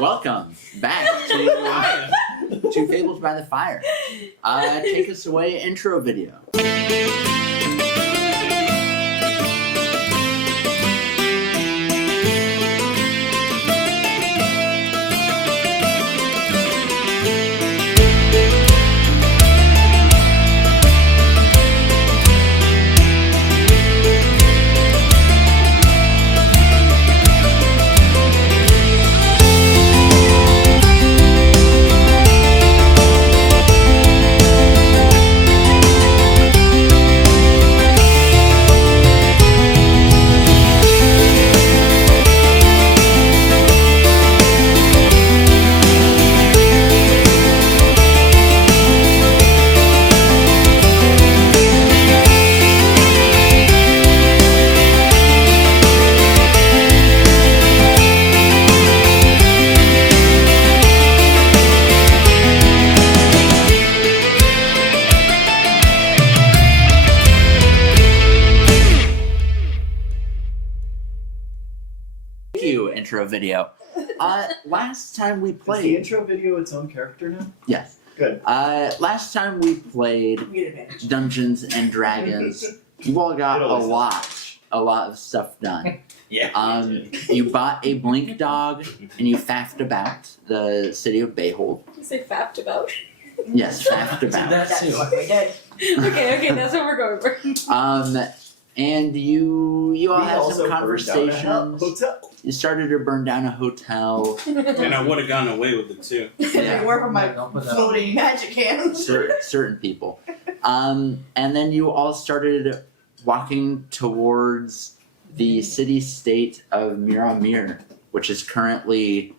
Welcome back to Fables by the Fire. Take us away, intro video. Intro video. Last time we played. Is the intro video its own character now? Yes. Good. Last time we played Dungeons and Dragons. You all got a lot of stuff done. Yeah. You bought a blink dog and you faffed about the city of Bayhold. You say fapped about? Yes, faffed about. That too. Okay, that's what we're going for. And you all had some conversations. Hotel. You started to burn down a hotel. And I would have gone away with it too. Yeah. They were from my floating magic hands. Certain people. And then you all started walking towards the city-state of Mir-Ameire, which is currently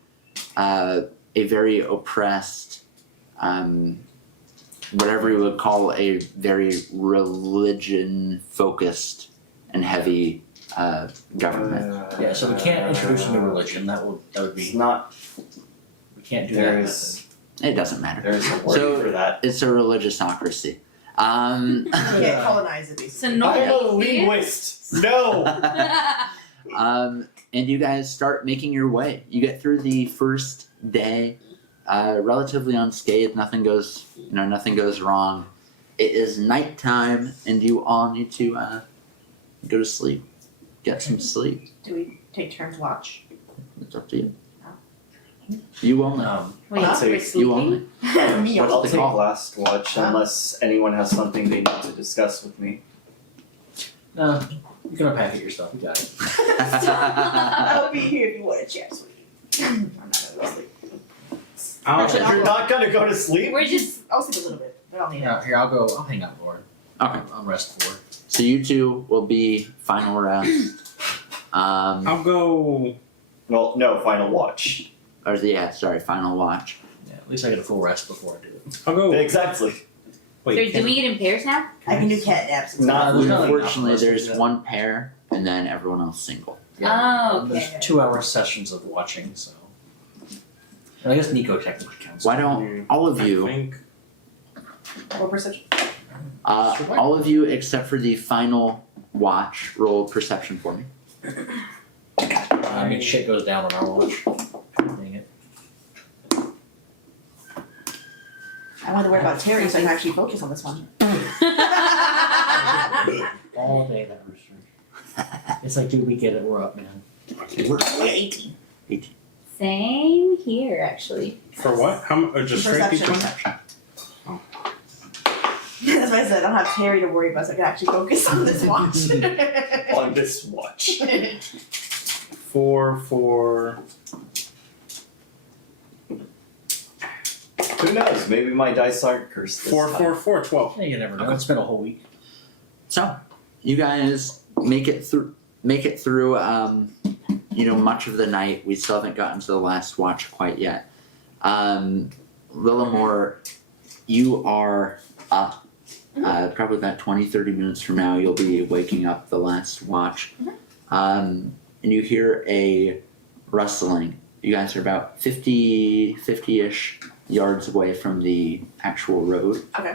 a very oppressed, whatever you would call a very religion-focused and heavy government. Yeah, so we can't introduce a new religion. That would be It's not. We can't do There's It doesn't matter. there's a word So- for that. It's a religiousocracy. You can't colonize it, So basically. no I'm a atheists? linguist. No. And you guys start making your way. You get through the first day, relatively unscathed. Nothing goes wrong. It is nighttime, and you all need to go to sleep. Get some sleep. Do we take turns watch? It's up to you. You only. Wait, I'd say we're You sleeping? only. Me, I'll the take call? last watch unless anyone has something they need to discuss with me. No, you can unpack it yourself. You got it. I'll be here if you want a chance with you. I'm not gonna sleep. Actually, you're not gonna go to sleep. We're just I'll sleep a little bit, but I'll need it. Here, I'll go. I'll hang out, Lauren. Okay. I'm rest for. So you two will be final rest. I'll go. Well, no, final watch. Final watch. Yeah, at least I get a full rest before I do it. I'll go. Exactly. They're Wait. doing it in pairs now? I can do cat naps. and Not- stuff. there's not Unfortunately, enough of us to there's do that. one pair, and then everyone else single. Oh, okay. There's 2-hour sessions of watching, so. And I guess Nico technically counts. Why don't all of I you, think. Or perception. all of you except for the final watch, roll perception for me. I mean, shit goes down on our watch. Dang it. I want to worry about Terry so I can actually focus on this one. All day that rooster. It's like, dude, we get it. We're up, man. We're 18. Same here, actually. For what? How much? Just straight Perception. people? That's why I said I don't have Terry to worry about so I can actually focus on this watch. On this watch. 4. Who knows? Maybe my dice aren't cursed this 4, time. 4, 4, 12. Yeah, you never know. It's been a whole week. So, you guys make it through. Much of the night. We still haven't gotten to the last watch quite yet. Lillamore, you are up. Probably about 20-30 minutes from now, you'll be waking up the last watch. And you hear a rustling. You guys are about 50-ish yards away from the actual road. Okay.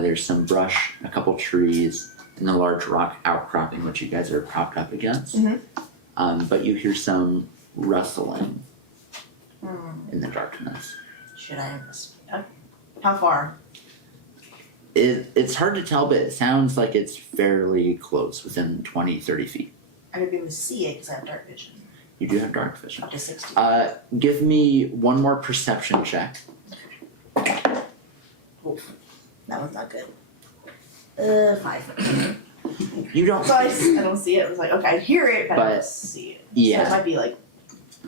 There's some brush, a couple trees, and a large rock outcropping which you guys are propped up against. Mhm. But you hear some rustling. in the darkness. Should I investigate? How far? It's hard to tell, but it sounds like it's fairly close, within 20, 30 feet. I would be able to see it because I have dark vision. You do have dark vision. Up to 60. Give me one more perception check. Oof. That one's not good. 5. You don't So I don't see it. I was like, okay, I hear it, but I don't see it. yeah. So it might be like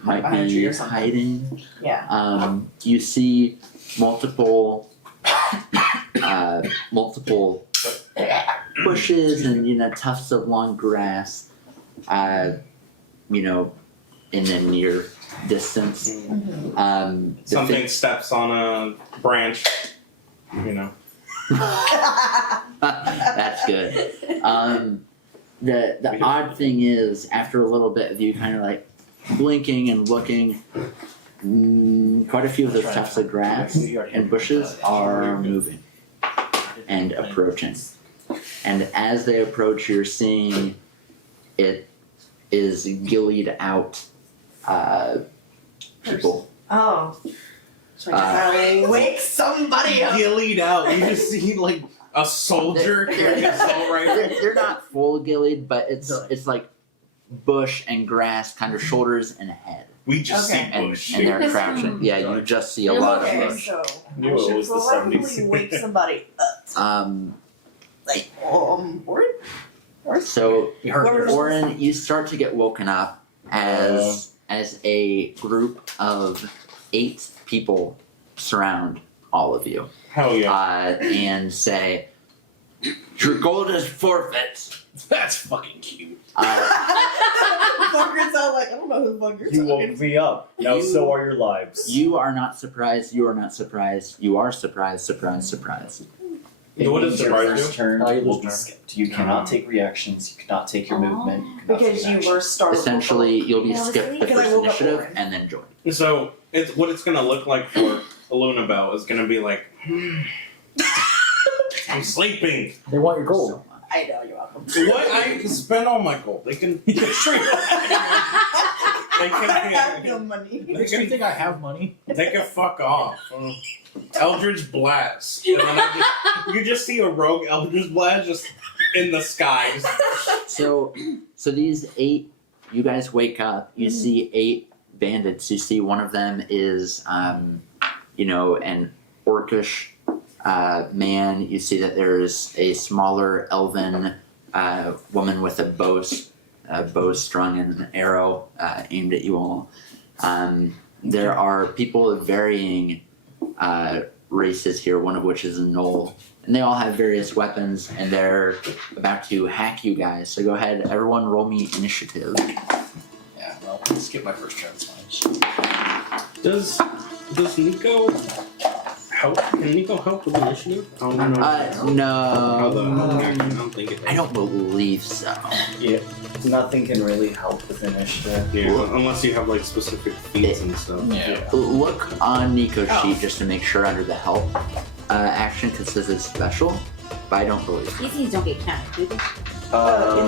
might behind a tree be or something. hiding. Yeah. You see multiple bushes and tufts of long grass, in the near distance. Mm-hmm. The Something steps on a branch. That's good. The odd thing is, after a little bit of you kind of like blinking and looking, quite a few of those tufts of grass and bushes are moving and approaching. And as they approach, you're seeing it is gillied out people. Oh. So I guess I'll wake somebody up. Gillied out. You just see like a soldier carrying a assault rifle. They're not full gillied, but it's like bush and grass, kind of shoulders and head. We just Okay. see bush. And they're crouching. Yeah, you just see a lot of Okay, bush. so Knew I it should was the probably 70s. wake somebody up. Like, or So You heard Where it. was- Oren, you start to get woken up as a group of 8 people surround all of you Hell yeah. and say, "Your gold is forfeit." That's fucking cute. fuckers are like, I don't know who the fuckers You are. woke me up. Now so are your lives. You are not surprised. You are not surprised. You are surprised. Surprised. Surprised. It What means does your surprise first do? turn Oh, you will lose be turn. skipped. You cannot take reactions. You cannot take your movement. You cannot Because take you action. were startled. Essentially, you'll be Honestly, skipped the because I first woke up initiative Oren. and then join. So what it's gonna look like for a Luna Bell is gonna be like, I'm sleeping. They want your gold. So much. I know, you're welcome. What? I can spend all my gold. They can straight up. They I have no can. money. Makes me think I have money. They can fuck off. Eldritch Blast, and then you just see a rogue Eldritch Blast just in the sky. So these 8, you guys wake up. You see 8 bandits. You see one of them is, an orcish man. You see that there's a smaller elven woman with a bow strung and an arrow aimed at you all. There are people of varying races here, one of which is a gnoll. And they all have various weapons, and they're about to hack you guys. So go ahead, everyone roll me initiative. Yeah, well, skip my first turn. It's fine. Does Nico help? Can Nico help with initiative? I don't know. How the action? I don't think it does. I don't believe so. Yeah, nothing can really help with initiative. Yeah, unless you have like specific feats and stuff. Yeah. Look on Nico's sheet just to make sure under the help action, because this is special, but I don't believe so. These things don't get counted, do they?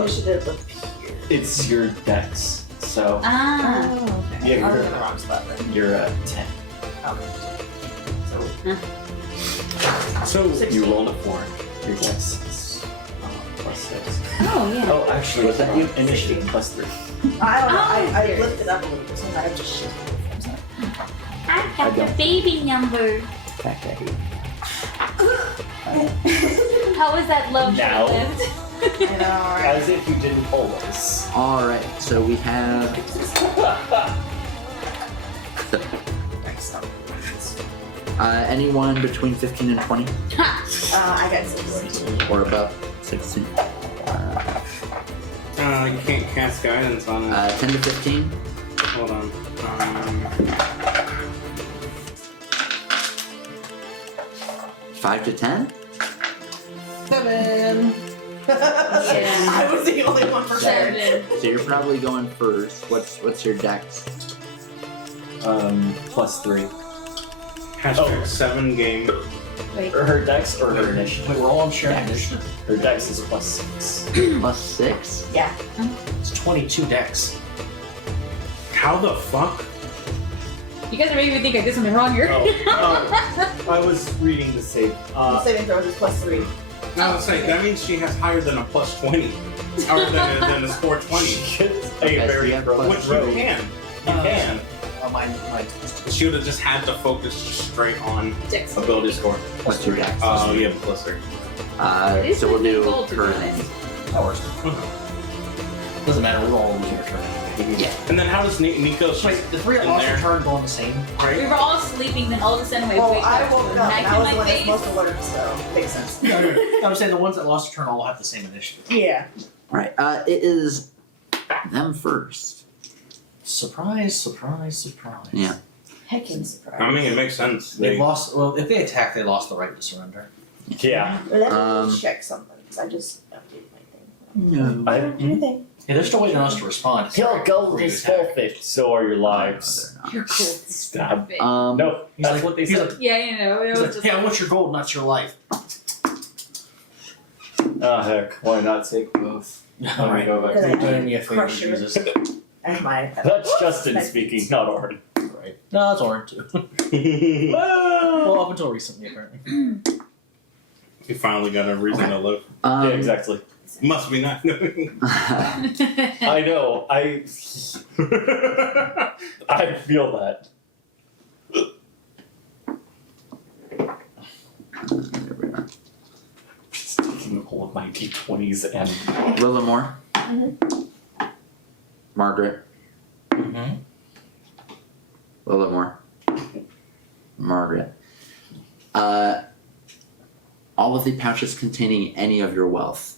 Initiative appears. It's your dex. So Ah. Oh, okay. Yeah, I was you're- in the wrong spot then. you're at 10. So You rolled a 4. Your dex is plus 6. Oh, yeah. Oh, actually, Was that you? Initiative plus 3. I don't know. I there. lifted up a little bit, so I just shit. I've got the baby number. Fact, I hate How was that love Now. short-lived? I know, right? As if you didn't always. Alright, so we have anyone between 15 and 20 I got 16. or above 16. you can't cast guidance on it. 10 to 15. Hold on. 5 to 10. 7. I was the only one prepared. 7. So you're probably going first. What's your dex? Plus 3. Hashtag 7 game. Wait. Or her dex or her initiative. Wait, we're all on sharing Dex. initiative. Her dex is plus 6. Plus 6. Yeah. It's 22 decks. How the fuck? You guys are making me think I did something wrong here. I was reading the save. Saving throws is +3. Now let's say that means she has higher than a +20, or than a score 20, It's a Okay, so very you have rough which road. you can. You can. Mine. She would have just had to focus straight on 6. ability score. What's your dex? Oh, you have a +3. So we'll do Gold to her do then. Ours. Doesn't matter. We're all losing our turn anyway. Yeah. And then how does Nico? Wait, the three in lost there. their turn go on the same. We were all sleeping, then all of a sudden I Oh, wake I up woke with a up knife and I in was the my one that's face. most alert, so makes sense. I'm saying the ones that lost their turn all have the same initiative. Yeah. Right. It is them first. Surprise, surprise, surprise. Yeah. Heckin' surprise. I mean, it makes sense. They lost. Well, if they attack, they lost the right to surrender. Yeah. Let me Um, check something, because I just updated my thing. No. I, Do anything. Yeah, they're still waiting on us to respond. He'll go Free his attack. forfeit, so are your lives. You're cool. Stab. Yeah, No, He's that's like, what they he's said. like, you know, it he's was like, just hey, I want your gold, not your life. Ah, heck, why not take both? All right, go back. Because I You're doing me a favor, Crusher. Jesus. As my. That's Justin speaking, not Orin. Right? No, that's Orin too. Well, Well, up until recently, apparently. You finally got a reason to live. yeah, exactly. Must be not. I know. I feel that. There we are. Just taking all of my d20s and Lillimore. Mhm. Margaret. Mm-hmm. Lillimore. Margaret. All of the pouches containing any of your wealth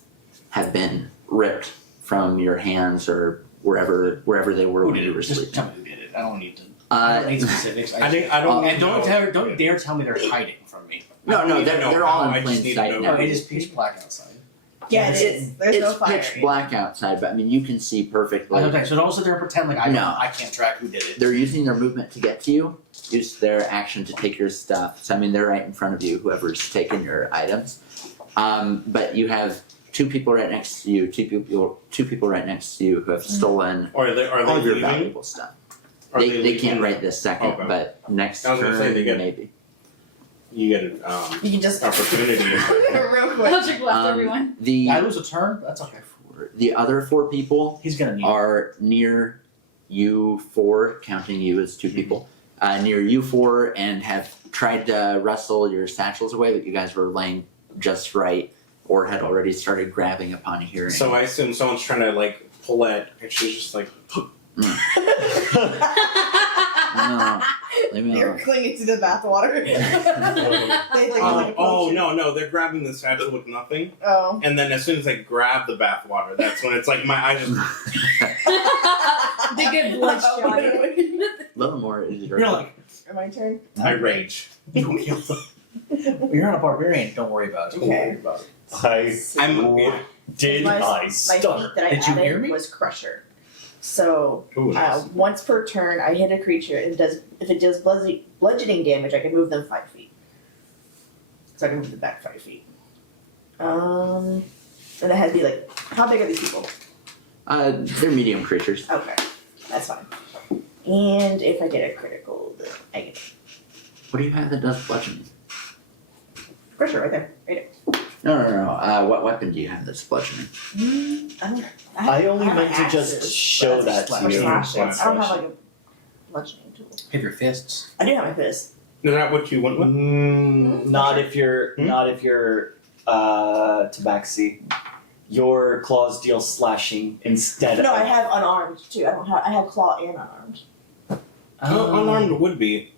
have been ripped from your hands or wherever they were Who when did you it? were Just sleeping. tell me who did it. I don't need to. I don't need specifics. I don't. And know. don't dare tell me they're hiding from me. No, I no, don't they're, even know they're all how, in I just plain need to sight know now. No, it is pitch black outside. Yeah, it is. There's it's no fire. pitch black outside, but I mean you can see perfectly. Okay, so don't sit there and pretend like I can't track who did it. They're using their movement to get to you. Use their action to take your stuff. So I mean they're right in front of you. Whoever's taken your items. But you have two people right next to you. Two people right next to you who have stolen Or are they all of your leaving? valuable stuff. Are They leaving? can't right this second, Okay. but next I was gonna say turn they get- maybe. You get an You can just. opportunity. Real quick. Eldritch Blast everyone. The I lose a turn. That's okay. the other 4 people He's gonna need. are near you 4, counting you as 2 people, near you 4, and have tried to wrestle your satchels away, but you guys were laying just right, or had already started grabbing upon hearing. So I assume someone's trying to like pull it, and she's just like, No, leave me You're alone. clinging to the bathwater. They think like a oh potion. no, they're grabbing the satchel with nothing, Oh. and then as soon as they grab the bathwater, that's when it's like my eyes just. They get bloodshot. Lillimore is your You're like, My turn. I rage. you're not a barbarian. Don't worry about it. Don't Okay. worry about it. I'm. Yeah. did my, I my stutter? feat that I Did you hear added me? was Crusher. So Ooh, nice. once per turn, I hit a creature. If it does bludgeoning damage, I can move them 5 feet. So I can move them back 5 feet. And it had to be like, how big are these people? they're medium creatures. Okay, that's fine. And if I get a critical, then I get What do you have that does bludgeoning? Crusher right there. Right No. What weapon do you have that's bludgeoning? there. I don't know. I only have meant to axes, just but show that's that or to you. slashes. I don't have like a bludgeoning tool. Have your fists. I do have my fist. Is that what you went with? Not if you're tabaxi. Your claws deal slashing instead No, of I have unarmed too. I have claw and unarmed. Unarmed would be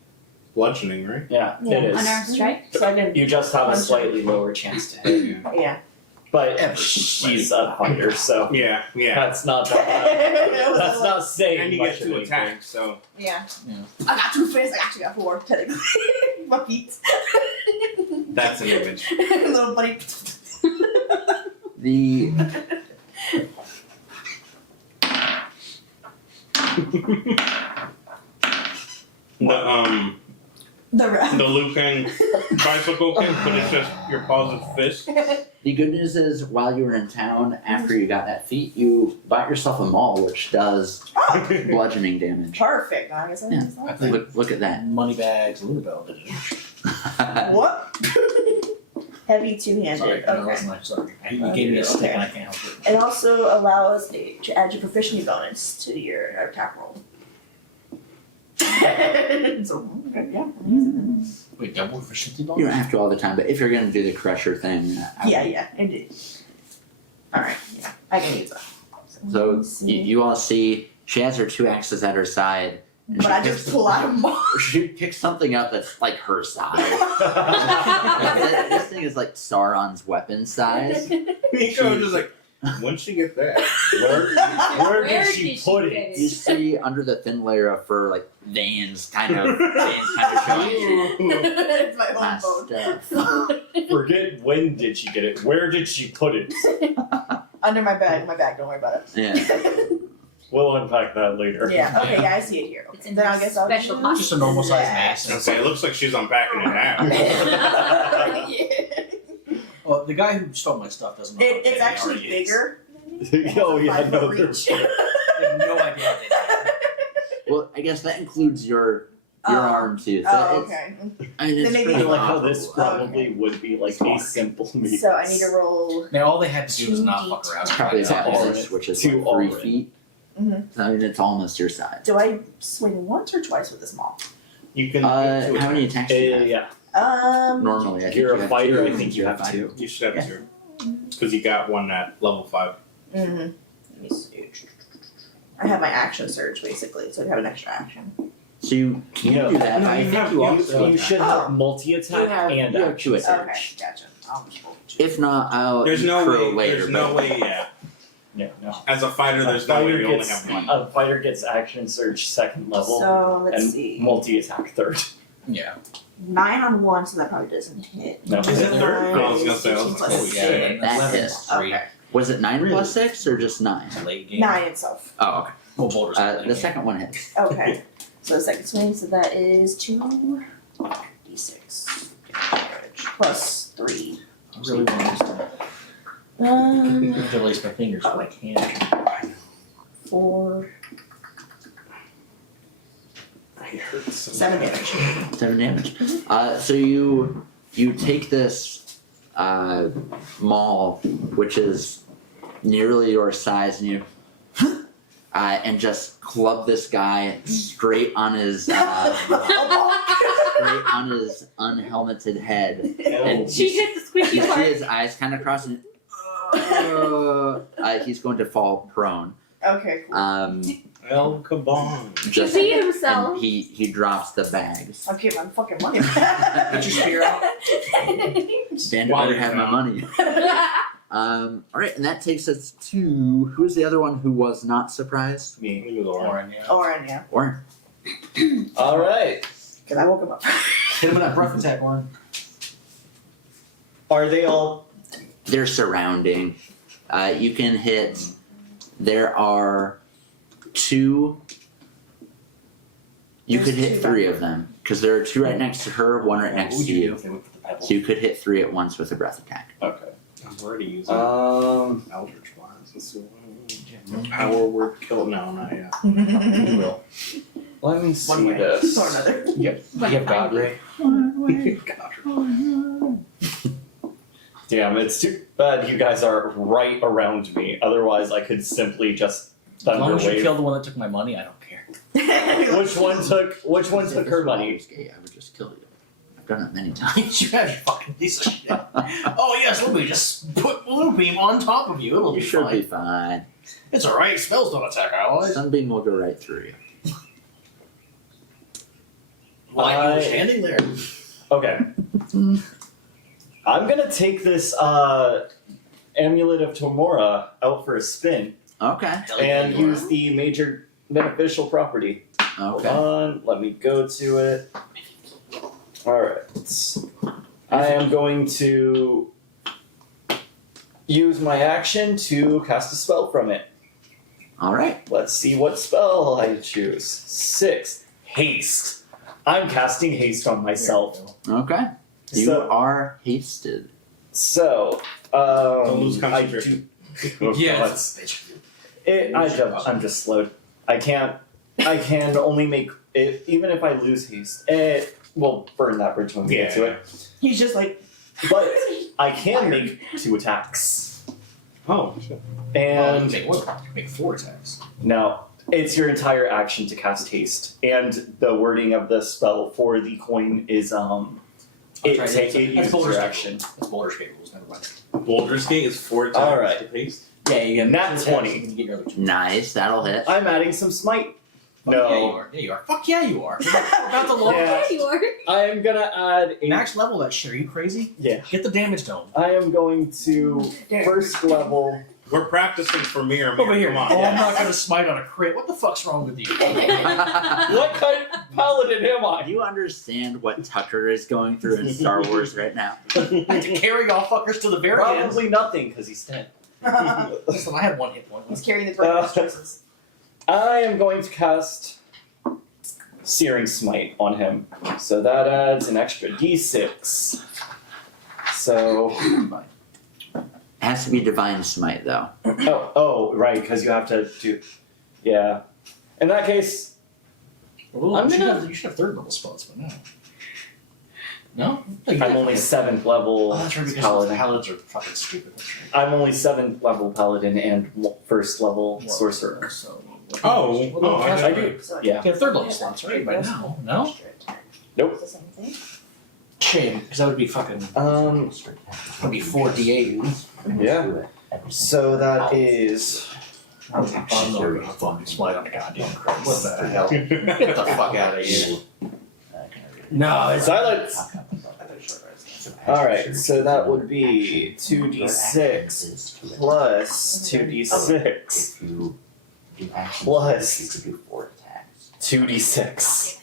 bludgeoning, right? Yeah, Yeah. it is. Unarmed strike. So I can. You just have a Punch slightly lower chance to hit. Yeah. But she's a hunter, so Yeah. that's not that. That's not saying And you much get of 2 anything. attacks, so. Yeah. Yeah. I got 2 fists. I actually got 4 technically. My feet. That's an image. Little buddy. The The The Liu Kang bicycle king, but it's just your paws and fists. The good news is, while you were in town, after you got that feat, you bought yourself a maul, which does bludgeoning damage. Perfect. I guess I Yeah. use I that. think Look at that. Moneybags, Lunabelle did it. What? Heavy two-handed. Sorry, I know that's Okay. not sorry. You gave me a stick and I can't help it. It also allows to add your proficiency bonus to your attack roll. So, okay, yeah. Wait, double efficiency You bonus? don't have to all the time, but if you're gonna do the crusher thing, Yeah, indeed. Alright, yeah, I can use that. So let's see. you all see she has her 2 axes at her side. And But she I picks- just pull out a mark. She picks something up that's like her size. This thing is like Sauron's weapon size. Nico was just like, when'd she get that? Where did she put get it? You see under the thin layer of fur, like veins kind of showing you It's my my own stuff. bone. Forget when did she get it. Where did she put it? Under my bag, don't worry about it. Yeah. We'll unpack that later. Yeah, okay, yeah, I see it here. It's in Then her I guess I'll special use pocket. Just a normal size that. I mace. say, it looks like she's unpacking it now. Yeah. Well, the guy who stole my stuff doesn't know. how big It's he actually already is. bigger. Oh, yeah, 5 no, foot they're- reach. I have no idea how they did it. Well, I guess that includes your arm too. So Oh, it's, okay. I mean, it's Then maybe- pretty I like how this comparable. probably would be like a simple meat. So I need to roll. Now all they had to do was not fuck around. It's probably It's about all this, right. which is Two like all 3 right. feet. Mhm. So, I mean, it's almost your size. Do I swing once or twice with this maul? You can. How many attacks do you have? Yeah. Normally, I think You're you a have fighter, 2. I think you You're have a 2. You should have Yeah. 2. Because you got one at level 5. Mm-hmm. Let me see. I have my action surge basically, so I have an extra action. So you can No. do that. No, but I you think have- you you- also You should have Oh. multi-attack you have, and you have 2 action. attacks. Okay, gotcha. I'll just roll 2. If not, I'll There's no crow way. later. There's no but way. Yeah. Yeah, no. As a fighter, there's no way you only have one. A fighter gets action surge second level So let's and see. multi-attack third. Yeah. 9 on 1, so that probably doesn't hit. No. Is it third? Nine, Oh, I was gonna say, I was 16 like, plus holy Yeah, shit. and That 11 hits. 3. Okay. Was it 9 Really? plus 6 or just 9? Late game. 9 itself. Oh, okay. Well, Boulder's late The game. second one hits. Okay. So the second swing, so that is 2d6 damage plus 3. I really want to just release my fingers so I can. 4, It hurts. 7 damage. 7 damage. So you take this maul, which is nearly your size, and you and just club this guy straight on his unhelmeted head. And She hit the squeaky you see part. his eyes kind of cross, and he's going to fall prone. Okay, cool. El Cabon. Just See and himself. he drops the bags. I'll keep my fucking money back. Get your spear out. Bandit While better he's have my out. money. Alright, and that takes us to who's the other one who was not surprised? Me. It was Oren. Oren, yeah. Oren, yeah. Or Alright. Because I woke him up. Hit him with that breath attack, Oren. Are they all they're surrounding. You can hit. There are 2. You There's could hit 2 3 of them because there are 2 right next to her, 1 right next What would to you do you. if they went for the pebble? So you could hit 3 at once with a breath attack. Okay. I'm already using Eldritch Blast. Let's see. Power word kill. No, not yet. You will. Let me One see way this. or another. You have God Ray. Damn, it's too bad you guys are right around me. Otherwise, I could simply just As long as you thunderwave. kill the one that took my money, I don't care. Which one took If her this wall money? was gay, I would just kill you. I've done it many times. You guys are fucking piece of shit. Oh yes, let me just put Moonbeam on top of you. It'll You be should fine. be fine. It's alright. Spells don't attack allies. Sunbeam will go right through you. Why you were standing there? Okay. I'm gonna take this Amulet of Tomora out for a spin Okay. and use the major beneficial property. Hold Okay. on, let me go to it. Alright. I am going to use my action to cast a spell from it. All right. Let's see what spell I choose. 6. Haste. I'm casting haste on myself. Okay. You So- are hasted. So, Don't lose I concentration. do. Yes. I'm just slowed. I can only make it, even if I lose haste. We'll burn that bridge when we get to it. He's just like, But I can make 2 attacks. Oh, shit. And make what? Make 4 attacks. no, it's your entire action to cast haste. And the wording of the spell for the coin is it right, uses that's your Boulder's action. That's Boulder's Fables, never mind. Baldur's Gate is 4 attacks. Alright. to haste. Yeah, you get Nat 20. You can get your other 2. Nice, that'll hit. I'm adding some smite. Fuck yeah, you No. are. Yeah, you are. Fuck yeah, you are. We're about to level. Yeah. There you are. I am gonna add a Max level that shit. Are you crazy? Yeah. Get the damage dome. I am going to first level. We're practicing for Mir-Ameire. Over here. Come on. Oh, I'm not gonna smite on a crit. What the fuck's wrong with you? What kind of paladin am I? You understand what Tucker is going through in Star Wars right now? I had to carry y'all fuckers to the very end. Probably nothing, because he's dead. Listen, I had 1 hit point. he's carrying the burden of his choices. I am going to cast Searing Smite on him. So that adds an extra d6. So, It has to be Divine Smite, though. oh, right, because you have to do, yeah. In that case, Well, I'm you, should gonna- have, you should have 3rd level spells, but no. No? No, you I'm did. only 7th level Oh, that's right, because paladin. the paladins are fucking stupid. That's right. I'm only 7th level paladin and 1st level sorcerer. So, I do. So Yeah. You have 3rd level slots, right? By now. No? Extra attack. Nope. It's the same thing. Shame, because that would be fucking. Would be 4d8. Yeah. So that is. I'm not gonna fucking slide on a goddamn crit. What the hell? Get the fuck out of here. No, it's Silence! Alright, so that would be 2d6 plus 2d6 plus 2d6.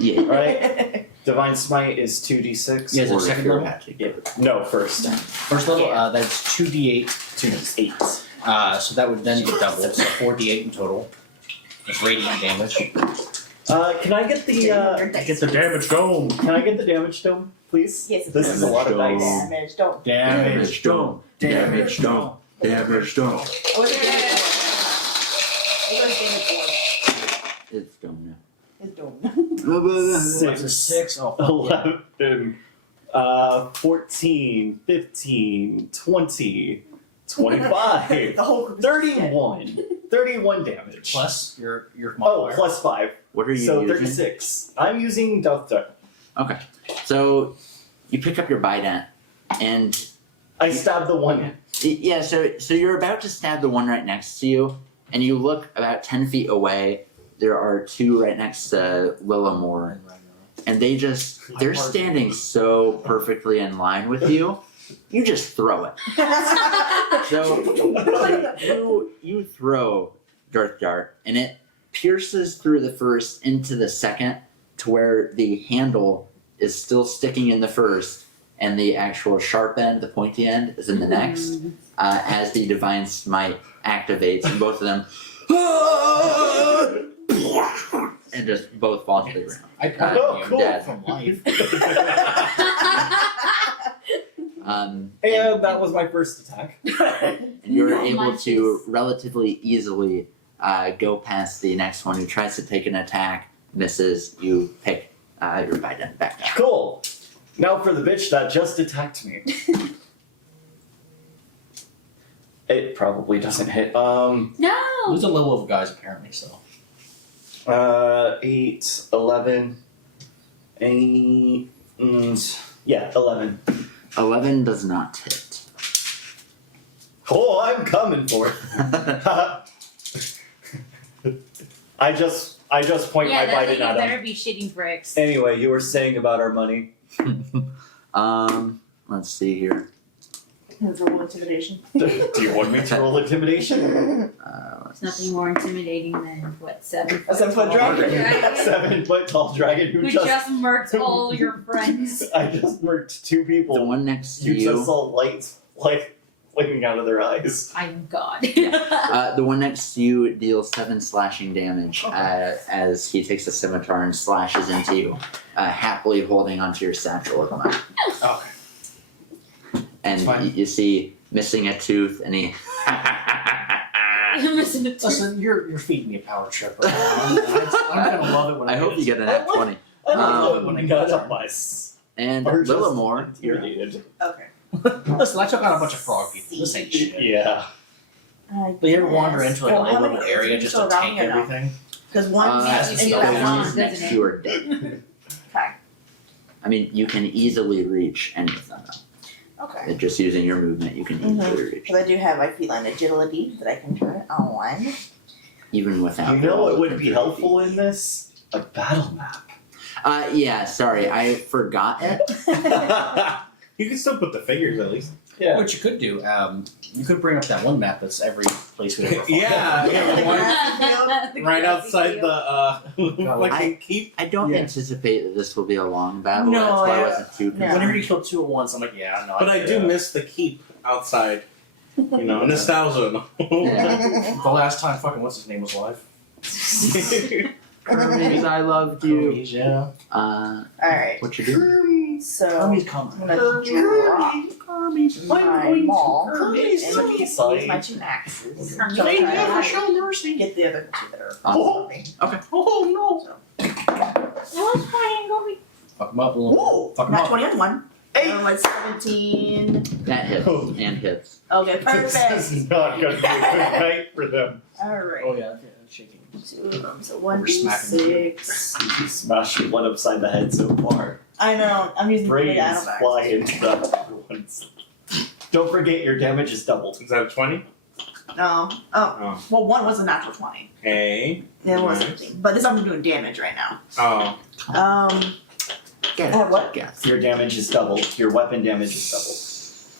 Yeah. Right? Divine Smite is 2d6. Yeah, is it Or if second you're level? magic. Yeah. No, first. First level, that's 2d8. 2d8. So that would then get doubled, so 4d8 in total. That's radiant damage. Can I get the Get the damage dome. can I get the damage dome, please? Yes, This is a lot of Damage dice. Damage, don't. Damage dome. Damage dome. Damage dome. Oh, it's It's dome It's dome. now. That's a 6. Oh, fuck yeah. 11, 14, 15, 20, 25, The whole group is dead. 31. 31 damage. Plus your Oh, modifier. plus 5. What are you So using? 36. I'm using Death Touch. Okay. So you pick up your bident and I stabbed the one. yeah, so you're about to stab the one right next to you, and you look about 10 feet away. There are 2 right next to Lillamore, and they're standing so perfectly in line with you. You just throw it. So you throw Darth Dart, and it pierces through the first into the second to where the handle is still sticking in the first, and the actual sharp end, the pointy end, is in the next. As the Divine Smite activates, and both of them and just both fall to the ground. I got Oh, you cool. dead from life. And that was my first attack. And you're Oh, able my to relatively easily go past the next one who tries to take an attack, misses. You pick your bident back up. Cool. Now for the bitch that just attacked me. It probably doesn't hit. No. Who's a low level guys apparently, so. 8, 11, 8, yeah, 11. 11 does not hit. Oh, I'm coming for it. I just point Yeah, my that's why bite you at him. better be shitting bricks. Anyway, you were saying about our money. Let's see here. Roll intimidation. Do you want me to roll intimidation? Let's There's nothing more intimidating than what 7 foot. A 7-foot tall dragon. dragon 7-foot tall dragon who just murked all your friends. I just murked 2 people. The one next to You you. just saw lights, like flaming out of their eyes. I'm God. The one next to you deals 7 slashing damage as he takes a scimitar and slashes into you, happily holding onto your satchel at the moment. Okay. And Fine. you see missing a tooth, and he. I'm missing a tooth. Listen, you're feeding me a power trip right now. I'm gonna love it when I hope you get an at 20. I love it Um, when I got up my And Or just Lillimore, you're irritated. Okay. Listen, I took out a bunch of frog people. This ain't shit. Yeah. But you ever wander into like a Well, how little many area is just still to around tank here now? everything? Because one Makes you and feel you have that the long, one. ones next doesn't to you are dead. Okay. I mean, you can easily reach any of them. Okay. Just using your movement, you can easily reach. Because I do have my feline agility that I can turn it on. Even without. You the know roll what of would be 30 helpful feet. in this? A battle map. Yeah, sorry, I forgot it. You can still put the figures at least. Yeah. What you could do, you could bring up that one map that's every place we ever fought. Yeah, The one grassy field. right outside the like I- they keep. I don't Yeah. anticipate that this will be a long battle. No, that's why I yeah. wasn't too No. concerned. Whenever you kill 2 at once, I'm like, yeah, no. But I do miss the keep outside. You know, nostalgia. Yeah. The last time fucking what's his name was alive. Hermes, I loved you. Hermes, yeah. Alright. What you do? So Hermes I'm coming. gonna drop my maul and Hermes, use Hermes. my 2 axes. Hermes. So I'm They trying to never show mercy. get the other 2 that are Awesome. on me. Oh What's flying over? no. Fuck him up, little. Ooh! Fuck 'em Not up. 20 on 1. And what's 17? That hits Oh. and hits. Okay, This perfect. is not going to be a good night for them. Alright. Oh yeah, shaking. 2 of them, so We're smacking 1d6. You smashed one upside the head so far. I know, I'm using the Brains Dynamax. fly into the other ones. Don't forget your damage is doubled. Is that a 20? Oh, well, 1 was a natural 20. Okay. And it was Nice. 17. But this I'm doing damage right now. Oh. Get I have what? Guess. Your damage is doubled. Your weapon damage is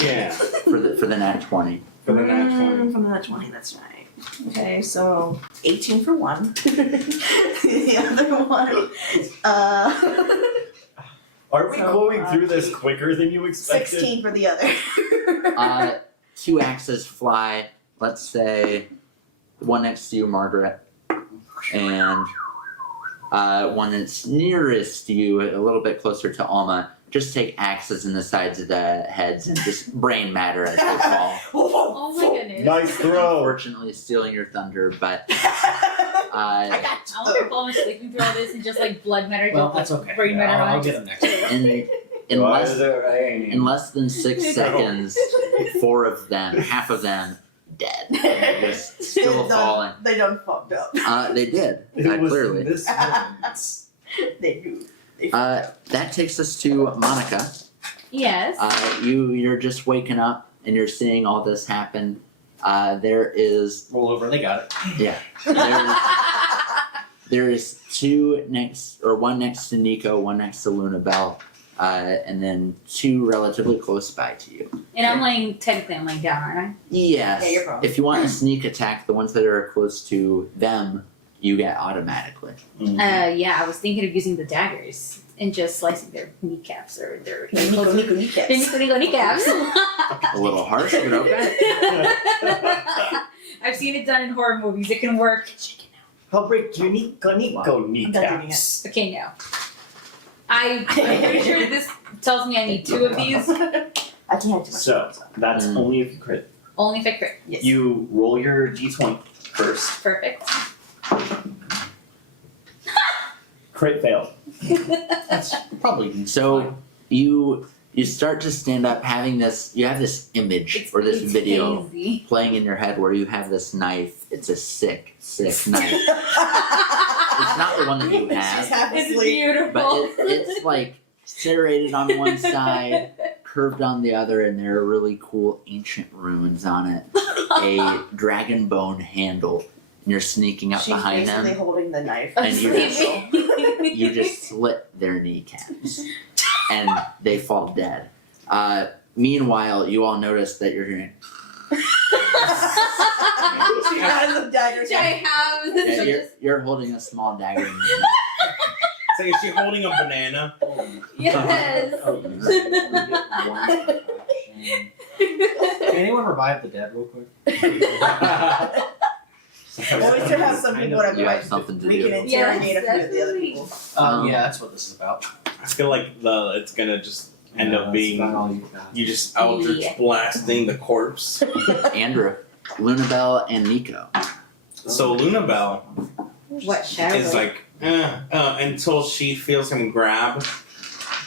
Yeah. For the nat 20. For the nat 20. From the nat 20, that's right. Okay, so 18 for 1. The other one, doubled. Are we So, going through this quicker than you expected? 16 for the other. 2 axes fly. Let's say one next to you, Margaret, and one that's nearest to you, a little bit closer to Alma. Just take axes in the sides of the heads and just brain matter as they fall. Oh my goodness. Nice throw. Unfortunately, stealing your thunder, but I got I wonder if I'm sleeping through all this and just like blood matter. Well, just, that's like, okay. Brain matter. I'll on get him next time. in Why less is there rain? in less than 6 seconds, 4 of them, half of them, dead. Just still falling. They done fucked up. They did. It was Clearly. this moment. They do. That takes us to Monica. Yes. You're just waking up and you're seeing all this happen. There is Roll over, they got it. there is 2 next, or 1 next to Nico, 1 next to Luna Bell, and then 2 relatively close by to you. And I'm laying, technically I'm laying down, aren't Yes. Yeah, you're prone. If you want a sneak attack, the ones that are close to them, you get automatically. I? Yeah, I was thinking of using the daggers and just slicing their kneecaps or their Nico kneecaps. Nico kneecaps. A little harsh, but okay. I've seen it done in horror movies. It can work. I'll break your Nico kneecaps. Okay, now. I'm pretty sure this tells me I need 2 of these. I can't have too much. So, that's Mm. only if you crit. Only if I crit. Yes. You roll your d20 first. Perfect. Crit fail. That's probably So you start to stand up, having this. You have this image or this it's video hazy. playing in your head where you have this knife. It's a sick knife. It's not the one that you She's have, half It's asleep. beautiful. but it's like serrated on one side, curved on the other, and there are really cool ancient runes on it. A dragon bone handle, and you're sneaking up She's behind basically them. holding the knife. And you just- Sleeping. You just slit their kneecaps, and they fall dead. Meanwhile, you all notice that you're hearing. She has a dagger. Which I have. This Yeah, is just, you're holding a small dagger. So is she holding a banana? yes. Can anyone revive the dead real quick? Always to have some people that You have might something to we can do. interrogate Yes, a few of the other definitely. people. Yeah, that's what this is about. I feel like it's gonna just end up being you just Eldritch Yeah. blasting the corpse. Andrew, Lunabelle, and Nico. So Lunabelle What shadow? is like, until she feels him grab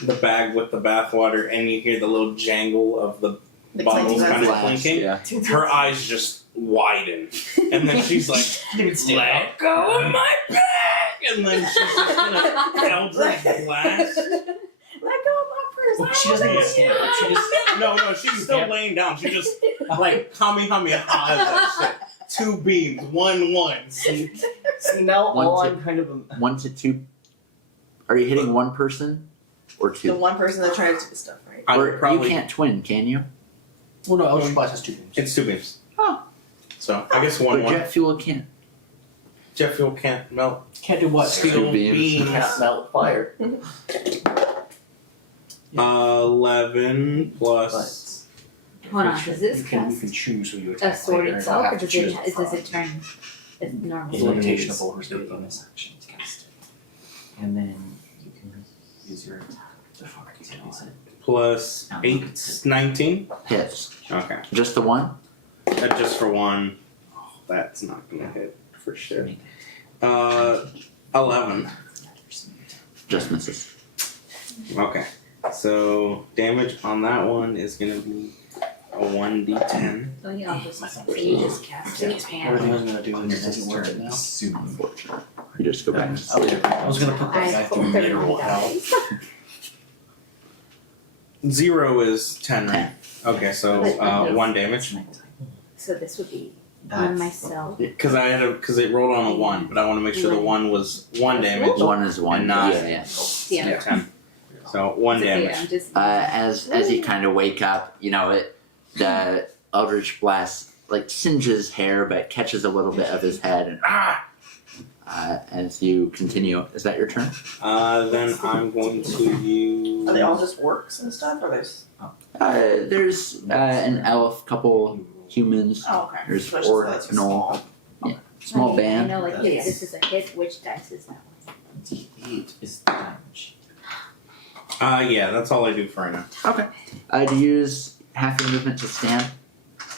the bag with the bathwater, and you hear the little jangle of the The bottles clinking kind of Flash, clinking. yeah. Her eyes just widen, and then she's like, "Let go of my bag!" And then she's just gonna Eldritch blast. Let go of my purse. She doesn't even stand up. She just No, she's still laying down. She just like Kamehameha that shit. 2 beams, 1-1. See, now all One I'm kind of 1 to 2. Are you hitting one person or The 2? one person that tried to do the stuff, right? I Or would probably you can't twin, can you? well, no, Eldritch Blast has 2 beams. It's 2 beams. Oh. So I guess But 1-1. jet fuel can't. Jet fuel can't melt Can't do what? Two steel beams. beams. can't melt fire. 11 plus. Hold on, does this you can cast choose who you a attack sword later. itself, You'll or have to does choose it turn as normal? It's a limitation of over your speed. bonus action to cast it. And then you can use your attack to use it. Plus 8, 19. Hits. Okay. Just the one? Just for 1. Oh, that's not gonna hit for sure. 11. Just misses. Okay. So damage on that one is gonna be a 1d10. Oh yeah, I'll just so you just cast it Everything I and was gonna do On is your it next doesn't work turn, now. assuming Unfortunate. You just go back to I sleep. was gonna put that I guy put through 31 literal hell. dice. 0 is 10, right? Okay, so 1 damage. So this would be That's on myself. Because it rolled on a 1, but I want to make sure the 1 was 1 damage. 1 is 1. And not- Yeah, yeah. Yeah. 10. So 1 It's okay, damage. I'm just As you kind of wake up, the Eldritch Blast like singes hair, but catches a little bit of his head, and as you continue. Is that your turn? Then I'm going to use. Are they all just orcs and stuff, or there's? There's an elf, couple humans, Oh, okay. There's So it's just orc, like gnoll. small. small I band. know, like, That's- hey, this is a hit. Which dice is that one? D8 is the damage. Yeah, that's all I do for right now. Do you use half your movement to stand?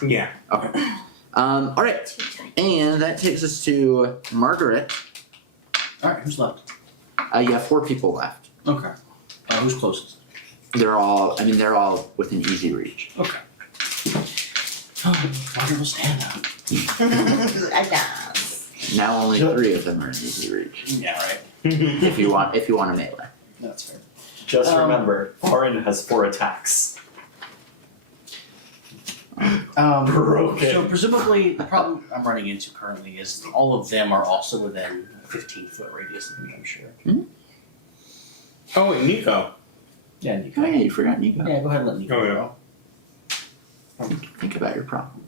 Yeah. All right, and that takes us to Margaret. Alright, who's left? You have 4 people left. Okay. Who's closest? They're all within easy reach. Margaret will stand up. I dance. Now only 3 of them are in easy reach. Yeah, right. If you want a melee. That's fair. Just Um, remember, Farin has 4 attacks. Broken. So presumably the problem I'm running into currently is all of them are also within a 15-foot radius of me, I'm sure. Oh, wait, Nico. Yeah, and you Oh can. yeah, you forgot Nico. Yeah, go ahead and let Nico Oh, yeah. go. Think about your problem.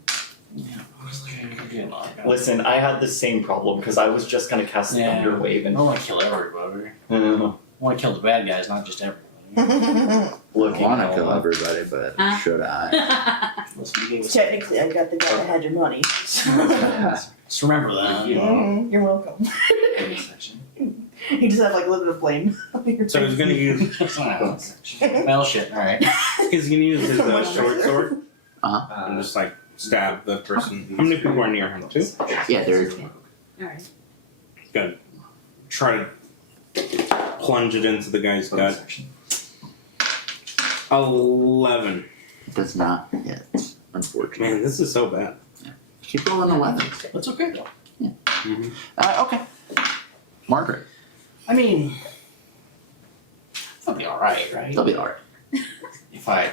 Listen, I had the same problem because I was just gonna cast Yeah. Thunder Wave I and want to kill everybody. I want to kill the bad guys, not just everybody. I looking want to at kill all everybody, but Huh? should I? Listen, you gave us. Technically, I got the guy that had your money. Just remember that. You know. You're welcome. Bonus action. You just have like a little bit of flame. So he's gonna use Bonus action. Well, shit. All right. his short sword and Uh, just like stab the person. How many people are near him? 2? Yeah, there. Alright. Good. Try to plunge it into the guy's bonus gut. action. 11. Does not hit. Unfortunately. Man, this is so bad. Keep rolling 11. That's okay though. Okay. Margaret, I mean, they'll be all right, right? they'll be alright. If I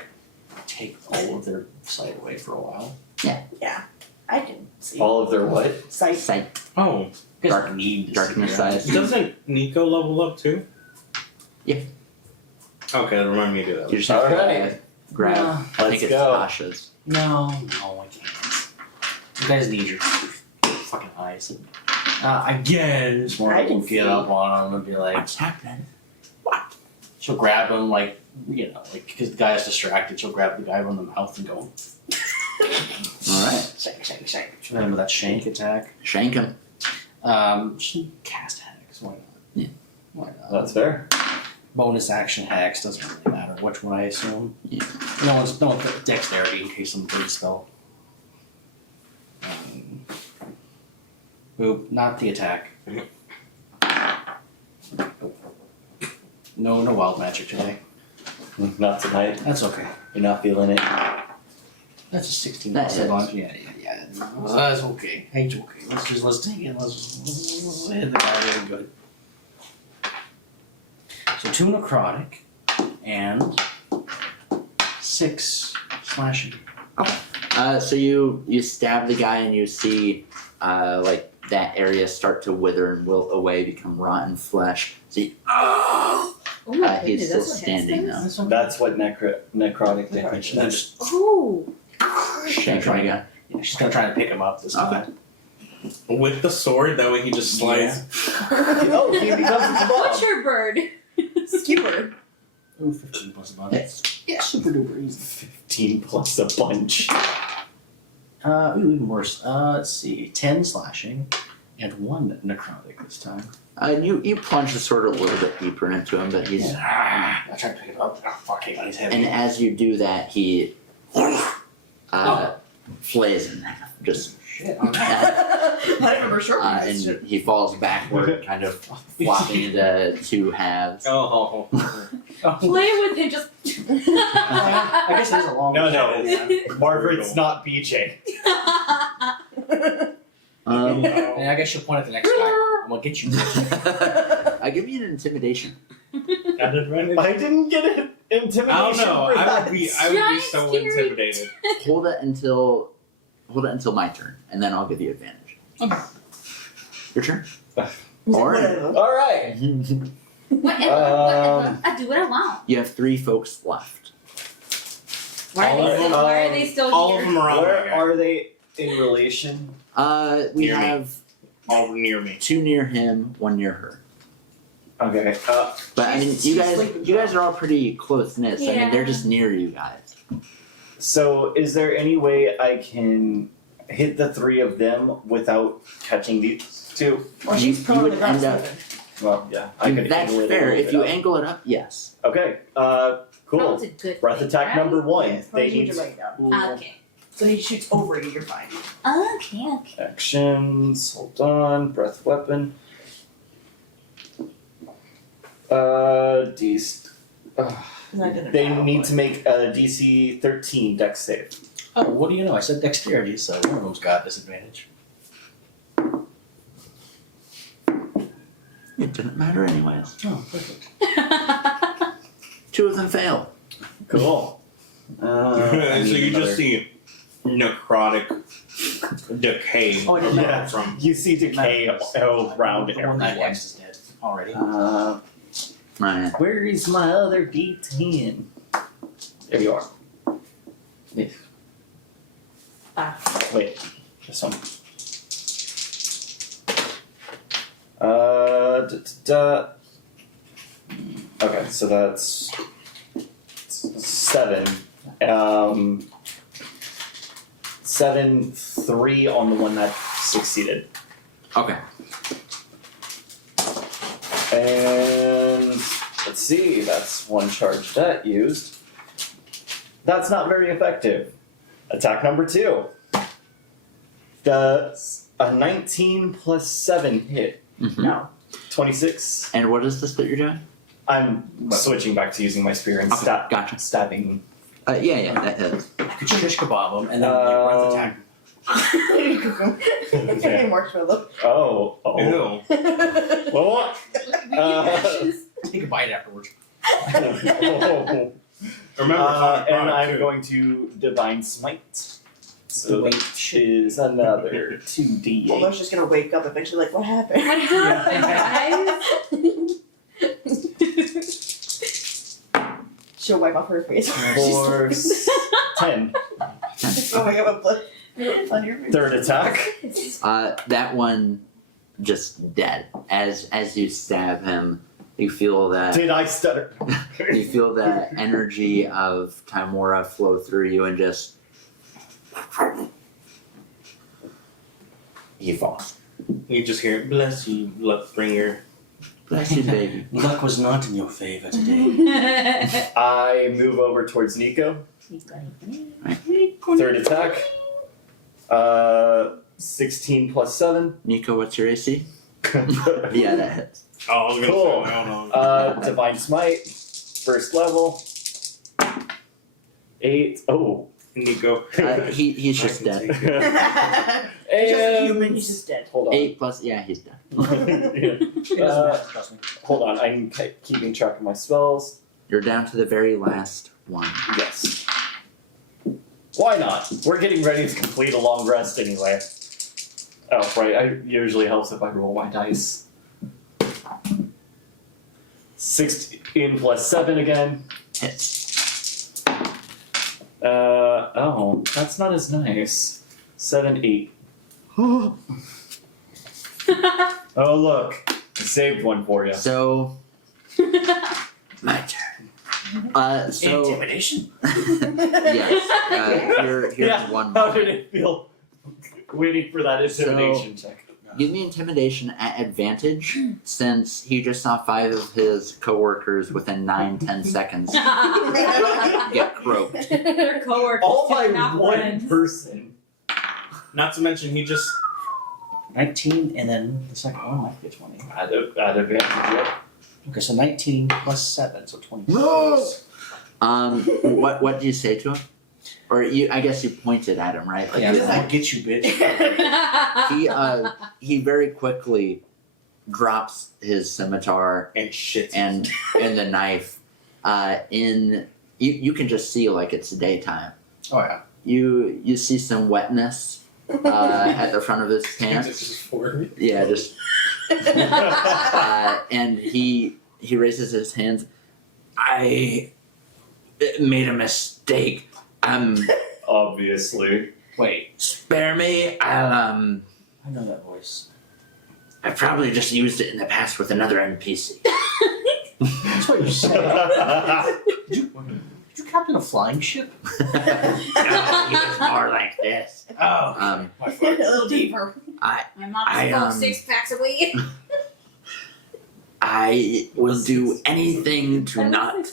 take all of their sight away for a while. I can see. all of their what? Sight. Sight, You Oh, guys Dark- don't need to darkness sit around. size. doesn't Nico level up too? Yeah. Okay, remind me to do that. you just have Alright. to grab. No. I think Let's it's go. Tasha's. No, I can't. You guys need your fucking eyes. Again, this I morning can will get see. up on him and be like, What's happening? she'll grab him, like, because the guy is distracted, she'll grab the guy on the mouth and go, Alright. Shank. Remember that shank attack? Shank him. Should cast hex. Why not? Yeah. Why not? That's fair. Bonus action hex doesn't really matter which one I assume. Yeah. No one's dexterity in case some big spell. Oop, not the attack. No wild magic today. Not tonight. That's okay. You're not feeling it. That's a 16 That plus hits. advantage. Yeah. That's okay. It's okay. Let's take it. Let's hit the guy really good. So 2 necrotic and 6 slashing. So you stab the guy and you see like that area start to wither and wilt away, become rotten flesh. So you, Oh my he's goodness, still that's what standing hex though. That's what necrotic damage And then is. just Oh. Shank him again. yeah, she's gonna try to pick him up this time. With the sword, that way he just slides. Oh, he becomes a blob. Butcher bird. Skewer. Ooh, 15 plus advantage. Hits. Yeah, super duper easy. 15 plus a bunch. Ooh, even worse. Let's see. 10 slashing and 1 necrotic this time. You plunge the sword a little bit deeper into him, but he's I tried to pick it up. Oh, fuck, hang on, he's heavy. and as you do that, he flays in half. Just Shit. I remember short and he falls backward, kind of flopping into 2 halves. Oh. Play with him, just. I guess there's a long No. Margaret's not BJ. And I guess you'll point at the next guy. I'm gonna get you. I give you an intimidation. At advantage? I didn't get an intimidation. I don't know. for I would be Giant so scary. intimidated. Hold it until my turn, and then I'll give you advantage. Okay. Your turn. Whatever. All right. Whatever. I do what I want. You have 3 folks left. Why are they still, why are they still All here? of them are on Where my are they in relation? We Near me. have all near me. 2 near him, 1 near her. Okay. But I mean, She's sleeping you guys are all pretty close knit. So, I mean, they're Yeah. just near you guys. So, is there any way I can hit the 3 of them without catching these 2? Or she's You prone on would the ground. end up- sleeping. Well, yeah. I could That's angle it a fair. little If you bit up. angle it up, yes. Okay. Cool. Pro's a good Breath thing, attack right? number 1. Yeah, They you need need to write it down. Ah, okay. So he shoots over you, you're fine. Okay. actions. Hold on. Breath weapon. They need to make a DC 13 Dex save. Oh, what do you know? I said dexterity, so one of them's got disadvantage. It didn't matter anyways. Oh, perfect. 2 of them fail. Cool. So you just see necrotic decay Oh, I didn't know. Yeah. from. You see decay all around The one that everyone. X is dead already. Right. Where is my other D10? There you are. Yes. Wait, this one. Okay, so that's 7. 7, 3 on the one that succeeded. Okay. And let's see, that's 1 charge that used. That's not very effective. Attack number 2. Does a 19 plus 7 hit? Mhm. No. 26. And what is this that you're doing? I'm switching back to using my spear and Okay, gotcha. stabbing. Yeah, that hits. Could you shish kebab him and then breath attack him? Okay. Marshmallow. Oh. Ew. What? Take a bite afterwards. Remember, And I'm too. going to Divine Smite. So that is another 2d8. Almost just gonna wake up eventually, like, what happened? What happened, guys? She'll wipe off her face. 4, 10. Just gonna wake up with blood on your face. Third attack. That one just dead. As you stab him, you feel that Did I stutter? you feel that energy of Timora flow through you and just He falls. You just hear, bless you, luck bringer. Bless you, baby. Luck was not in your favor today. I move over towards Nico. Third attack. 16 plus 7. Nico, what's your AC? Yeah, that hits. Oh, I was gonna Cool. say, hold on. Divine Smite. First level. 8. Oh. Nico. He's I just can dead. take it. He's just a And human, he's just dead. hold on. 8 plus, yeah, he's dead. Yeah. It doesn't matter, trust me. Hold on, I'm keeping track of my spells. You're down to the very last one. Yes. Why not? We're getting ready to complete a long rest anyway. Oh, right. It usually helps if I roll my dice. 16 plus 7 again. Hits. Oh, that's not as nice. 7, 8. Oh, look. I saved one for you. So, my turn. So, Intimidation? yes, here's Yeah, one how more. did it feel waiting for that intimidation check? Give me intimidation at advantage, since he just saw 5 of his coworkers within 9-10 seconds get croaked. Their coworkers. All by not one friends. person. Not to mention, he just 19, and then the second one might be a 20. At advantage, yep. Okay, so 19 plus 7, so 20. What do you say to him? Or I guess you pointed at him, right? Like, Yeah, you- I'll get you, bitch. he very quickly drops his scimitar and shit. and the knife. You can just see like it's daytime. Oh, yeah. You see some wetness at the front of his pants. just for Yeah, just and he raises his hands. I made a mistake. Obviously. Wait, Spare me. I know that voice. I probably just used it in the past with another NPC. That's what you said. Did you captain a flying ship? No, he was more like this. Oh, A little deeper. My mom I, smoked 6 packs a week. I will do anything to not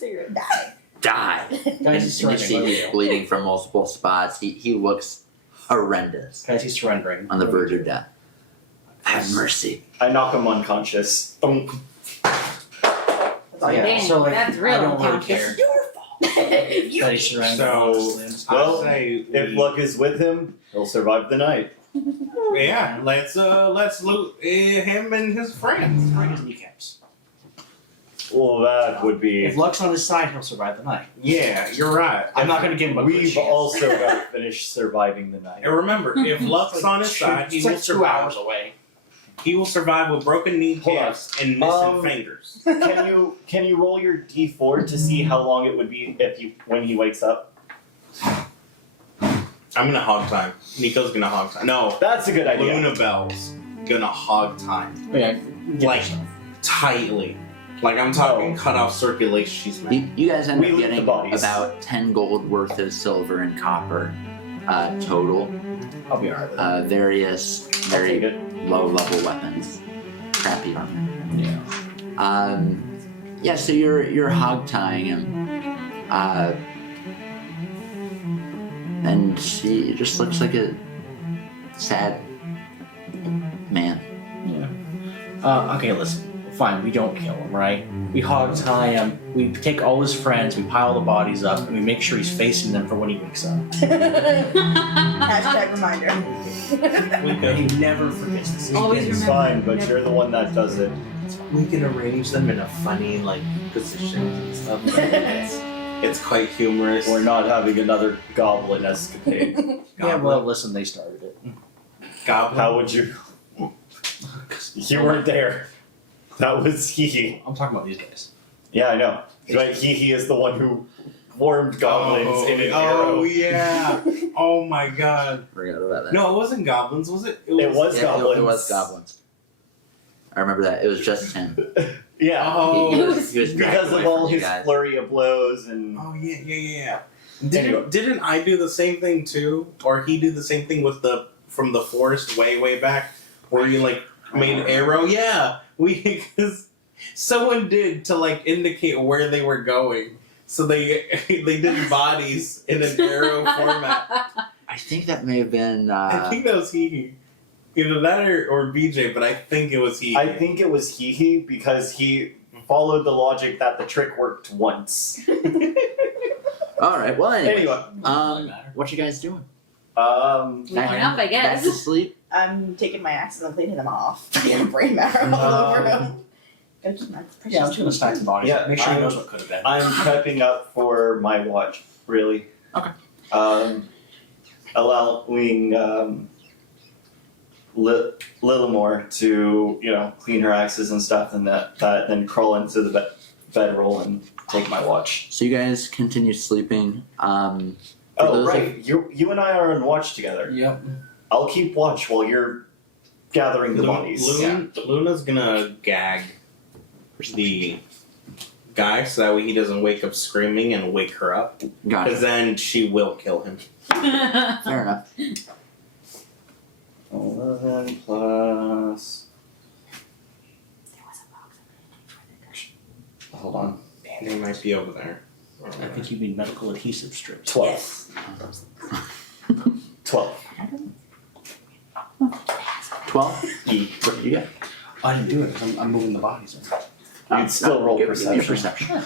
die. Guys, he's And you surrendering. see What do we he's do? bleeding from multiple spots. He looks horrendous, Guys, he's surrendering. on the What do we verge do? of death. Have mercy. I knock him unconscious. Thunk. That's all you Yeah, Dang, so like, that's I real don't really unconscious. care Your fault. that he's surrendering. So- honestly. I'm just- Well, I say If luck is with him, he'll survive the night. yeah, let's loot him and his friends. break his kneecaps. Well, that would be. If luck's on his side, he'll survive the night. Yeah, you're right. I'm not gonna give him a good We've chance. also got to finish surviving the night. And remember, if luck's It's on his side, he it's will like 2 survive. hours away. He will survive with broken kneecaps and missing fingers. Can you roll your d4 to see how long it would be when he wakes up? I'm gonna hog time. Nico's gonna hog time. No, That's a good idea. Luna Bell's gonna hog time. Oh, yeah, Like, tightly. Like, I'm talking Oh. cut off circulation. She's mad. You guys end We up loot the getting bodies. about 10 gold worth of silver and copper total. I'll be alright with it. Various I'll take very it. low level weapons. Crappy armor. Yeah. Yeah, so you're hog tying him. And he just looks like a sad man. Okay, listen. Fine, we don't kill him, right? We hog tie him, we take all his friends, we pile the bodies up, and we make sure he's facing them for when he wakes up. Hashtag reminder. We And can, he never forgets this. Always It's remember. fine, but you're the one that does it. we can arrange them in a funny, like, position and stuff. It's quite humorous. We're not having another goblin escapade. Yeah, well, listen, they started it. Goblin. How would you? You weren't there. That was Hee. I'm talking about these guys. Yeah, I know. But Hee is the one who formed goblins in an arrow. Oh, yeah. Oh, my God. Forgot about that. No, it wasn't goblins, was it? It was Yeah, goblins. it was goblins. I remember that. It was just him. Yeah. Oh, He was dragged Because away of all from you his guys. flurry of blows and Oh, yeah. Didn't I do the same thing too, or he do the same thing with from the forest way back, where you like made arrow? Yeah, because someone did to like indicate where they were going, so they did bodies in an arrow format. I think that may have been. I think that was he. Either that or BJ, but I think it was he. I think it was he because he followed the logic that the trick worked once. All right. Well, anyway. Anyway, What you guys doing? Waking up, I guess. Back to sleep. I'm taking my axes and cleaning them off. I have brain matter all over them. Gotta keep my precious Yeah, I'm just gonna stack the bodies. Yeah, Make sure he I'm- knows what could have been. I'm prepping up for my watch, really. Okay. Allowing Lillimore to, clean her axes and stuff, and then crawl into the bedroll and take my watch. So you guys continue sleeping. For Oh, those right. You and I are on watch together. Yep. I'll keep watch while you're gathering the bodies. Luna's gonna gag the guy so that way he doesn't wake up screaming and wake her up, Gotcha. because then she will kill him. Fair enough. 11 plus. Hold on. They might be over there. I think you mean medical adhesive strips. 12. 12. 12. E. What do you get? I didn't do it because I'm moving the bodies in. You'd still roll give me a perception. perception.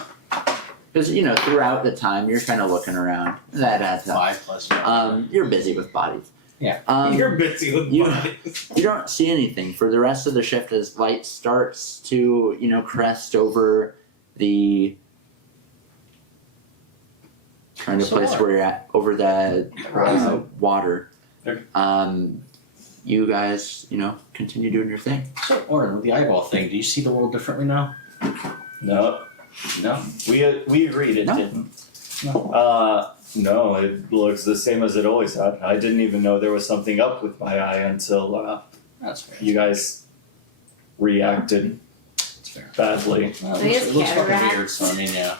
Because throughout the time you're kind of looking around. That adds up. 5 plus. You're busy with bodies. Yeah. You're busy with you- bodies. You don't see anything for the rest of the shift as light starts to, crest over the. Trying to place where you're at over the water. Okay. You guys, continue doing your thing. So, Orin, with the eyeball thing, do you see the world differently now? No. No. We agreed it No. didn't. No. No, it looks the same as it always had. I didn't even know there was something up with my eye until That's fair. you guys reacted That's fair. badly. Well, So he has it looks fucking cataracts. weird, so I mean, yeah.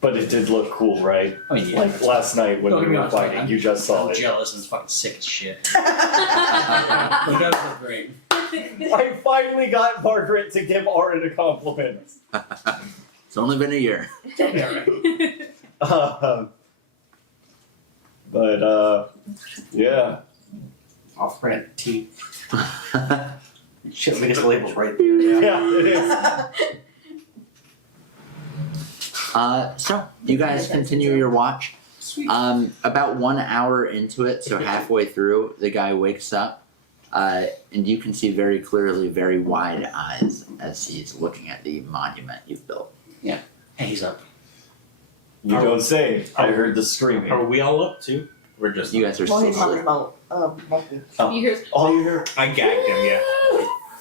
But it did look cool, right? I mean, yeah. Like last night when Don't we get me were wrong, fighting, I'm- you just saw I'm it. jealous and it's fucking sick as shit. But it does look great. I finally got Margaret to give Arin a compliment. It's only been a year. Yeah. Off-brand tea. Shit, biggest labels right there. Yeah. Yeah, it is. So you guys continue your watch. Sweet. About 1 hour into it, so halfway through, the guy wakes up, and you can see very clearly, very wide eyes as he's looking at the monument you've built. And he's up. You don't say. I heard the screaming. Are we all up too? We're just. You guys are Well, still he's asleep. monkey. You hear All you hear. I gagged him. Yeah.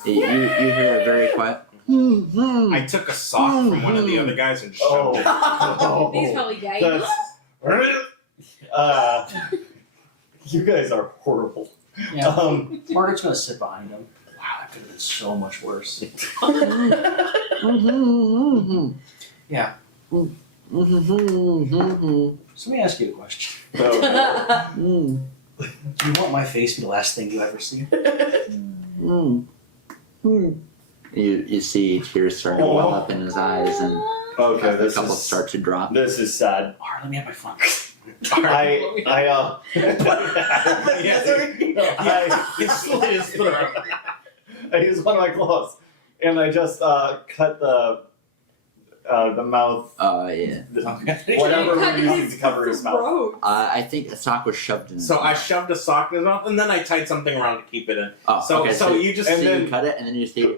You hear a very quiet. I took a sock from one of the other guys and shoved it. He's probably gagging. That's, you guys are horrible. Yeah. Margaret's gonna sit behind him. Wow, that could have been so much worse. Yeah. So let me ask you a question. Okay. Do you want my face to be the last thing you ever see? You see tears starting to well up in his eyes, and Okay, a this couple is start to drop. this is sad. Alright, let me have my fun. I He slit his throat. I used one of my claws, and I just cut the mouth, Yeah. whatever we're using to cover his mouth. I think a sock was shoved in. his So I mouth. shoved a sock in his mouth, and then I tied something around to keep it in. Oh, So okay, so you just and so then- you cut it, and then you see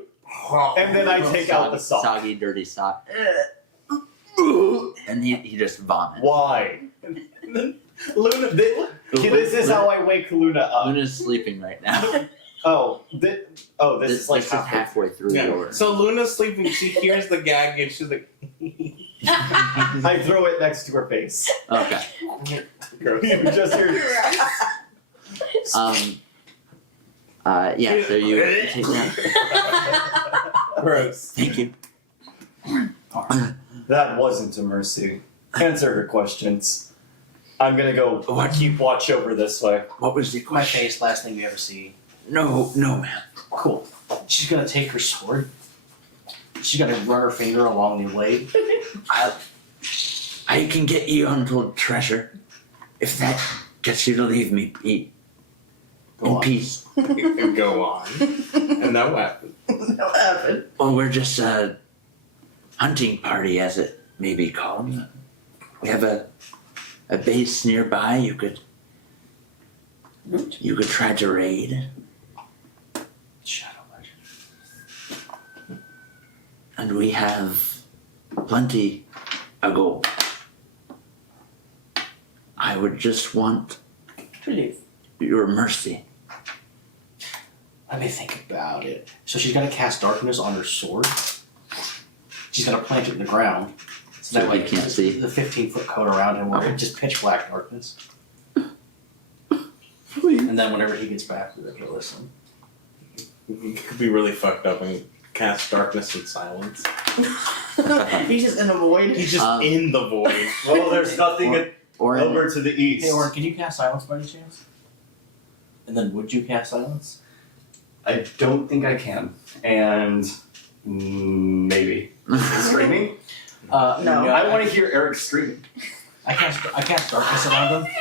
And then I take out the sock. soggy, dirty sock, and he just vomits. Why? Luna. This is how I wake Luna up. Luna's sleeping right now. This is like this is halfway through Yeah. your. So Luna's sleeping. She hears the gag, and she's like. I throw it next to her face. Okay. You just hear. Yeah. So you take that. Gross. Thank you. That wasn't a mercy. answer her questions. I'm gonna go What? keep watch over this way. What was the My question? face, last thing you ever see. No, man. Cool. She's gonna take her sword. She's gonna run her finger along the blade. I can get you untold treasure if that gets you to leave me Go in on. peace. Go on. And that happened. What happened? Well, we're just a hunting party, as it may be called. We have a base nearby. You could try to raid, Shadow Legend. and we have plenty of gold. I would just want To leave. your mercy. Let me think about it. So she's gonna cast darkness on her sword. She's gonna plant it in the ground. So that he can't see. the 15-foot coat around him, where it's just pitch black darkness. And then whenever he gets back, we're gonna listen. You could be really fucked up and cast darkness and silence. He's just in a void. He's just Um, in the void. Well, there's nothing Or over to the east. Hey, Oren, can you cast silence by any chance? And then would you cast silence? I don't think I can. And maybe. Screaming? No. I want to hear Eric screaming. I cast darkness around him.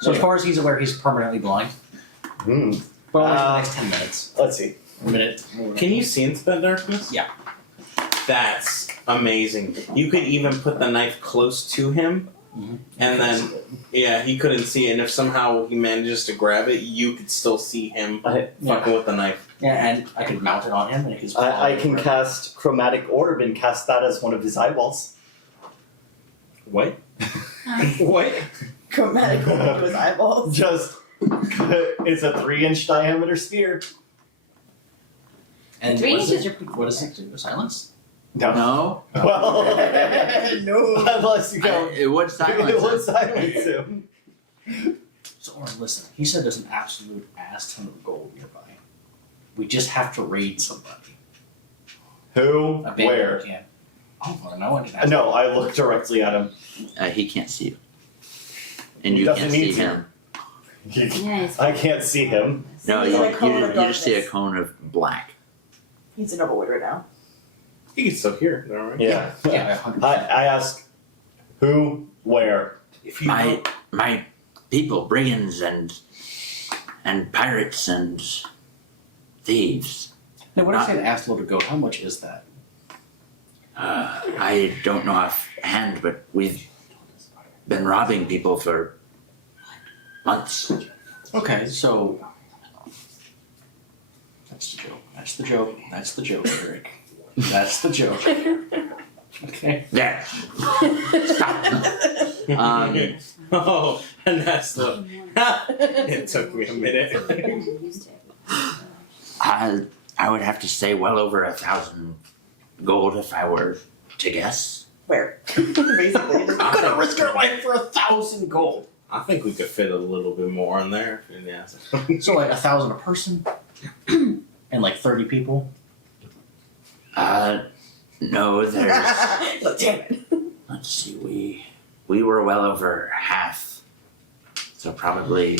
So as far as he's aware, he's permanently blind. Hmm. For only the next 10 minutes. Let's see. A minute. Can you see into that darkness? Yeah. That's amazing. You could even put the knife close to him, and then, yeah, he couldn't see it. And if somehow he manages to grab it, you could still see him fucking with the knife. Yeah, and I could mount it on him, and it could. I can cast Chromatic Orb and cast that as one of his eyeballs. What? What? Chromatic orb to his eyeballs. Just, it's a 3-inch diameter sphere. And 3 what is inches it? What does it do? Silence? no? Well, No. unless you go. It would silence. It would silence him. So, Oren, listen. He said there's an absolute ass ton of gold nearby. We just have to raid somebody. Who? A big Where? Can. Oh, well, no one can ask. No, I look directly at him. He can't see you, and He you doesn't can't see need to. him. Yes. I can't see him. No, He's you, in a cone of you just see a darkness. cone of black. He's in a void right now. He can still hear it, alright? Yeah. Yeah, 100%. I ask, who, where? If you My people, brigands and pirates and thieves. Now, what if I had asked a little ago, how much is that? I don't know offhand, but we've been robbing people for months. Okay, so that's the joke. That's the joke. That's the joke, Eric. That's the joke. Okay. There. Stop. Oh, and that's the. It took me a minute. I would have to say well over 1,000 gold if I were to guess. Where? Basically. I'm gonna risk your life for 1,000 gold. I think we could fit a little bit more in there. Yeah. So like 1,000 a person, and like 30 people. No, there's. Look, damn it. Let's see, we were well over half. So probably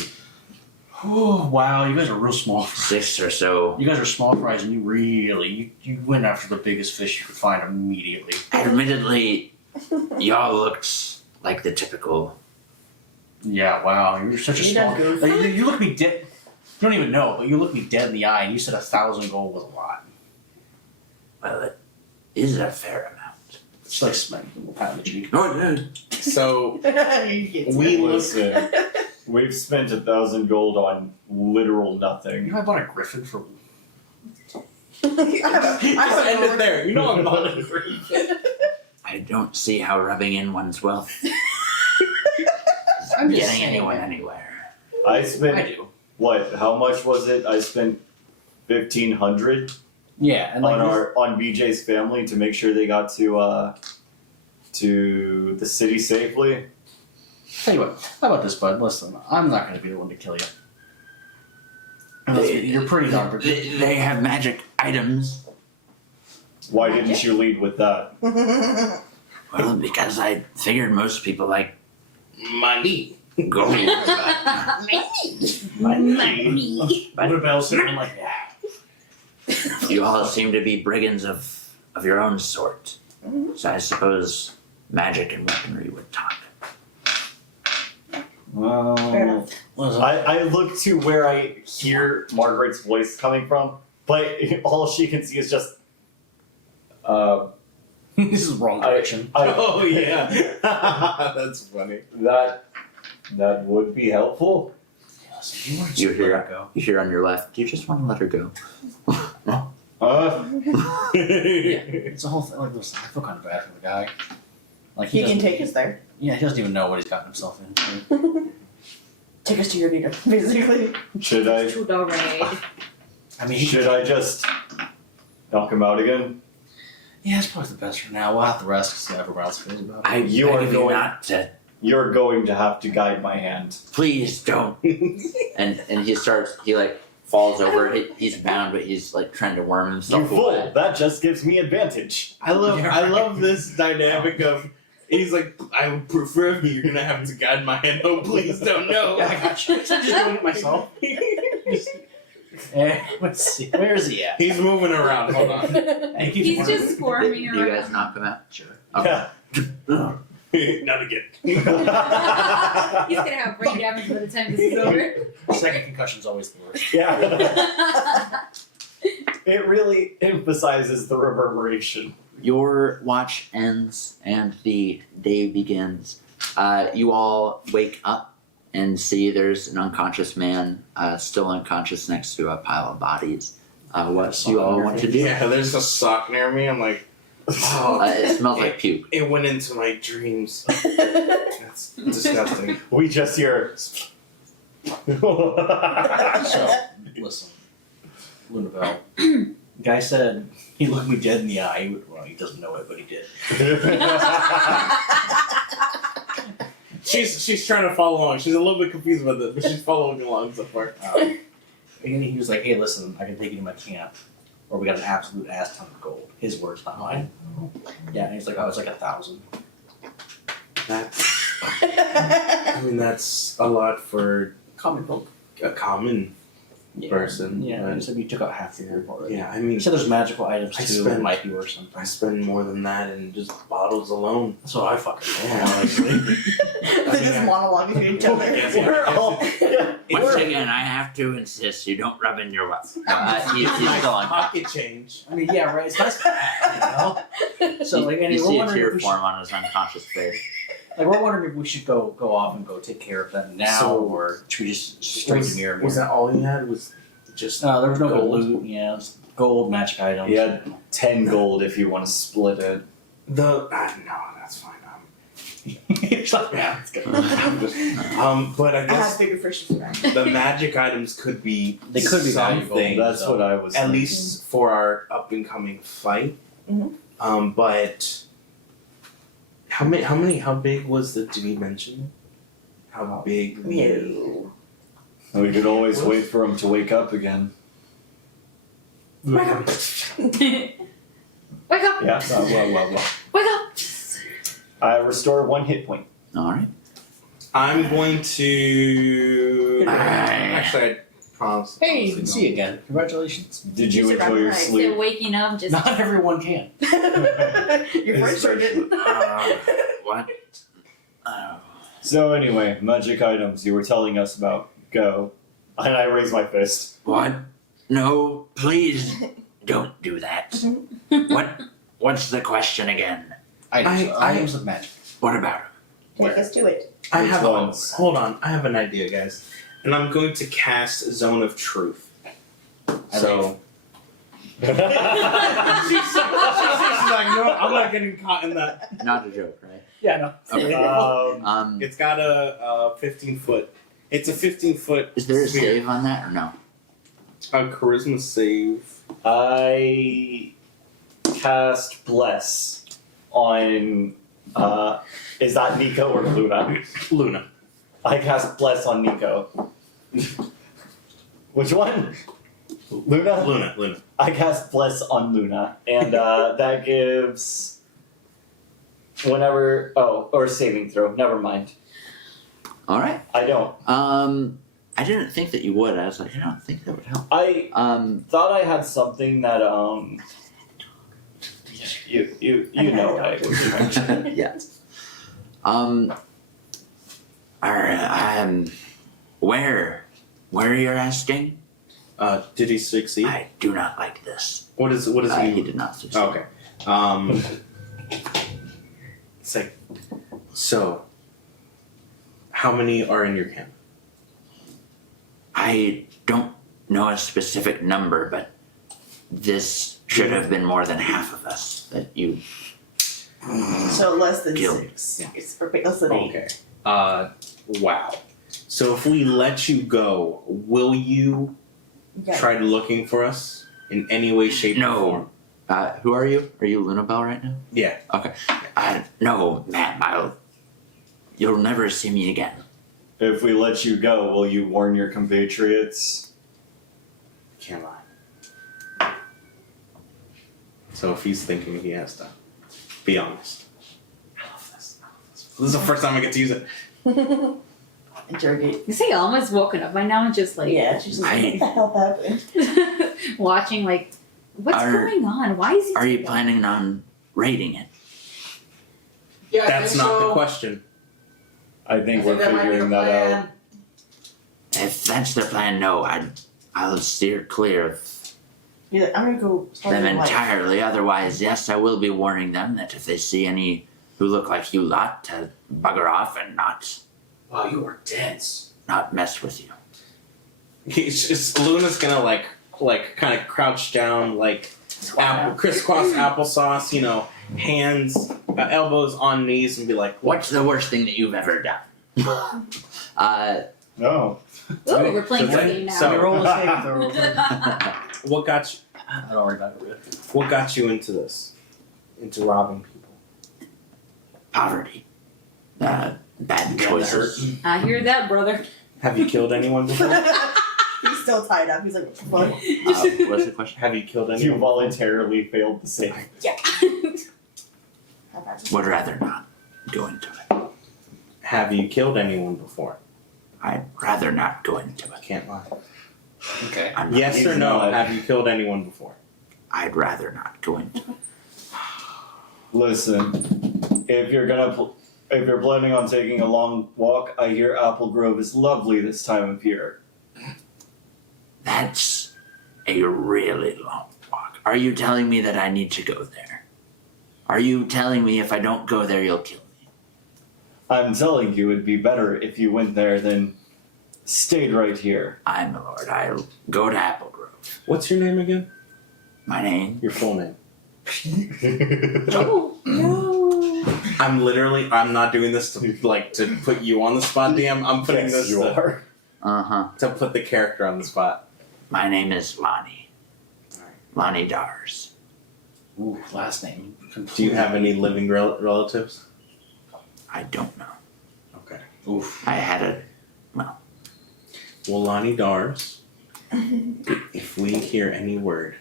Oh wow, you guys are real small. 6 or so. You guys are small fries, and you went after the biggest fish you could find immediately. Admittedly, y'all looked like the typical. Yeah, wow, you're such a You small. done goof. Like, you look me dead. You don't even know, but you look me dead in the eye, and you said 1,000 gold was a lot. Well, it is a fair amount. It's like smacking a little pat on the cheek. No, no. So You get we to look. Listen, we've spent 1,000 gold on literal You nothing. know, I bought a griffin for. I Just end it there. You know I'm not agree. I don't see how rubbing in one's wealth is I'm just getting saying. anyone anywhere. I I spent, do. what, how much was it? I spent 1,500 Yeah, and like on BJ's family to make sure they got to the city safely. tell you what, how about this, bud? Listen, I'm not going to be the one to kill you. You're pretty darn good. They have magic items. Why didn't you lead with that? Well, because I figured most people like Money. gold. Money. Lunabelle's sitting like, yeah. You all seem to be brigands of your own sort. So I suppose magic and weaponry would talk. Fair Well, enough. I look to where I hear Margaret's voice coming from, but all she can see is just. this is wrong direction. Oh yeah, that's funny. That would be helpful. Listen, you weren't You supposed to hear- let go. You hear on your left, you just want to let her go. It's a whole thing. Like, listen, I feel kind of bad for the guy. Like He can doesn't- take us there. Yeah, he doesn't even know what he's gotten himself into. Take us to your leader, basically. Should I? Trudeau raid. I mean, Should I just knock him out again? yeah, it's probably the best for now. We'll have to rest to see how everyone else feels about it. I You beg are of you going- not to. You're going to have to guide my hand. Please don't. and he like falls over. He's bound, but he's like trying to worm You himself fool! away. That just gives me advantage. I love this dynamic of. He's like, I would prefer if you're gonna have to guide my hand. Oh, please don't know. Yeah, I got you. I'm just doing it myself. Let's see. Where is he at? He's moving around. Hold on. And he keeps He's wondering- just squirming Do you guys around. knock him out? Sure. Yeah. Not again. He's gonna have brain damage by the time this is over. Second concussion's always the worst. Yeah. It really emphasizes the reverberation. Your watch ends and the day begins. You all wake up and see there's an unconscious man still unconscious next to a pile of bodies. What do you all want to do? Yeah, there's a sock near me. I'm like, oh, It smells like puke. it went into my dreams. That's disgusting. We just hear. So, listen. Lunabelle. Guy said he looked me dead in the eye. Well, he doesn't know it, but he did. She's trying to follow along. She's a little bit confused about this, but she's following along so far. And he was like, hey, listen, I can take you to my camp. Or we got an absolute ass ton of gold. His words, not mine. Yeah, and he's like, oh, it's like 1,000. That's, I mean, that's a lot for Common folk. a common Yeah. person. Yeah, but- he said you took out half the gold already. yeah, I He mean, said there's magical items I too spent- that might be worth something. I spend more than that in just bottles alone. That's what I fucking think, Yeah. honestly. They just monologue to each other. Yes. We're all. Yeah, Once we're- again, I have to insist you don't rub in your wealth. He's still unconscious. Pocket change. I mean, yeah, right. It's nice to have, you know. So like, You anyway, we're see a wondering tear if we form on his unconscious face. like we're wondering if we should go off and go take care of them now, So- or should we just straight to Mir-Ameire? Was that all you had? Was just No, there was no gold? loot. Yeah, it was gold, magic items. He had 10 gold if you want to split it. the? No, that's fine. It's like, yeah, it's good. But I I have guess bigger fish to fry. the magic items could be They could be valuable. something. That's what I was At thinking. least for our up and coming fight. Mhm. But how big was the? Did we mention how big? No. We could always wait for him to wake up again. Wake up! Yeah. Wake up! I restore 1 hit point. All right. I'm going to. Actually, I promise. Hey, you can see again. Congratulations. Did you You enjoy survived your the night. sleep? Still waking up, just Not everyone can. Your friend sure didn't. What? Oh. So anyway, magic items you were telling us about. Go. And I raise my fist. What? No, please don't do that. What's the question again? Items of magic. What about him? Take us to it. I have a, ones? hold on. I have an idea, guys, and I'm going to cast Zone of Truth. So she's like, no, I'm not getting caught in that. Not a joke, right? Yeah, no. Okay. It's got a 15-foot. It's a 15-foot. Is there a sphere. save on that or no? A charisma save. I cast Bless on. Is that Nico or Luna? Luna. I cast Bless on Nico. Which one? Luna? Luna. I cast Bless on Luna, and that gives Whenever. Oh, or saving throw. Never mind. All right. I don't. I didn't think that you would. I was like, I don't think that would help. I Thought I had something that You know what I was yeah. Where you're asking? Did he succeed? I do not like this. What is He he? did not succeed. Oh, okay. It's like, so, how many are in your camp? I don't know a specific number, but this should have been more than half of us that you. So less than Kill. 6. Or less than 8. Okay. Wow. So if we let you go, will you Okay. try looking for us in any way, shape, or form? No. Who are you? Are you Lunabelle right now? Yeah. Okay. No, ma'am. You'll never see me again. If we let you go, will you warn your compatriots? Can't lie. So if he's thinking, he has to be honest. I love this. This is the first time I get to use it. Interrogate. You see, Alma's woken up by now and just like Yeah, she's like, what the hell happened? watching like, what's Are- going on? Why is he? Are you doing that? planning on raiding it? Yeah, That's not the question. I think we're figuring that out. If that's their plan, no. I'll steer clear of You're like, I'm gonna go start them my life. entirely. Otherwise, yes, I will be warning them that if they see any who look like you lot, to bugger off and not Wow, you are dense. mess with you. He's just, Luna's gonna like kind of crouch down, like crisscross applesauce, you know, hands, elbows on knees, and be like, What's the worst thing that you've ever done? No. Ooh, we're playing So- this game now. so- Roll a saving throw real quick. What got you? I don't remember it. What got you into this? Into robbing people? Poverty. Bad choices. I hear that, brother. Have you killed anyone before? He's still tied up. He's like, what? What's the question? Have you killed You anyone? voluntarily failed the save. Would rather not go into it. Have you killed anyone before? I'd rather not go into I it. can't lie. Okay. I'm not- Yes or He's no? not. Have you killed anyone before? I'd rather not go into it. Listen, if you're planning on taking a long walk, I hear Apple Grove is lovely this time of year. That's a really long walk. Are you telling me that I need to go there? Are you telling me if I don't go there, you'll kill me? I'm telling you, it'd be better if you went there than stayed right here. I'm a lord. I'll go to Apple Grove. What's your name again? My name? Your full name. Oh no! I'm not doing this to put you on the spot, DM. I'm putting Yes, this you to, are. to put the character on the spot. My name is Lonnie. Lonnie Dars. Ooh, last name. Do you have any living relatives? I don't know. Okay. Oof. I had a. Well, Lonnie Dars, if we hear any word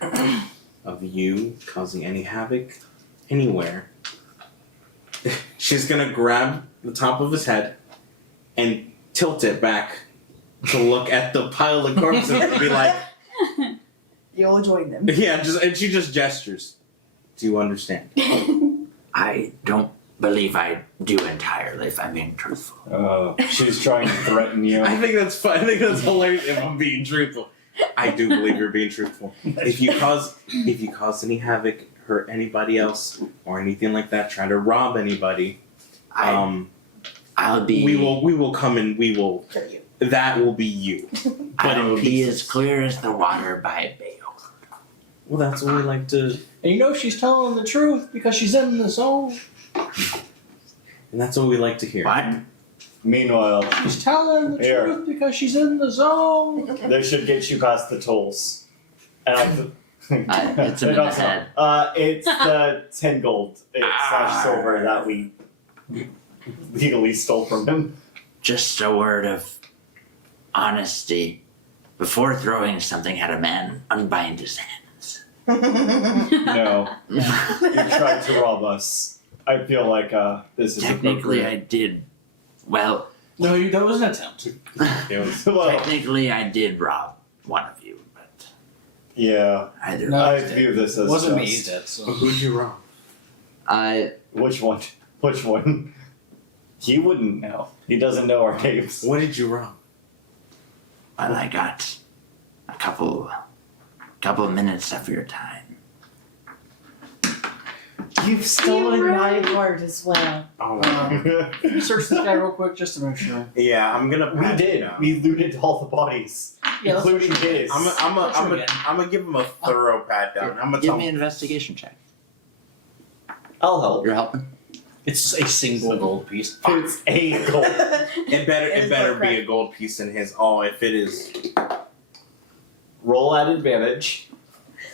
of you causing any havoc anywhere, she's gonna grab the top of his head and tilt it back to look at the pile of corpses and be like, You'll join them. yeah, and she just gestures. Do you understand? I don't believe I do entirely, if I'm being truthful. She's trying to threaten you. I think that's fun. I think that's hilarious if I'm being truthful. I do believe you're being truthful. If you cause any havoc, hurt anybody else, or anything like that, try to rob anybody, I'll be. we will come and we will. Kill you. That will be you. But I'll in be as pieces. clear as the water by Baal. Well, that's what we like to, And you know she's telling the truth because she's in the zone. and that's what we like to hear. What? Meanwhile, She's telling the Here. truth because she's in the zone. they should get you past the tolls. And It's They're in not the head. It's the 10 gold slash silver that we legally stole from him. Just a word of honesty. Before throwing something at a man, unbind his hands. No, you tried to rob us. I feel like this is Technically, I appropriate. did. Well, No, that was an attempt. It was Well, technically, I did rob one of you, but yeah, either. No. I view this as It wasn't me, just. he did. So. who'd you rob? Which one? Which one? He wouldn't know. He doesn't know our names. What did you rob? Well, I got a couple of minutes of your time. You've stolen my heart as well. Oh, Can you search this guy real quick just to make sure? yeah, I'm gonna. We pat you did. down. We looted all the bodies, Yeah, let's including search it. his. I'm gonna give him a thorough pat down. I'm gonna Give tell me him. an investigation check. I'll help. You're helping. It's a single gold piece. It's a gold. It better It it is better not be a correct. gold piece in his. Oh, if it is, Roll at advantage.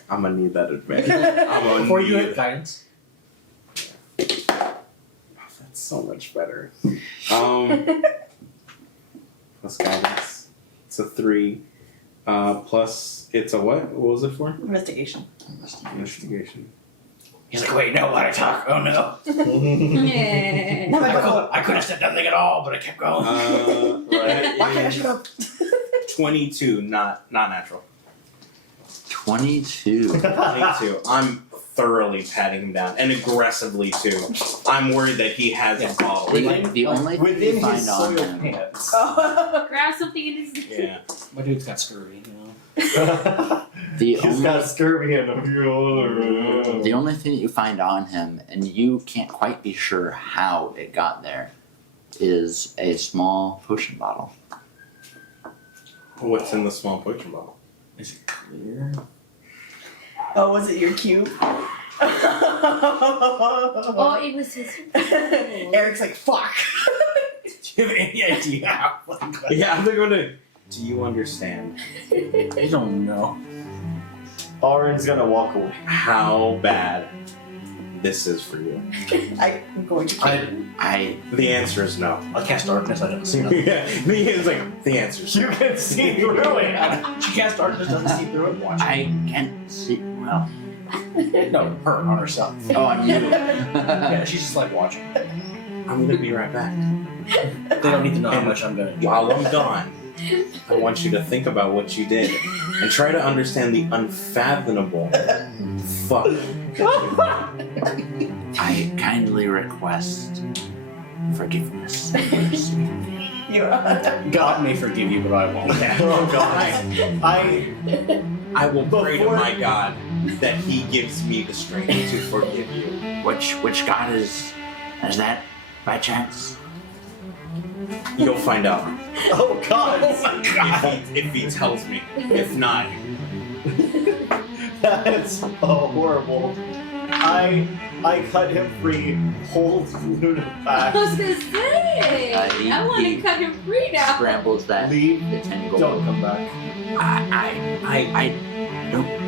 I'm gonna need that advantage. I'm gonna Before you need hit guidance. That's so much better. Plus guidance. It's a 3. Plus it's a what? What was it for? Investigation. Investigation. He's like, wait, no, why'd I talk? Oh no. Yeah. I could have said nothing at all, but I kept going. That Why can't I is shut up? 22, not natural. 22. 22. I'm thoroughly patting him down and aggressively too. I'm worried that he has a bottle. The only thing Within you find his on soiled him. pants. Oh. Grab something in his. Yeah. My dude's got scurvy, you know. The He's only, got scurvy in him. the only thing that you find on him, and you can't quite be sure how it got there, is a small potion bottle. What's in the small potion bottle? Is it clear? Oh, was it your cube? Oh, it was his. Eric's like, fuck. Do you have any idea how fucking clear? Yeah, they're gonna. Do you understand I don't know. Aaron's gonna walk away. how bad this is for you? I'm going to kill you. The answer is no. I cast darkness, I don't see nothing. Yeah, the answer is You can see through it. She casts darkness, doesn't see through it. Watch. I can't see. Well, No, her, on herself. oh, I'm you. Yeah, she's just like watching. I'm gonna be right back. They don't need to know how much I'm gonna. While I'm gone, I want you to think about what you did and try to understand the unfathomable fuck. I kindly request forgiveness. God may forgive you, but I won't. Oh god. I will pray to Before- my God that He gives me the strength to forgive you. Which god is that by chance? You'll find out Oh god. if he tells me. If not, That's horrible. I cut him free, hold Luna I back, was gonna say. He- I want to he cut him free now. Scrambles that leave, the 10 gold. don't come back. I don't.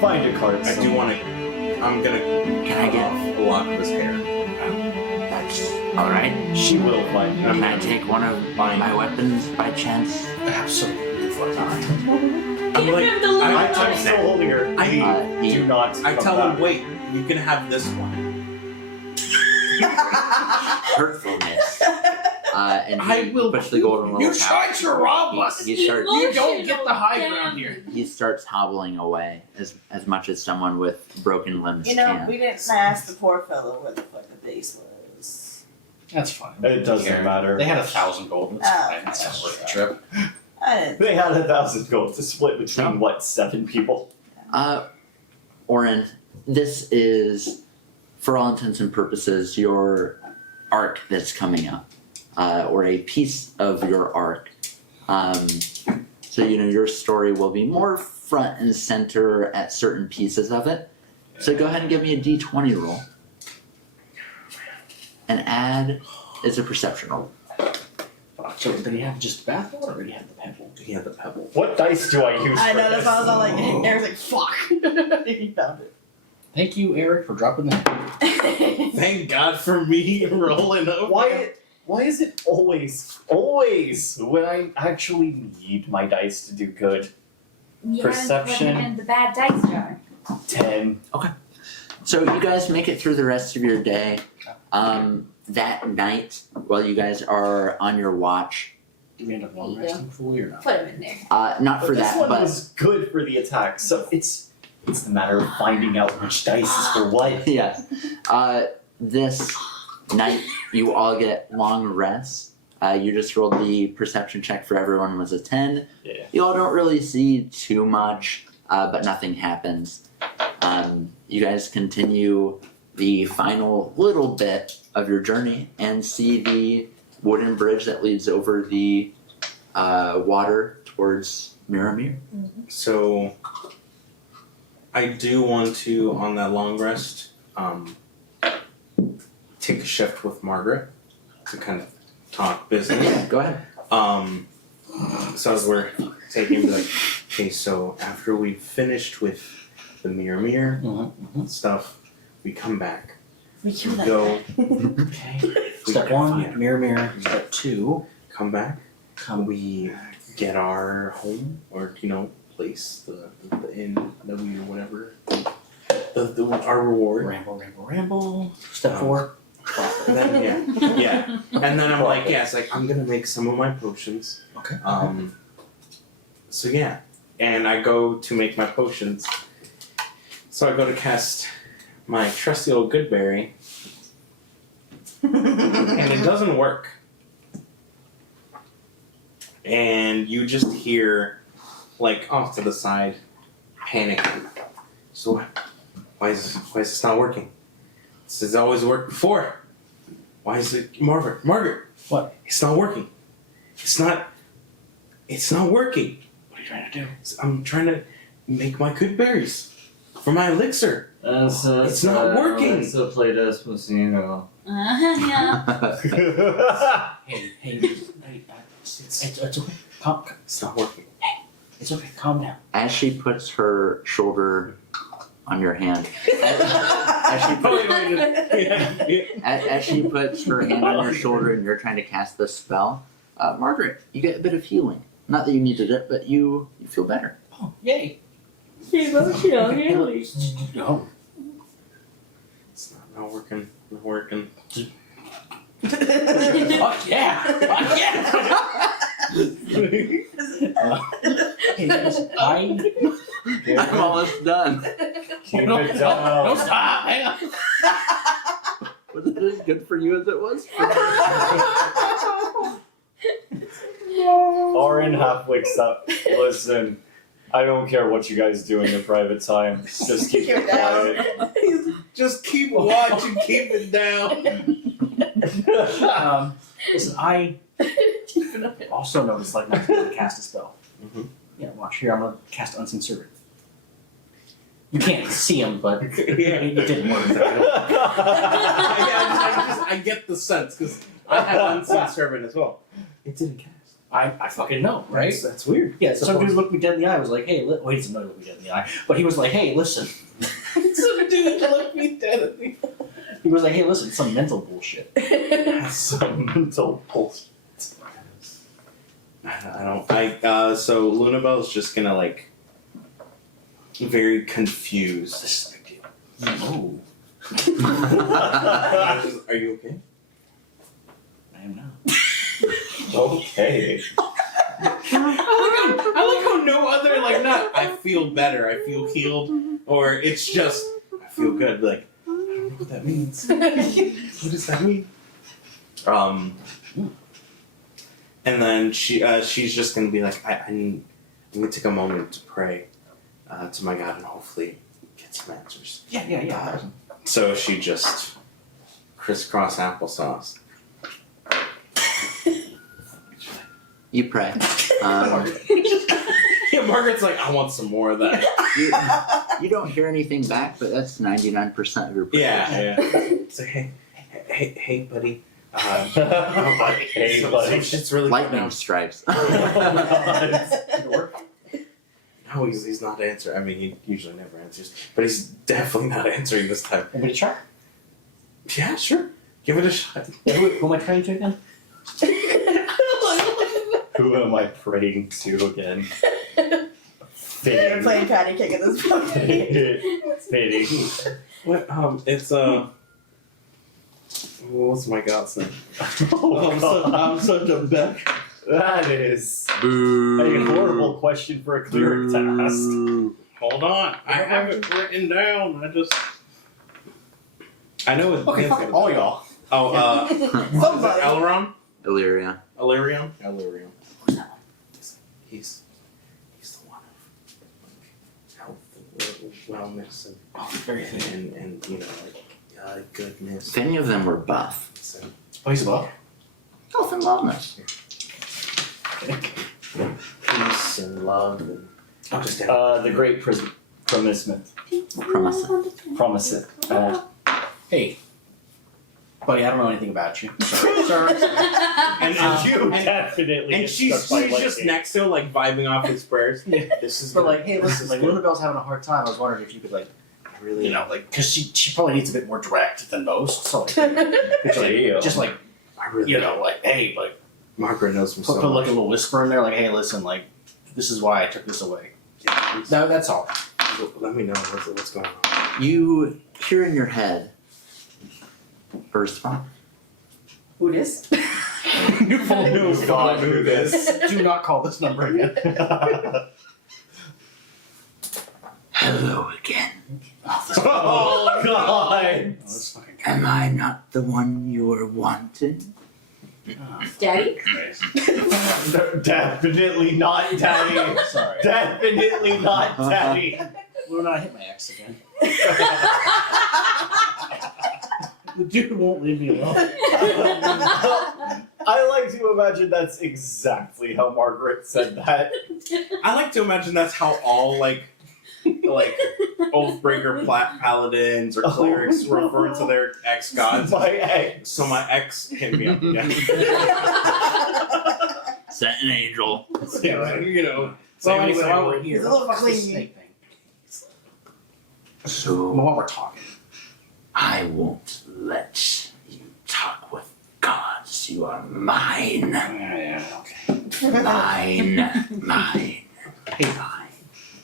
Find a card. I do want to. I'm gonna Can I cut get? off a lock of his hair. That's all right. She will find you. Can I take one of my weapons by chance? Absolutely. Fine. Give like- him the little I- I'm money. still holding her. He- Do not. I come tell back. him, wait, you can have this one. hurtfulness. And I he will puts the golden You little tried to rob us. He starts. You don't get the high ground here. He starts hobbling away as much as someone with broken limbs You know, can. we didn't ask the poor fellow where the fuck the base was. That's fine. It doesn't matter. They had 1,000 gold. It's Oh, fine. It's not okay. worth the trip. I didn't. They had 1,000 gold to split between what, 7 people? Oren, this is, for all intents and purposes, your arc that's coming up, or a piece of your arc. So your story will be more front and center at certain pieces of it. So go ahead and give me a d20 roll. And add is a perception roll. So did he have just bath water, or did he have the pebble? He had the pebble. What dice do I use I for know, that's this? why I was all like, Eric's like, fuck. He found it. Thank you, Eric, for dropping that. Thank God for me rolling over. Why is it always when I actually need my dice to do good? Yeah, Perception. put him in the bad dice jar. 10. So you guys make it through the rest of your day. That night, while you guys are on your watch, Do we end up long resting fully or not? Put him in there. not for But this that, one but was good for the attack, so it's a matter of finding out which dice is for what. yeah. This night, you all get long rests. You just rolled the perception check for everyone was a 10. Yeah. You all don't really see too much, but nothing happens. You guys continue the final little bit of your journey and see the wooden bridge that leads over the water towards Mir-Ameire. So I do want to, on that long rest, take a shift with Margaret to kind of talk business. Yeah, go ahead. So as we're taking, like, okay, so after we've finished with the Mir-Ameire stuff, we come back. We kill that Go. Okay. We Step go- 1, yeah. mirror. Step 2, Come back. come. We get our home, or place, the inn that we or whatever. Our reward. Ramble. Step 4. And then, yeah. And then I'm like, yeah, it's like I'm gonna make some of my potions. Okay. So yeah, and I go to make my potions. So I go to cast my trusty old Goodberry, and it doesn't work. And you just hear, like, off to the side, panicking. So what? Why is this not working? This has always worked before. Why is it, Margaret? What? It's not working. It's not working. What are you trying to do? I'm trying to make my good berries for my elixir. It's not working. It's a play Despacito. Yeah. Hey, it's okay. Calm. It's not working. It's okay. Calm down. As she puts her shoulder on your hand, as she puts her hand on your shoulder and you're trying to cast the spell, Margaret, you get a bit of healing. Not that you needed it, but you feel better. Oh, yay. Yeah. No. It's not working. Not working. Fuck yeah. Fuck yeah. Hey, listen, I'm almost done. Keep it down. Don't stop. Hang on. Was it as good for you as it was for me? Orin half wakes up. Listen, I don't care what you guys do in your private time. Just keep it quiet. Just keep watching. Keep it down. Listen, I also noticed, like, when I cast a spell. Mhm. Yeah, watch here. I'm gonna cast Unseen Servant. You can't see him, but Yeah. it didn't work. I get the sense because I have Unseen Servant as well. It didn't cast. I fucking know, right? That's weird. Yeah, some dude looked me dead in the eye. Was like, "Hey, wait, he didn't look me dead in the eye," but he was like, "Hey, listen." Some dude looked me dead at me. He was like, "Hey, listen, some mental bullshit." Some mental bullshit. So Lunabelle's just gonna, like, very confused. This is a big deal. Oh, Are you okay? I am now. Okay. I like how no other, like, not I feel better, I feel healed, or it's just I feel good. Like, I don't know what that means. What does that mean? And then she's just gonna be like, I'm gonna take a moment to pray to my God and hopefully get some answers. Yeah. So she just crisscross applesauce. You pray. Yeah, Margaret's like, I want some more of that. You don't hear anything back, but that's 99% of your prayers. Yeah. It's like, hey, buddy. Hey, buddy. Some shit's really good Lightning now. strikes. No, he's not answering. I mean, he usually never answers, but he's definitely not answering this time. Want me to try? Yeah, sure. Give it a shot. Who am I trying to again? Who am I praying to again? We're playing patty cake at this point. Fitting. What? It's what's my god's name? Oh, I'm such a Beck. that is Boo. a horrible question for a cleric to ask. Hold on, I have it written down. I know it's Okay, fuck all y'all. Oh, is it Somebody. Elrond? Illyria. Illyrium? Illyrium. He's the one of health and wellness Very thin. and you know like goodness. If any of them were buff, So, Oh, he's above. health and wellness. peace and love and The great promisement. Promise it. Hey, buddy, I don't know anything about you. Sorry. and You and, definitely. and she's just next to him like vibing off his prayers. Yeah. This is But good. like, hey, This listen, is like good. Lunabelle's having a hard time. I was wondering if you could like, really, you know, like, because she probably needs a bit more direct than most. So like, just like, I really, you know, like, hey, like, Margaret knows me put, so put like much. a little whisper in there, like, hey, listen, like, this is why I took this away. Yeah, please. No, that's all. Let me know what's going on. You hear in your head a response. Who this? New phone. New God, who this? Do not call this number again. Hello again. Oh God! Oh, this fucking Am I not the one you were wanting? Daddy? Definitely not Daddy. Sorry. Definitely not Daddy. Luna, I hit my ex again. The dude won't leave me alone. I like to imagine that's exactly how Margaret said that. I like to imagine that's how all like Oathbreaker paladins or clerics refer to their ex gods. My ex. So my ex hit me up again. Sent an angel. Yeah, right. You know. So same anyway, old, while same we're old. here, He's a little what's the clingy. snake thing? So While we're talking. I won't let you talk with gods. You are mine. Yeah, okay. Mine.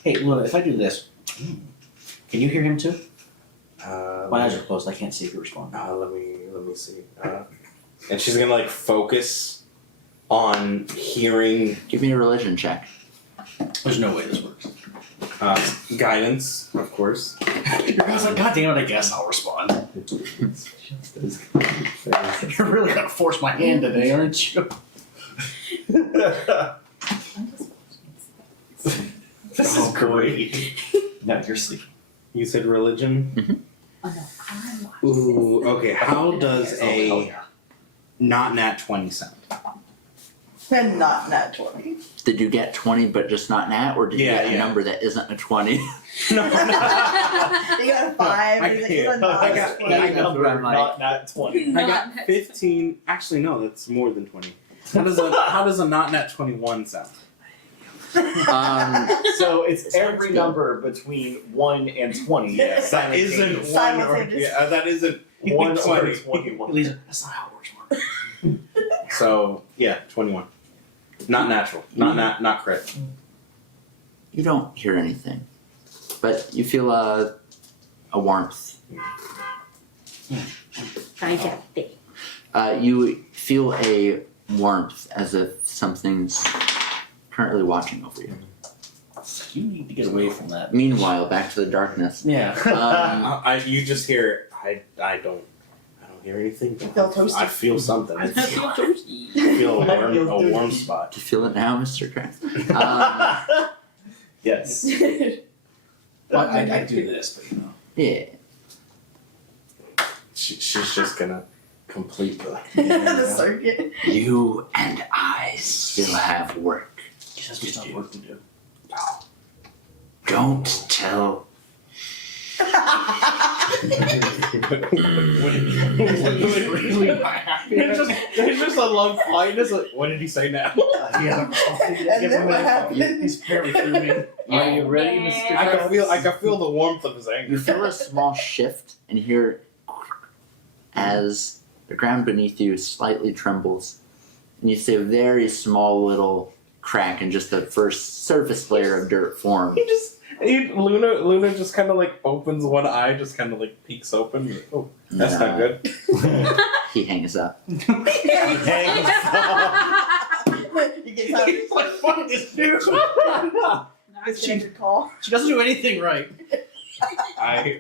Hey, Luna, if I do this, can you hear him too? My eyes are closed. I can't see if you respond. Let me see. And she's gonna like focus on hearing Give me a religion check. There's no way this works. guidance, of course. I was like, God damn it, I guess I'll respond. You're really gonna force my hand today, aren't you? This is great. No, you're sleeping. You said religion? Oh no, I'm watching. Ooh, okay. How does Oh, hell a yeah. not nat 20 sound? And not nat 20. Did you get 20 but just not nat, or did you Yeah, get a yeah. number that isn't a 20? No, You got a 5, I he's like, can't. he's a I 9. got- Big that's number, what I'm like. not nat 20. I got 15. Actually, no, that's more than 20. How does a not nat 21 sound? So it's every number between 1 and 20. Yes, that isn't 1 or Simultaneous. yeah, that isn't 1 or 20. 21. Lisa, that's not how it works, Mark. So yeah, 21. Not natural. Not crit. You don't hear anything, but you feel a warmth. Trying to think. You feel a warmth as if something's currently watching over you. You need to get away from that. Meanwhile, back to the darkness. Yeah. You just hear. I don't hear anything. You feel toasty. I feel something. I feel I a feel warm toasty. spot. Do you feel it now, Mr. Krantz? Yes. Well, I do this, but you know. Yeah. She's just gonna complete the. The circuit. You and I still have work. He says we still have work to do. Don't tell. There's just a long quietness. Like, what did he say now? He hasn't responded yet. And Give then him a what minute. happened? He's apparently through me. Are you ready, Mr. I can feel the warmth of his You anger. feel a small shift and hear as the ground beneath you slightly trembles, and you see a very small little crack and just the first surface layer of dirt form. Luna just kind of like opens one eye, just kind of like peeks open. Oh, that's No, not good. He hangs up. You get tired. He's like, fuck this dude. It's a good call. She doesn't do anything right.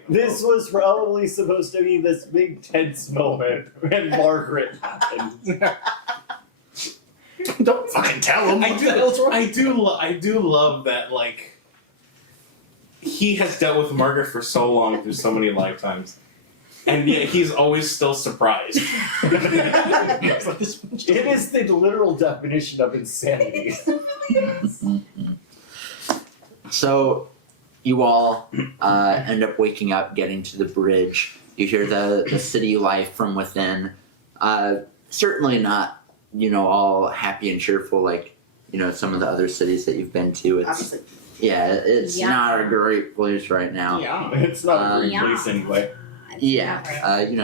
This was probably supposed to be this big tense moment when Margaret happened. Don't fucking tell him. I do love that, like, he has dealt with Margaret for so long through so many lifetimes, and yet he's always still surprised. It is the literal definition of insanity. So, you all end up waking up, getting to the bridge. You hear the city life from within. Certainly not, all happy and cheerful like, some of the other cities that you've been to. It's Obviously. it's Yeah. not a great place right now. Yeah. It's not a great Yeah. place anyway. Yeah,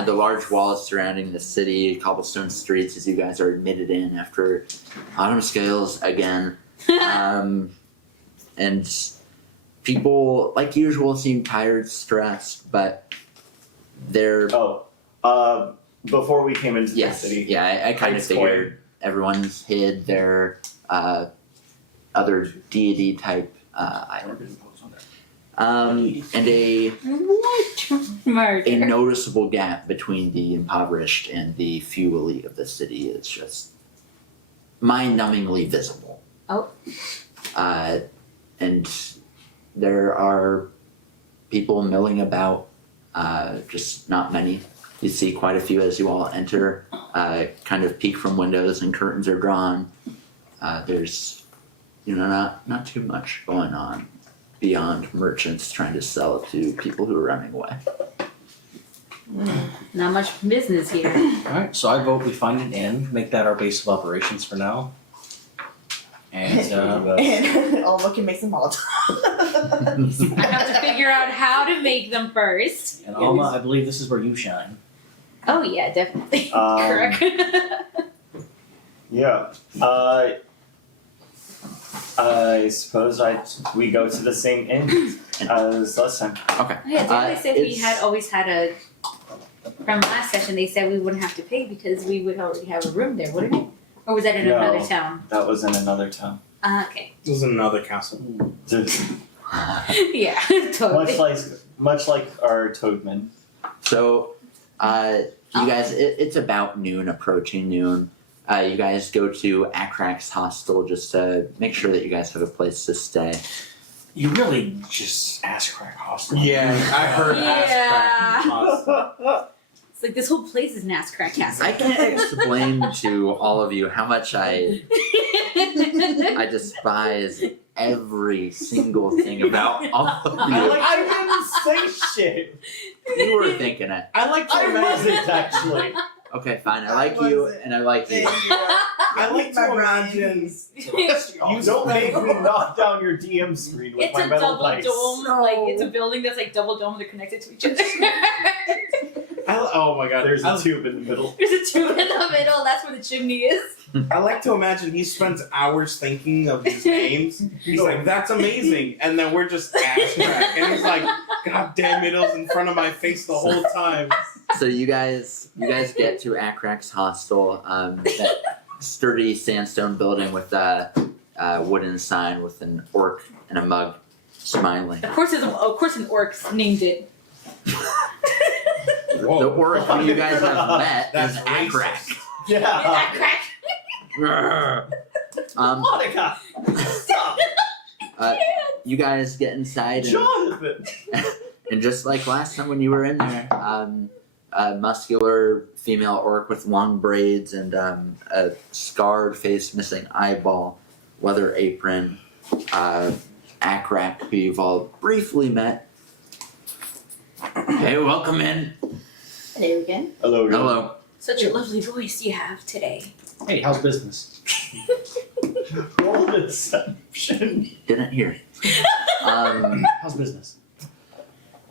the large walls surrounding the city, cobblestone streets as you guys are admitted in after autumn scales again. And people, like usual, seem tired, stressed, but they're... Before we came into the Yes, city. yeah, I kind of Heights figured everyone's hid their other deity type items. And a What? Murder. noticeable gap between the impoverished and the few elite of the city is just mind-numbingly visible. Oh. And there are people milling about, just not many. You see quite a few as you all enter, kind of peek from windows and curtains are drawn. There's, not too much going on beyond merchants trying to sell to people who are running away. Not much business here. Alright, so I vote we find an inn, make that our base of operations for now. And And Alma can make some Molotov. I have to figure out how to make them first. and Alma, I believe this is where you shine. Oh yeah, definitely. Um, Correct. Yeah. I suppose we go to the same inn as last time. Okay. Yeah, didn't they say we it's- had always had a from last session they said we wouldn't have to pay because we would already have a room there, wouldn't we? Or was that in No. another town? That was in another town. Okay. This is another castle. Yeah, totally. Much like our Toadman. So, you guys, it's about noon, approaching noon. You guys go to Akrak's hostel just to make sure that you guys have a place to stay. You really just ass crack hostel. Yeah, I heard Yeah. It's like this whole place is an ass crack castle. I can't explain to all of you how much I despise every single thing about all of you. I didn't say shit. You were thinking it. I like to I imagine. wasn't actually. Okay, fine. I like I you, wasn't. and I like you. I like to imagine. You don't make me knock down your DM screen with It's my a metal double dice. dome, like it's a building that's like double dome. They're connected to each other. Oh my god. There's I, a tube in the middle. There's a tube in the middle. That's where the chimney is. I like to imagine he spends hours thinking of these names. He's like, "That's amazing," and then we're just ass crack, and he's like, "God damn it, it was in front of my face the whole time." So you guys get to Akrak's hostel, that sturdy sandstone building with a wooden sign with an orc and a mug smiling. Of course, an orc named it. The orc who you guys have met That's is Akrak. Yeah. That crack. Monica! Stop! You guys get inside, and, Jonathan! and just like last time when you were in there, a muscular female orc with long braids and a scarred face, missing eyeball, leather apron, Akrak, who you've all briefly met. Hey, welcome in. Hello again. Hello. Hello. Such a lovely voice you have today. Hey, how's business? Roll deception. Didn't hear. How's business?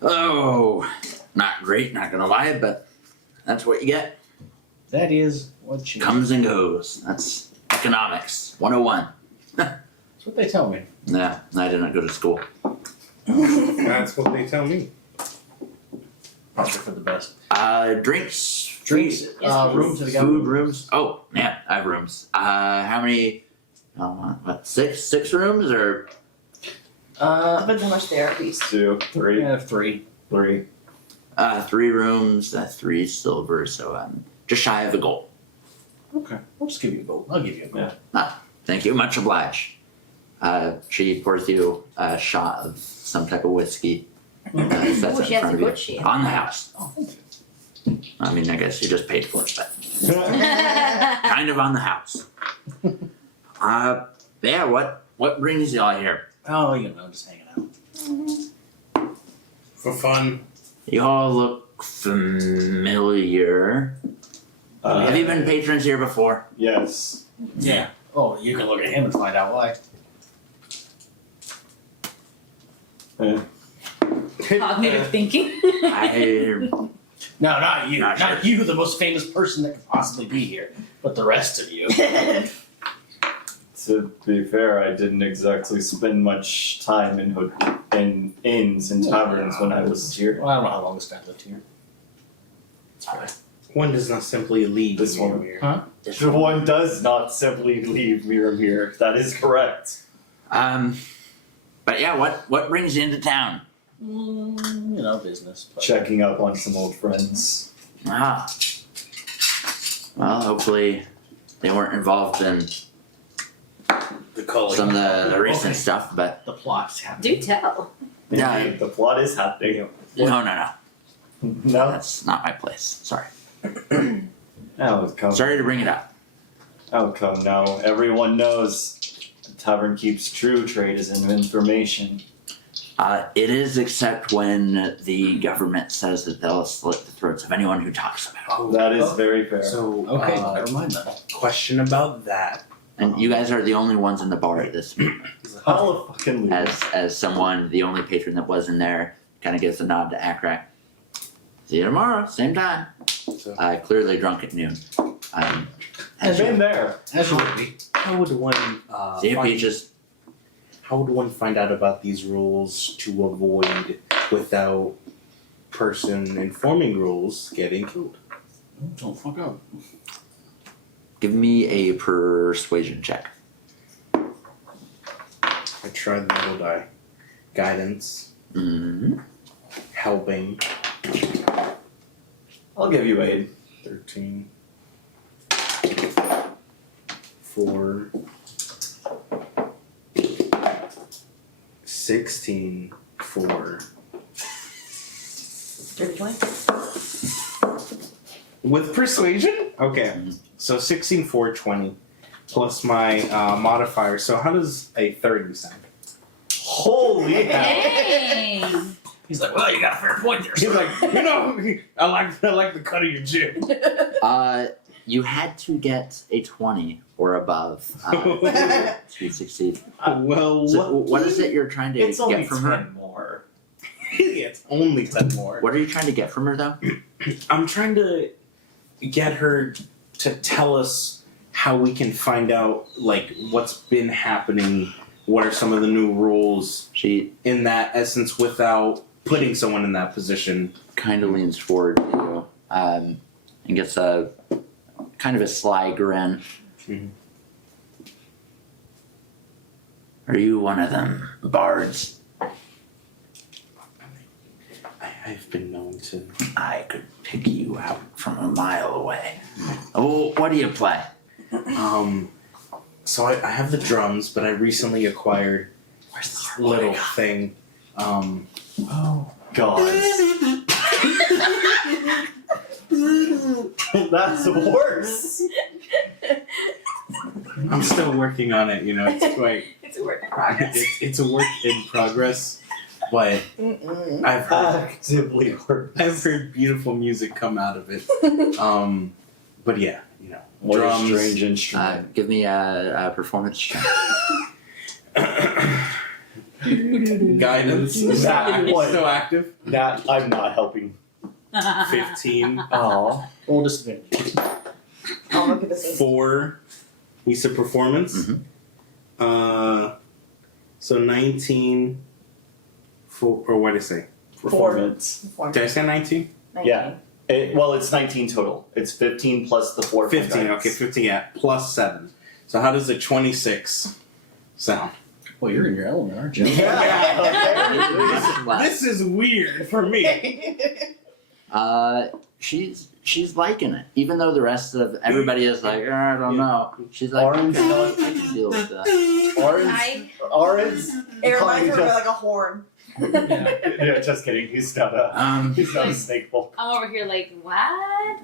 Oh, not great, not gonna lie, but that's what you get. That is what you Comes and goes. That's economics 101. That's what they tell me. Nah, I didn't go to school. That's what they tell me. Probably for the best. Drinks. Drinks, Yes, room to the Food rooms. Oh man, I have rooms. How many? What? Six rooms or? Depends how much they are, please. 2, 3, I have 3. 3. 3 rooms. 3 silver. So just shy of a gold. Okay. I'll just give you a gold. I'll give you a gold. Thank you, much obliged. She pours you a shot of some type of whiskey. Sets Oh, it she in has a front of you. good shit. On the house. Oh, thank you. I mean, I guess you just paid for it, but kind of on the house. Yeah. What brings y'all here? Oh, just hanging out. For fun. Y'all look familiar. Have you been patrons here before? Yes. Yeah. Oh, you can look at him and find out why. Cognitive thinking. No, not you. Not Not you, the most famous person that could possibly be here. But the rest of you. To be fair, I didn't exactly spend much time in inns and taverns when I was here. Well, I don't know how long this guy lived here. One does not simply leave This one. Mir-Ameire. Huh? One does not simply leave Mir-Ameire. That is correct. But yeah, what brings you into town? Business. But Checking up on some old friends. Well, hopefully they weren't involved in The culling. some of the recent Okay. stuff, but the plot's happening. Do tell. Yeah. Indeed, the plot is happening. no, No. that's not my place. Sorry. Outcome. Sorry to bring it up. Outcome now. Everyone knows the tavern keeps true trade as in information. It is, except when the government says that they'll slit the throats of anyone who talks about it. Oh, That is very fair. So, Okay, never mind that. question about that. And you guys are the only ones in the bar at this meeting. I'll fucking leave. As someone, the only patron that was in there, kind of gives a nod to Akrak. See you tomorrow, same time. So, Clearly drunk at noon. I've as been you- there. As you would be. how would one See you, find, Peaches. how would one find out about these rules to avoid without person informing rules getting killed? Don't fuck up. Give me a persuasion check. I tried the middle die. Guidance, Mm-hmm. helping, I'll give you aid. 13. 4. 16. 4. 20? With persuasion? Okay. So 16, 4, 20. Plus my modifier. So how does a 30 sound? Holy hell. Dang. He's like, well, you got a fair point there. He's sir. like, I like the cut of your jib. You had to get a 20 or above to succeed. Well, So what is it you're trying to It's only get 10 from her? more. it's only 10 more. What are you trying to get from her, though? I'm trying to get her to tell us how we can find out, like, what's been happening, what are some of the new rules She in that essence without putting someone in that position. kind of leans forward to you and gets a kind of a sly grin. Mhm. Are you one of them bards? I've been known to. I could pick you out from a mile away. Oh, what do you play? So I have the drums, but I recently acquired Where's the this little thing. Oh, God. That's worse. I'm still working on it, you know, it's quite, It's a work in progress. it's a work in progress, but Mm-mm. I've heard, Actively worse. I've heard beautiful music come out of it. But yeah, you know, What drums. a strange instrument. Give me a performance check. Guidance. That one. So active. That I'm not helping. 15. Aw. Roll disadvantage. I'll look at this. 4. We said performance. Mhm. So 19 for, or what did I say? Performance. Did I say 19? 19. Yeah. Well, it's 19 total. It's 15 plus the 4 from 15, guidance. okay, 15, yeah, plus 7. So how does a 26 sound? Well, you're in your element, aren't you? Wow. This is weird for me. She's liking it, even though the rest of everybody is like, I don't know. She's like, Orange okay, dog. I can deal with that. Orange. It reminds me just- of like a horn. Yeah, just kidding. He's not a snake bolt. I'm over here like, what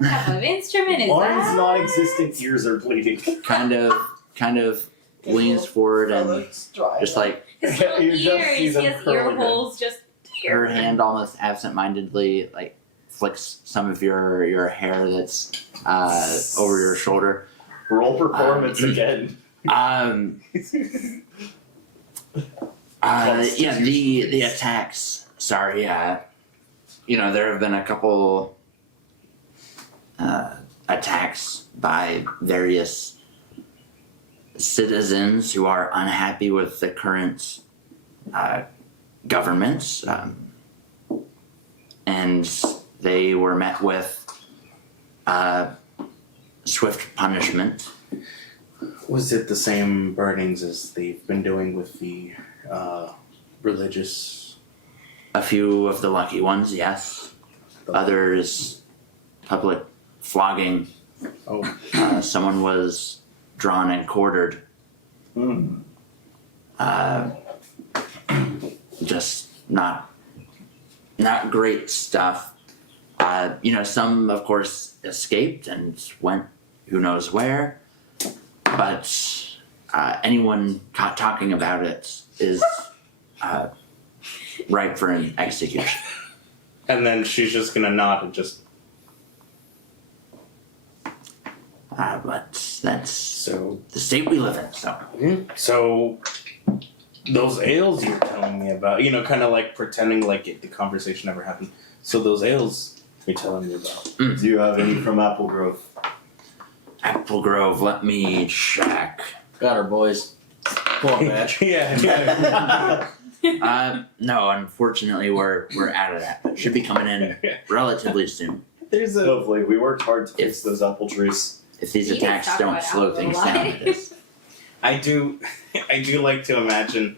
type of instrument is Orange's that? non-existent ears are bleeding. kind of leans forward and just like His little You just ears, see he them has ear curling it. holes just her hand almost absentmindedly like flicks some of your hair that's over your shoulder. Roll performance again. Yeah, the attacks. Sorry, there have been a couple attacks by various citizens who are unhappy with the current government, and they were met with swift punishment. Was it the same burnings as they've been doing with the religious? A few of the lucky ones, yes. Others, public flogging. Oh, Someone was drawn and quartered. Hmm. Just not great stuff. Some of course escaped and went who knows where, but anyone caught talking about it is ripe for an execution. and then she's just gonna nod and just But that's so. the state we live in, so. So those ales you're telling me about, kind of like pretending like the conversation never happened. So those ales you're telling me about. Do you have any from Apple Grove? Apple Grove, let me check. Got her, boys. Pull up, badge. Yeah. No, unfortunately we're out of that. Should be coming in relatively soon. There's a Lovely. We worked hard to fix those apple trees. If these You didn't attacks talk don't about slow Apple things a lot. down, it is. I do like to imagine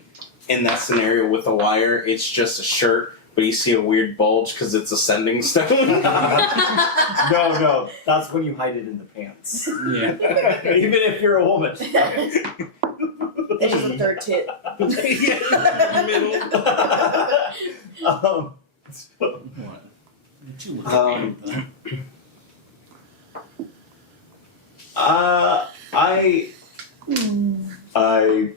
in that scenario with a wire, it's just a shirt, but you see a weird bulge because it's a sending stone. No, that's when you hide it in the pants. Yeah. Even if you're a woman. It's just a third tit. What? Did you look at me? I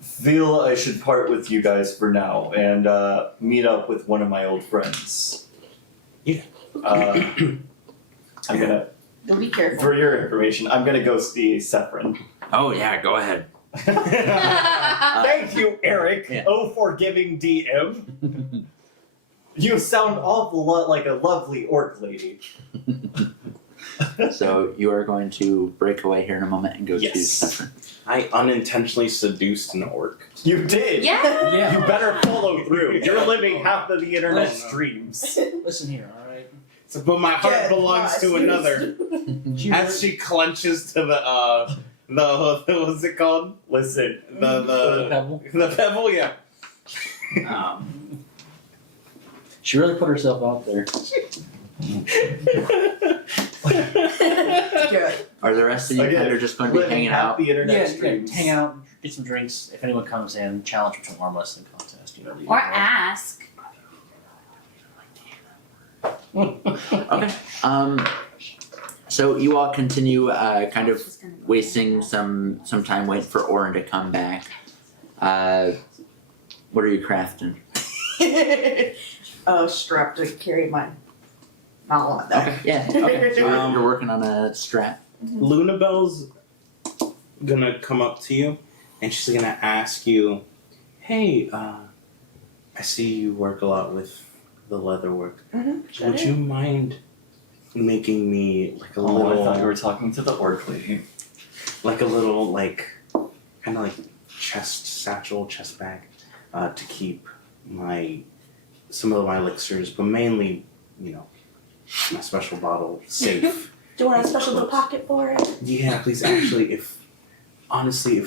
feel I should part with you guys for now and meet up with one of my old friends. Yeah. I'm gonna, You'll be careful. for your information, I'm gonna go see Sephron. Oh yeah, go ahead. Thank you, Eric. Yeah. Oh, forgiving DM. You sound awful lot like a lovely orc lady. So you are going to break away here in a moment and go to Yes. Saffron. I unintentionally seduced an orc. You did. Yeah. Yeah. You better follow through. You're living half of the internet Oh, no. streams. Listen here, alright? So, but my heart Get belongs to lost. another. As she clenches to the what's it called? Listen. The Pebble? the pebble, yeah. She really put herself out there. Good. Are the rest of you Again, kind of just going to be living hanging half out? the internet Yeah, streams. hang out, get some drinks. If anyone comes in, challenge between arm wrestling contest. You Or ask. Okay. So you all continue kind of wasting some time waiting for Orin to come back. What are you crafting? Strap to carry mine. Not want that. Okay, yeah. Okay. So Um, you're working on a strap. Lunabelle's gonna come up to you and she's gonna ask you, "Hey, I see you work a lot with the leather work. Would you mind making me like a Oh, I thought you little, were talking to the orc lady. like a little like kind of like chest bag, to keep some of my elixirs, but mainly, my special bottle safe. Do you want a special little pocket for it? Yeah, please. Actually, if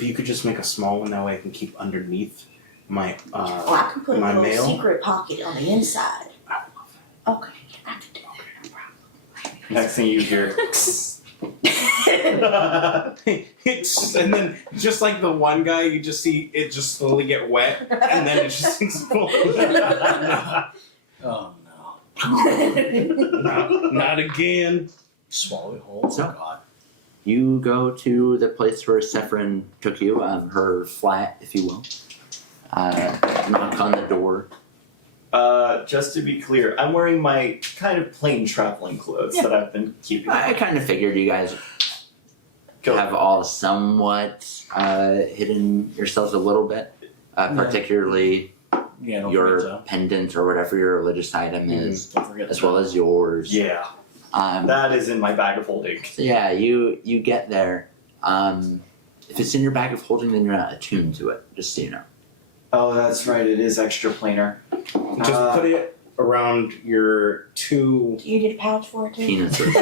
you could just make a small one, that way I can keep underneath my I can put a my little mail. secret pocket on the inside. I would love Okay, I can do that, no problem. Next thing you hear. and then just like the one guy, you just see it just slowly get wet, and then it just explodes. Oh no. Not again. Swallow it whole. So- Oh god. You go to the place where Sephrin took you, her flat, if you will. Knock on the door. Just to be clear, I'm wearing my kind of plain traveling clothes that I've been keeping. I kind of figured you guys Go. have all somewhat hidden yourselves a little bit, particularly Yeah, don't your forget pendant or whatever your religious item is, to. Don't forget as the well as yours. Yeah, that is in my bag of holding. So yeah, you get there. If it's in your bag of holding, then you're not attuned to it. Just so you know. Oh, that's right. It is extra planar. Just put it around your two. You need a pouch for it too? Penises.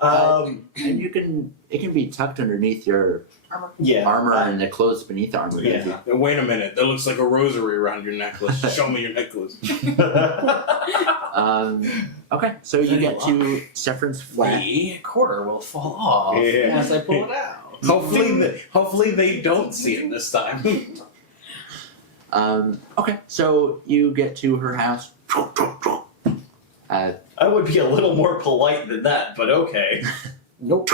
Um, And it can be tucked underneath your yeah. armor and the clothes beneath the armor. Yeah. Wait a minute, that looks like a rosary around your necklace. Show me your necklace. Okay, so you get to Sephrin's flat. The quarter will fall off Yeah. as I pull it out. Hopefully they don't see it this time. Okay, so you get to her house. I would be a little more polite than that, but okay. Nope.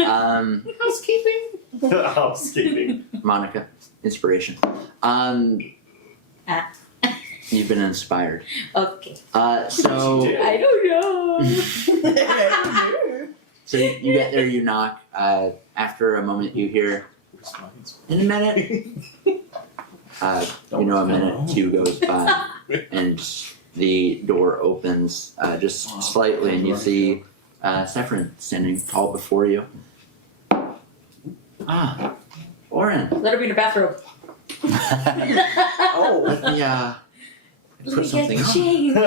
Housekeeping? Housekeeping. Monica, inspiration. You've been inspired. Okay. So She did. I don't know. so you get there, you knock. After a moment, you hear, "In a minute." A minute, two goes by, and the door opens just slightly, and you see Sephrin standing tall before you. Ah, Oren. Let her be in the bathroom. Oh. Let me Let put me something get on. changed.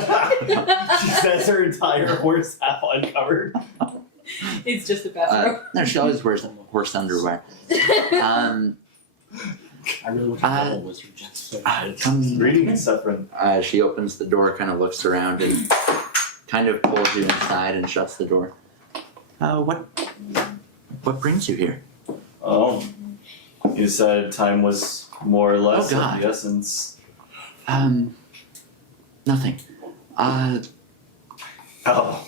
She says her entire horse half uncovered. It's just a bathroom. No, she always wears horse underwear. I really wish I had a wizard just so Come. Greetings, Sephrin. She opens the door, kind of looks around, and kind of pulls you inside and shuts the door. What brings you here? Oh, you said time was more or less Oh, God. of the essence. Nothing. Oh,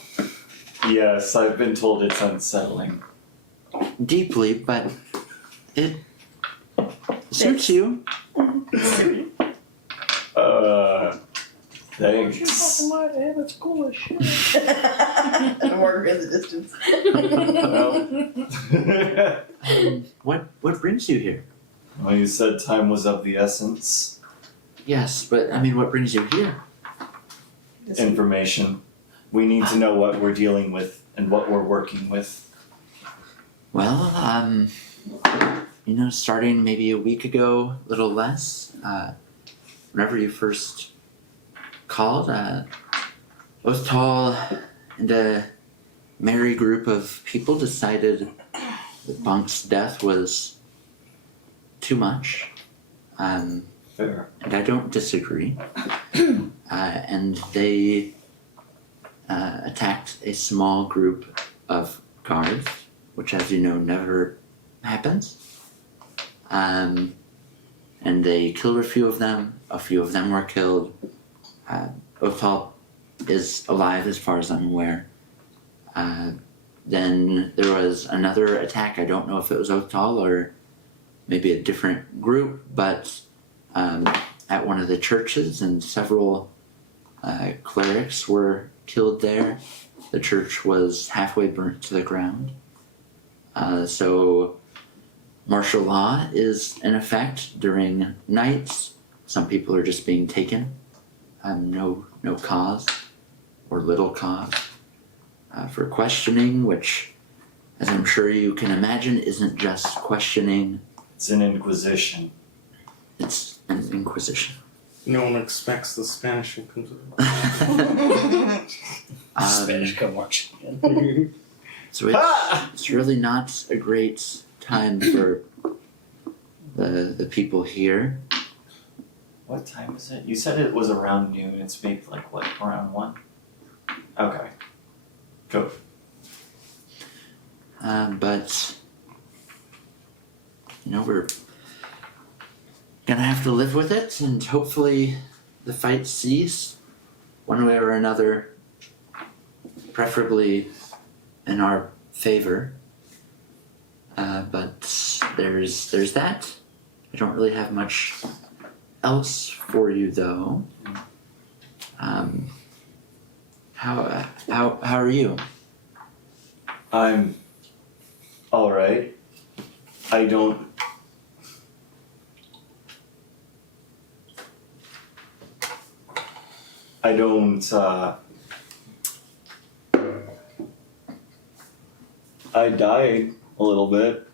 yes, I've been told it's unsettling. Deeply, but it suits you. Thanks. It's cool as shit. More in the distance. What brings you here? Well, you said time was of the essence. Yes, but I mean, what brings you here? Information. We need to know what we're dealing with and what we're working with. Well, starting maybe a week ago, a little less, whenever you first called, Othtal and a merry group of people decided that Bonk's death was too much. Fair. And I don't disagree. And they attacked a small group of guards, which, as you know, never happens. And they killed a few of them. A few of them were killed. Othal is alive, as far as I'm aware. Then there was another attack. I don't know if it was Othal or maybe a different group, but at one of the churches, and several clerics were killed there. The church was halfway burnt to the ground. So martial law is in effect during nights. Some people are just being taken, no cause or little cause, for questioning, which as I'm sure you can imagine, isn't just questioning, It's an inquisition. it's an inquisition. No one expects the Spanish Inquisition. Spanish come marching in. So it's really not a great time for the people here. What time is it? You said it was around noon. It's maybe like what, around 1? Okay. Go. But we're gonna have to live with it, and hopefully the fight cease one way or another, preferably in our favor. But there's that. I don't really have much else for you though. How are you? I'm alright. I don't. I died a little bit.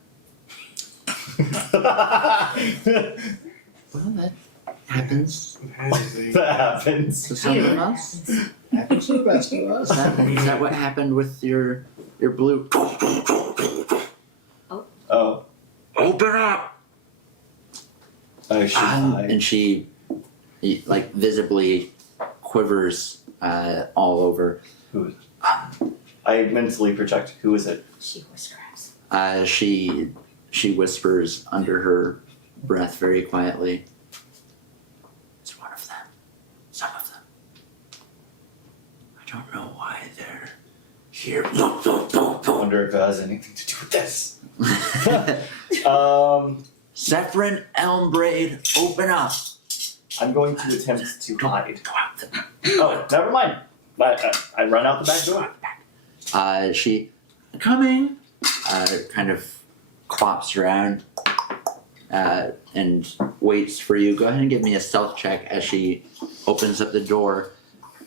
Well, that happens That happens. to some of us. Happens to the best of us. Is that what happened with your blue? Oh, Open up! I should hide. And she, like, visibly quivers all over. I mentally project. Who is it? She whispers. She whispers under her breath very quietly. It's one of them. Some of them. I don't know why they're here. I wonder if it has anything to do with this. Zephyrin Elmbraid, open up. I'm going to attempt to hide. Go out the Oh, never mind. I run out the back door. She coming kind of clops around and waits for you. Go ahead and give me a stealth check as she opens up the door.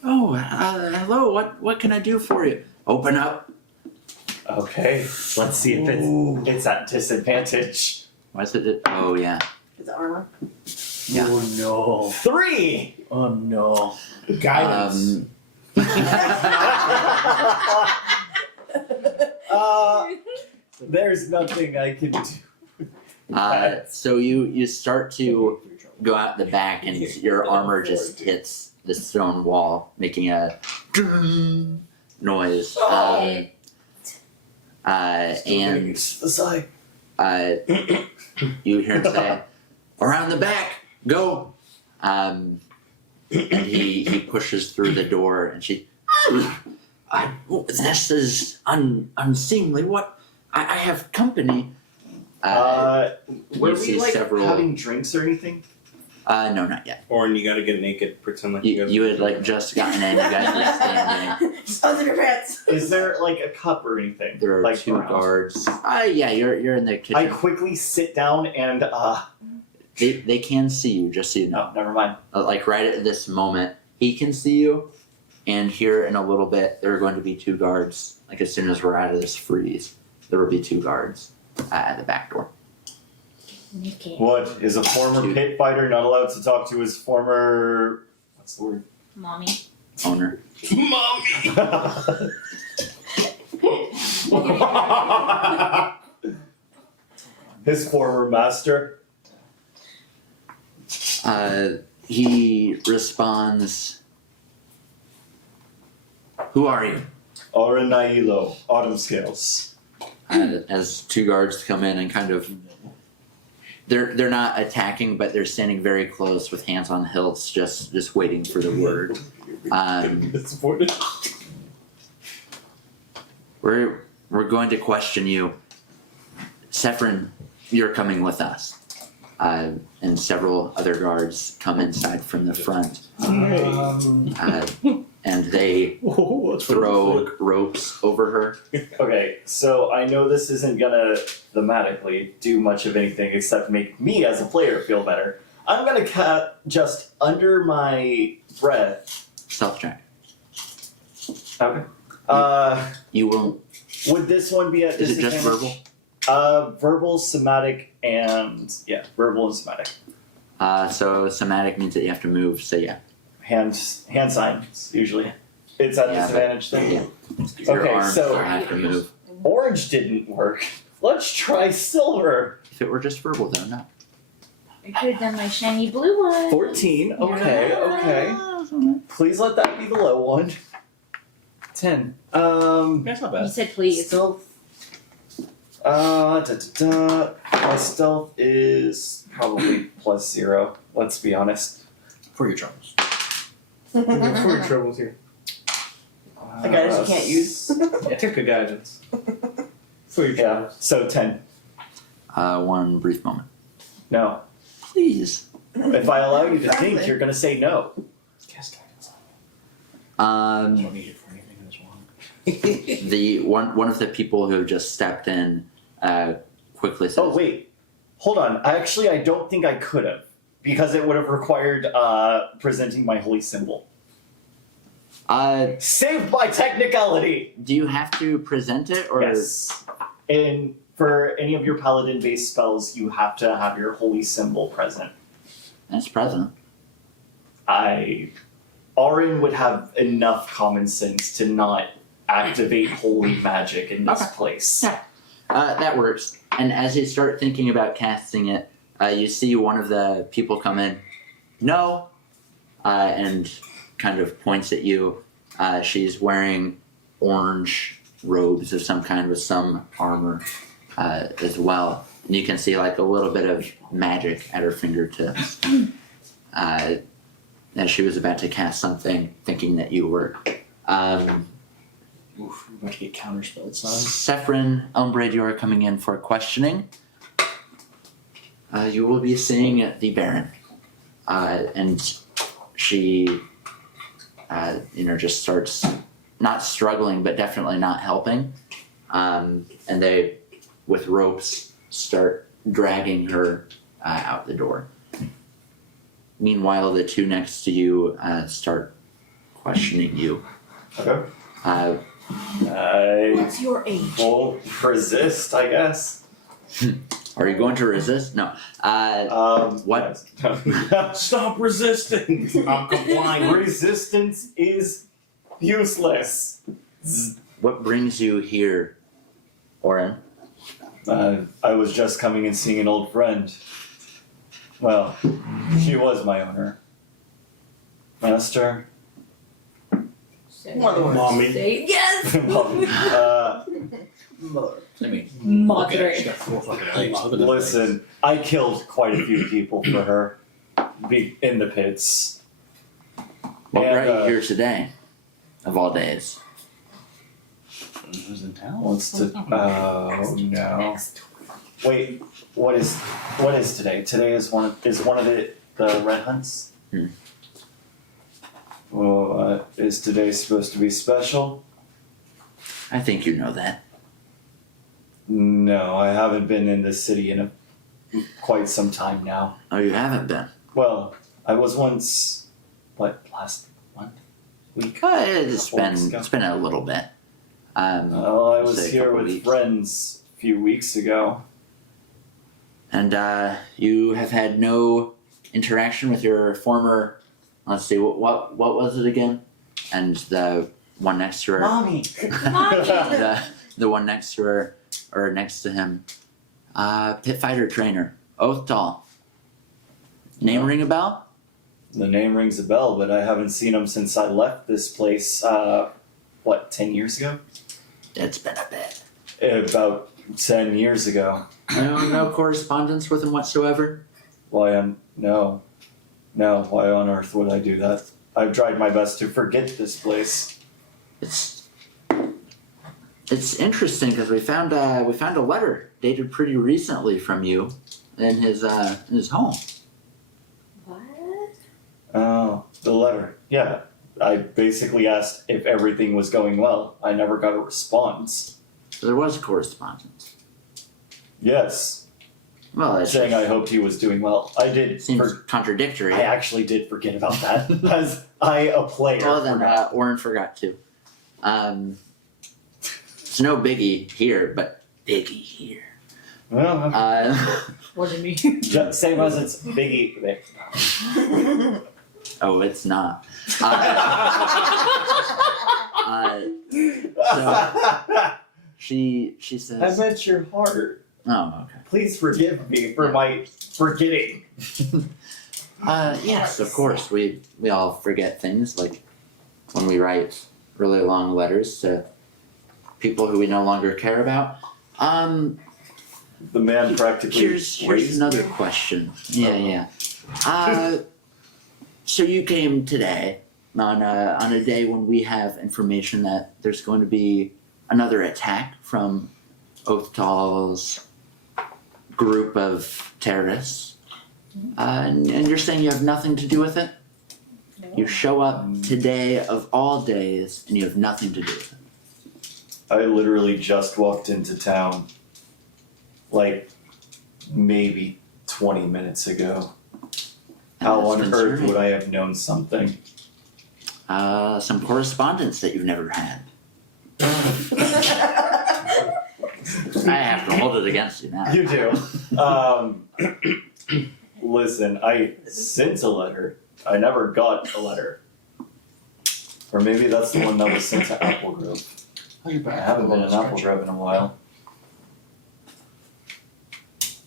Oh, hello. What can I do for you? Open up. Okay, let's see if it's at disadvantage. Why is it? Oh yeah. Is it armor? Yeah. Oh 3! no. Oh no. Guidance. There's nothing I can do. So you start to go out the back, and your armor just hits the stone wall, making a noise. And the side. you hear him say, "Around the back, go!" And he pushes through the door, and she, "This is unseemly. What? I have company." Were you we see like several- having drinks or anything? No, not yet. Or you gotta get naked, pretend like you guys You had like just gotten in. You guys were standing. Just unzip your pants. Is there like a cup or anything? There are like two around? guards. Yeah, you're in the I kitchen. quickly sit down and They can see you, just so you know. no, never mind. Like right at this moment, he can see you, and here in a little bit, there are going to be two guards. Like as soon as we're out of this freeze, there will be two guards at the back door. Naked. What is a former pit fighter not allowed to talk to his former? What's the word? Mommy. Owner. His former master. He responds, "Who are you?" Oranailo, Autumn Scales. As two guards come in and kind of, they're not attacking, but they're standing very close with hands on hilts, just waiting for the word. We're going to question you. Sephrin, you're coming with us. And several other guards come inside from the front. And they throw ropes over her. Okay, so I know this isn't gonna thematically do much of anything except make me as a player feel better. I'm gonna just under my breath. Stealth check. Okay. You won't Would this one be at Is it just disadvantage? verbal? Verbal, somatic, and verbal and somatic. So somatic means that you have to move. So yeah. Hand signs usually. It's at Yeah, disadvantage then. Yeah. Your Okay, arms so- don't have to move. Orange didn't work. Let's try silver. If it were just verbal, though, no. I could have done my shiny blue one. 14. Okay, Yeah. okay. Please let that be the low one. 10. That's not You bad. said please. Stealth. My stealth is probably +0. Let's be honest. For your troubles. For your troubles here. The guidance you can't use. Take a guidance. For your Yeah. troubles. So 10. One brief moment. No. Please. If I allow you to think, you're gonna say no. Cast guidance. Um, Don't need it for anything in this one. the one of the people who just stepped in, quickly says, Oh wait, hold on. I don't think I could have, because it would have required presenting my holy symbol. Saved by technicality. do you have to present it, or Yes. And for any of your paladin-based spells, you have to have your holy symbol present. that's present? Aurin would have enough common sense to not activate holy magic in this Okay. place. Yeah. That works. And as you start thinking about casting it, you see one of the people come in. No, and kind of points at you. She's wearing orange robes of some kind with some armor as well. And you can see like a little bit of magic at her fingertips. As she was about to cast something, thinking that you were. Oof, we're about to get counterspelled, son. Sephrin, Umbrid, you are coming in for questioning. You will be seeing the Baron. And she, just starts not struggling, but definitely not helping. And they, with ropes, start dragging her out the door. Meanwhile, the two next to you start questioning you. Okay. Uh, I What's your age? won't resist, I guess. are you going to resist? No. What? Stop resisting! I'm complying. Resistance is useless. What brings you here, Oren? I was just coming and seeing an old friend. Well, she was my owner. Master. Mother. Mommy. Say yes! Mother. I mean, Mother. she's got 4 fucking legs. Look at that. Listen, I killed quite a few people for her. In the pits. What And, brought you here today, of all days? Who's in town? What's to? Oh no! Wait, what is today? Today is one of the red hunts. Well, is today supposed to be special? I think you know that. No, I haven't been in this city in quite some time now. Oh, you haven't been? Well, I was once. Last month? Week? It's Couple weeks ago. been it's been a little bit. I say was a here couple with weeks. friends a few weeks ago. And you have had no interaction with your former. Let's see, what was it again? And the one next to her. Mommy. the one next to her, or next to him. Pit fighter trainer, Oathtal. Name ring a bell? The name rings a bell, but I haven't seen him since I left this place, 10 years ago? It's been a bit. About 10 years ago. No correspondence with him whatsoever? No, why on earth would I do that? I've tried my best to forget this place. It's interesting because we found a letter dated pretty recently from you in his home. What? Oh, the letter. Yeah, I basically asked if everything was going well. I never got a response. So there was correspondence. Yes, Well, it saying I hoped he was doing well. I did. seems contradictory. I actually did forget about that, as a player. Well, then forgot. Oren forgot too. It's no biggie here, but biggie here. Well, What do you mean? just same as it's Biggie. Oh, it's not. So she I says, meant your heart. "Oh, okay. Please forgive me for my forgetting. Yes, of course. We all forget things, like when we write really long letters to people who we no longer care about. The man practically Here's raised another me. question. Yeah. So you came today on a day when we have information that there's going to be another attack from Othtal's group of terrorists, and you're saying you have nothing to do with it? You show up today of all days and you have nothing to do with it. I literally just walked into town, like maybe 20 minutes ago. How That's on earth concerning. would I have known something? Some correspondence that you've never had. I have to hold it against you now. You do. Listen, I sent a letter. I never got a letter. Or maybe that's the one that was sent to Apple Grove. Oh, you I better haven't been in Apple Grove in a while.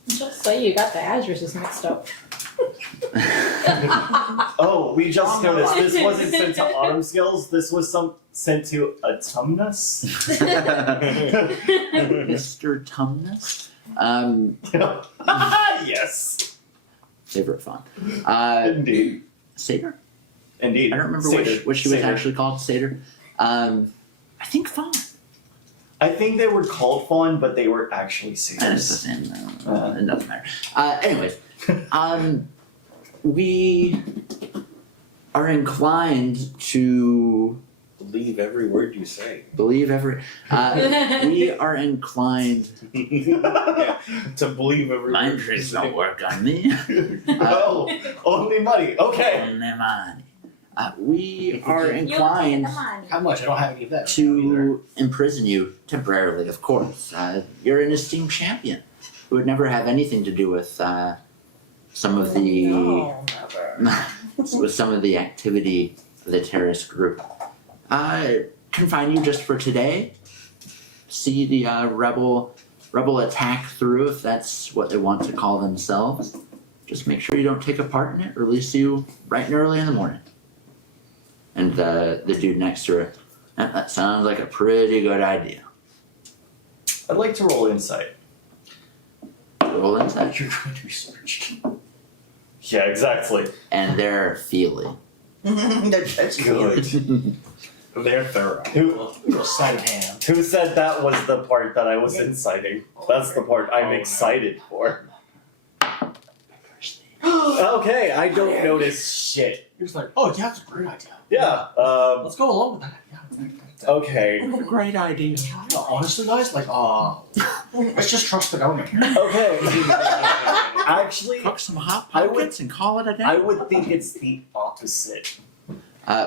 Just say you got the addresses mixed up. Oh, we just Wrong noticed one. this wasn't sent to Autumn Skills. This was sent to Autumnus. Mr. Tumnus? Yes, Favorite font. indeed, Satyr? indeed. I don't remember Satyr. what she was Satyr. actually called, Satyr. I think fawn. I think they were called Fawn, but they were actually It's the satyrs. same. It doesn't matter. Anyways, we are inclined to Believe every word you say. believe every. We are inclined. Yeah, to believe every Mind word you tricks say. don't work on me. Oh, only money. Okay. Only money. We are You don't inclined get the money. How much? I don't have any of that. right now either. to imprison you temporarily, of course. You're an esteemed champion who would never have anything to do with some of the No, never. with some of the activity of the terrorist group. Confine you just for today. See the rebel attack through, if that's what they want to call themselves. Just make sure you don't take a part in it. Release you bright and early in the morning. And the dude next to her, that sounds like a pretty good idea. I'd like to roll insight. Roll inside. You're going to be searched. Yeah, exactly. And they're feely. They're just Good. They're thorough. Who Sleight of hand. said that was the part that I was inciting? That's the part I'm Oh, no. excited for. Okay, I don't notice shit. He was like, oh, yeah, that's a great idea. Yeah. Let's go along with that. Yeah. Okay. Great idea. Honestly, guys, like, let's just trust the government here. Okay. Actually, Cook some hot I would- pockets and call it a day. I would think it's the opposite.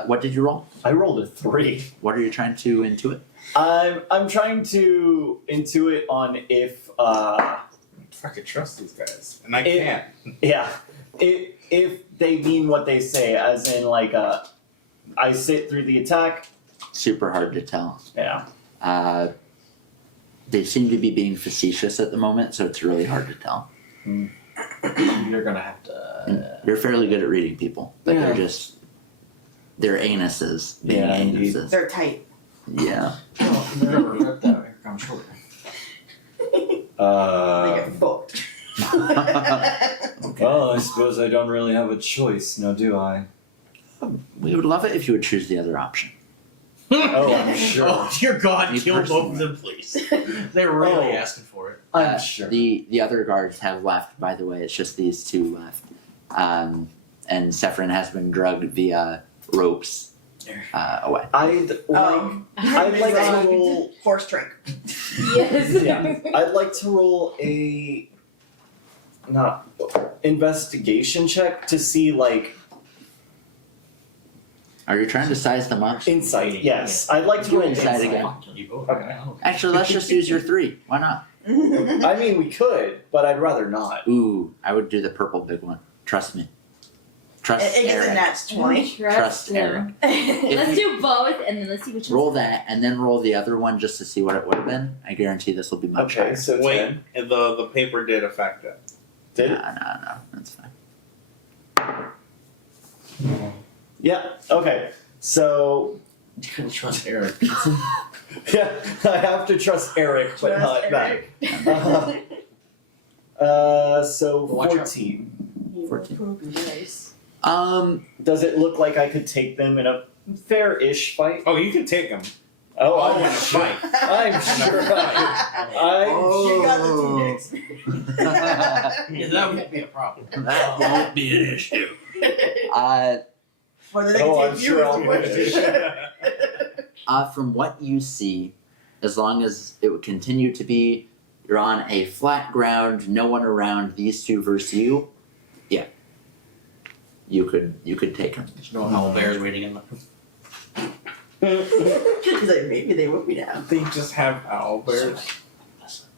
What did you roll? I rolled a 3. What are you trying to intuit? I'm trying to intuit on if I could trust these guys, and I can't. yeah, if they mean what they say, as in like I sit through the attack. Super hard to tell. Yeah. They seem to be being facetious at the moment, so it's really hard to tell. You're gonna have And to. you're fairly good at reading people, but Yeah. they're just they're anuses being Yeah, indeed. anuses. They're tight. Yeah. Oh, you're gonna regret that. Here comes short. They get fucked. Okay. Well, I suppose I don't really have a choice, now do I? We would love it if you would choose the other option. Oh, I'm sure. Oh, dear God, Me kill both of personally. them, please. They're really Oh. asking for it. I'm sure. The other guards have left, by the way. It's just these two left. And Sephrin has been drugged via ropes away. I'd like I'd like to roll Horse drink. Yes. yeah. I'd like to roll a investigation check to see like Are you trying to size them up? Insight, yes. I'd like to go Insight insight. again. Okay. Actually, let's just use your 3. Why not? I mean, we could, but I'd rather not. Ooh, I would do the purple big one. Trust me. Trust It gets a Eric. nat 20. Trust Eric. Let's do both and then let's see which Roll one's that and then roll the other one just to see what it would have been. I guarantee this will be much Okay, higher. so Wait, 10. and the paper did affect it. Did No, it? no, that's fine. Yeah, okay. So, You couldn't trust Eric. yeah, I have to trust Eric, but Trust not Eric. that. So Watch out. 14. You 14. poopy dice. Does it look like I could take them in a fair-ish fight? Oh, you can take them. Oh, Oh, in a I'm sure. fight. I'm sure. You got the 2 dicks. Yeah, that won't be a problem. That won't be an issue. For the next Oh, I'm 10 sure I'll viewers, win. From what you see, as long as it would continue to be, you're on a flat ground, no one around, these two versus you. Yeah, you could take them. There's no owlbears waiting in the. He's like, maybe they would be down. They just have owlbears. Listen,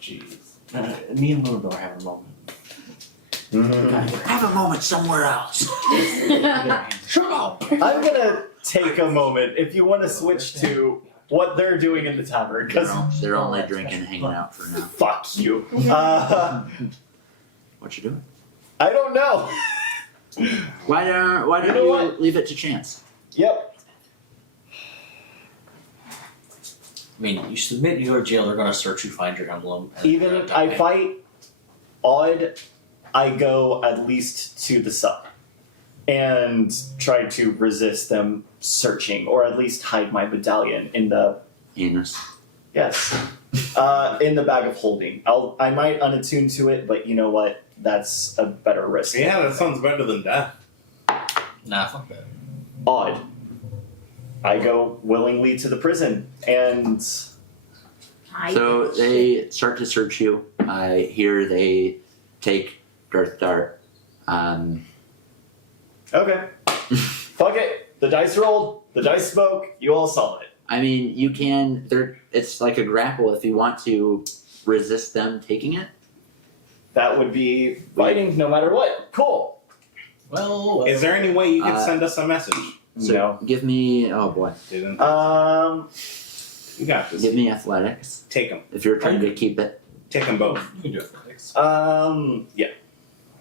Jeez. me and Moonville are having a moment. Have a moment somewhere else. Shut up! I'm gonna take a moment if you want to switch to what they're doing in the tavern, because They're only drinking and hanging out for now. fuck you. What you doing? I don't know. Why don't You know you what? leave it to chance? Yep. I mean, you submit your jail, they're gonna search you, find your emblem. and Even they're if gonna I die. fight odd, I go at least to the sub and try to resist them searching, or at least hide my medallion in the Enos. in the bag of holding. I might unattune to it, but you know what? That's a better risk. Yeah, that sounds better than death. Nah, fuck that. Odd. I go willingly to the prison, and So they start to search you. Here they take Darth Dart. okay, fuck it. The dice rolled. The dice spoke. You all saw it. I mean, you can. It's like a grapple if you want to resist them taking it. That would be fighting no matter what. Cool. Well, Is there any way you could Uh, send us a message? So No. give me. Oh boy. Didn't. You got this. Give me athletics Take them. if you're trying to keep it. Take them both. you can do athletics. Yeah.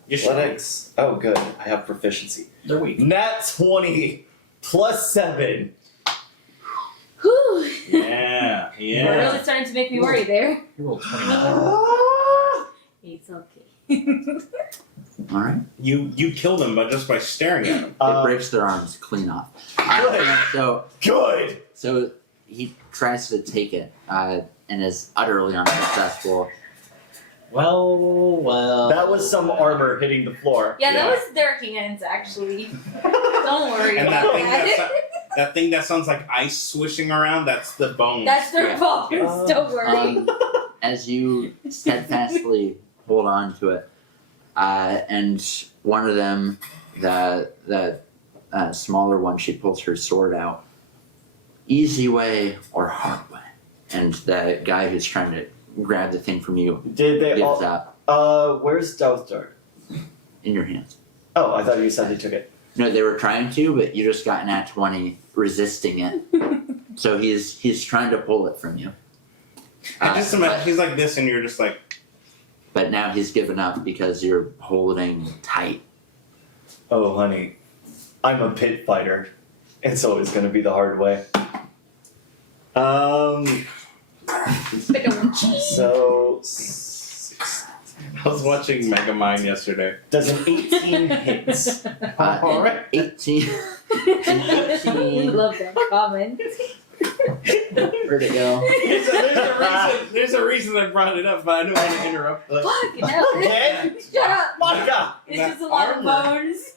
You should. Athletics. Oh, good. I have proficiency. They're weak. Nat 20 plus 7. Whew. Yeah. You're Yeah. really starting to make me worry there. You rolled 29. It's okay. All right. You killed them just by staring at them. It breaks their arms clean off. Good. So Good. he tries to take it and is utterly unsuccessful. Well. That was some armor hitting the floor. Yeah, that Yeah. was their hands actually. Don't worry And about that thing that. that thing that sounds like ice swishing around, that's the bones. That's their fault. Don't worry. As you steadfastly hold on to it, and one of them, the smaller one, she pulls her sword out. Easy way or hard way, and the guy who's trying to grab the thing from you Did they gives all? up Where's Darth Dart? in your hands. Oh, I thought you said they took it. No, they were trying to, but you just got nat 20 resisting it. So he's trying to pull it from you. I just imagine he's like this, and you're just like, But now he's given up because you're holding tight. Oh, honey, I'm a pit fighter. It's always gonna be the hard way. So I was watching Megamind yesterday. does an 18 hit? All right. 18. Love that comment. Where'd it go? There's a reason I brought it up, but I don't want to interrupt. Fuck, you know. Again? Shut up. Monica! It's That just a lot of armor. bones.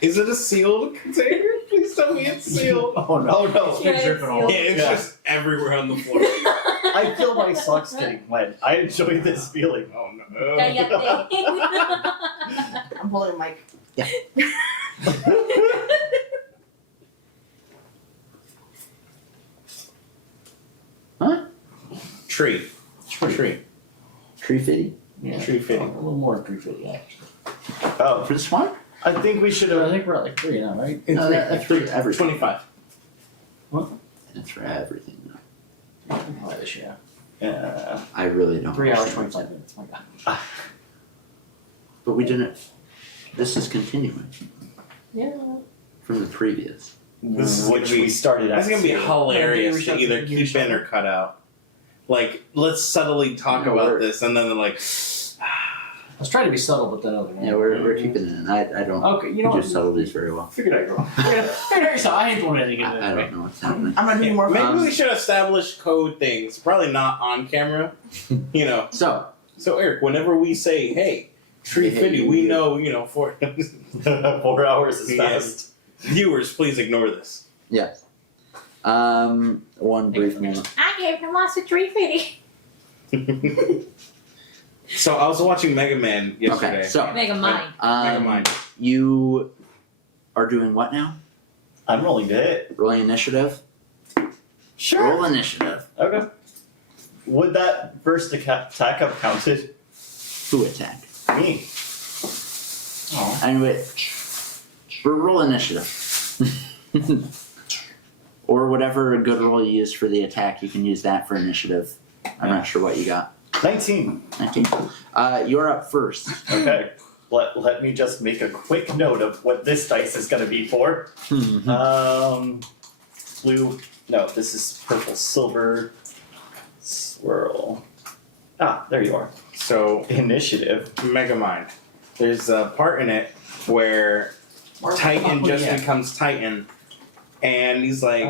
Is it a sealed container? Please tell me it's sealed. Oh no! Oh no! Yeah, it's Yeah, it's Yeah. just everywhere on the floor. I feel my socks getting wet. I enjoy this feeling. Oh no. Yeah, yeah, I'm pulling a mic. Tree. Tree. Tree fitty? Yeah. Tree fitting. A little more tree fitting, actually. Oh, For this one? I think we should I have. think we're at like 3 now, right? In No, three. that's for everything. 25. That's for everything though. Oh, this, yeah. I really don't. 3 hours, understand. 25 minutes. My God. But we didn't. This is continuing Yeah. from the previous. This is which gonna be- we started at. That's gonna be two. hilarious Yeah, to either keep in or cut out. Like, let's subtly talk Yeah, about we're- this, and then they're like, I was trying to be subtle, but then other Yeah, we're keeping it in. I don't Okay, you know do what? subtleties very well. Figure it out, girl. Figure it out yourself. I ain't doing anything I anyway. don't know what's happening. I'm not doing more. maybe Um, we should establish code things. Probably not on camera. You know. So, So Eric, whenever we say, "Hey, Tree Hey, Fitty," we know, for 4 hours is Yeah. fast. viewers, please ignore this. yes. One brief moment. I gave him lots of tree fitty. So I was watching Mega Man yesterday. Okay, so Mega mine. Mega Mind. you are doing what now? I'm rolling to hit. Rolling initiative? Sure. Roll initiative. Okay. Would that first attack have counted? Who attack? Me. Oh. Anyway, roll initiative. Or whatever good roll you use for the attack, you can use that for initiative. I'm not sure what you got. 19. 19. You're up first. Okay. Let me just make a quick note of what this dice is going to be for. Blue. No, this is purple, silver. Swirl. Ah, there you are. So Initiative. Mega Mind. There's a part in it where Titan just becomes Titan, and he's like,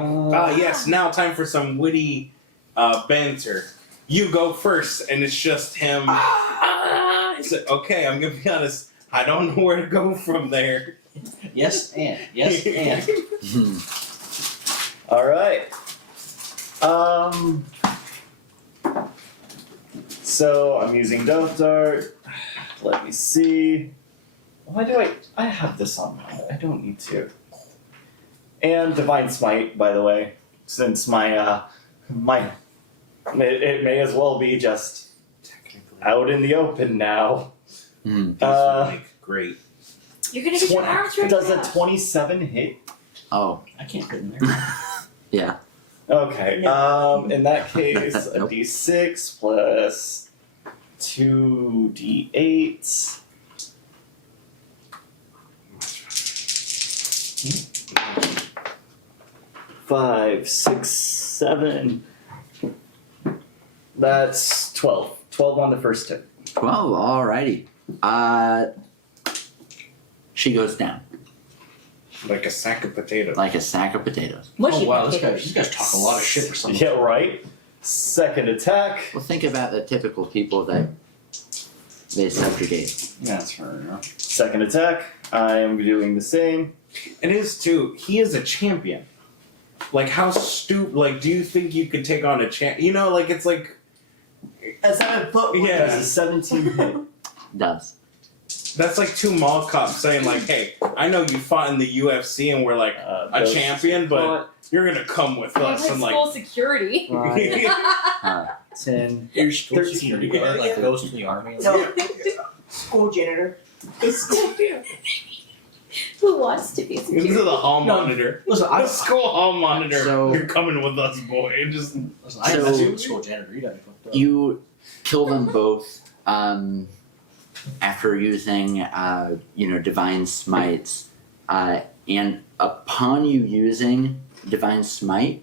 yes, now time for some witty banter. You go first, and it's just him. It's like, okay, I'm gonna be honest. I don't know where to go from there. Yes, and. Yes, and. All right. So I'm using Dove Dart. Let me see. Why do I have this on my? I don't need to. And Divine Smite, by the way, since my it may as well be just out in the open now. These are like great. You're gonna get your arms right Does now. a 27 hit? Oh, I can't fit in there. yeah. Okay. In that case, a Nope. d6 plus 2d8. Five, six, 7. That's 12. 12 on the first hit. 12, alrighty. She goes down Like a sack of potatoes. like a sack of potatoes. Mushy Oh wow, potatoes. these guys talk a lot of shit for something. Yeah, right. Second attack. Well, think about the typical people that they subjugate. Yeah, that's fair enough. Second attack. I am doing the same. It is too. He is a champion. Like how stupid? Like, do you think you could take on a champ? Like it's like As I put Yeah. That's a 17 hit. Does. that's like two mall cops saying like, "Hey, I know you fought in the UFC and we're like a Those- champion, but you're gonna come with Like us." And like, school security. 10. You're school 13. security guard, like goes to the army. No. School janitor. Who wants to be into security? the hall No. monitor. Listen, The school hall monitor. So- You're coming with us, boy. And just Listen, I So- that's a school janitor. You got me fucked up. You kill them both after using, Divine Smites. And upon you using Divine Smite,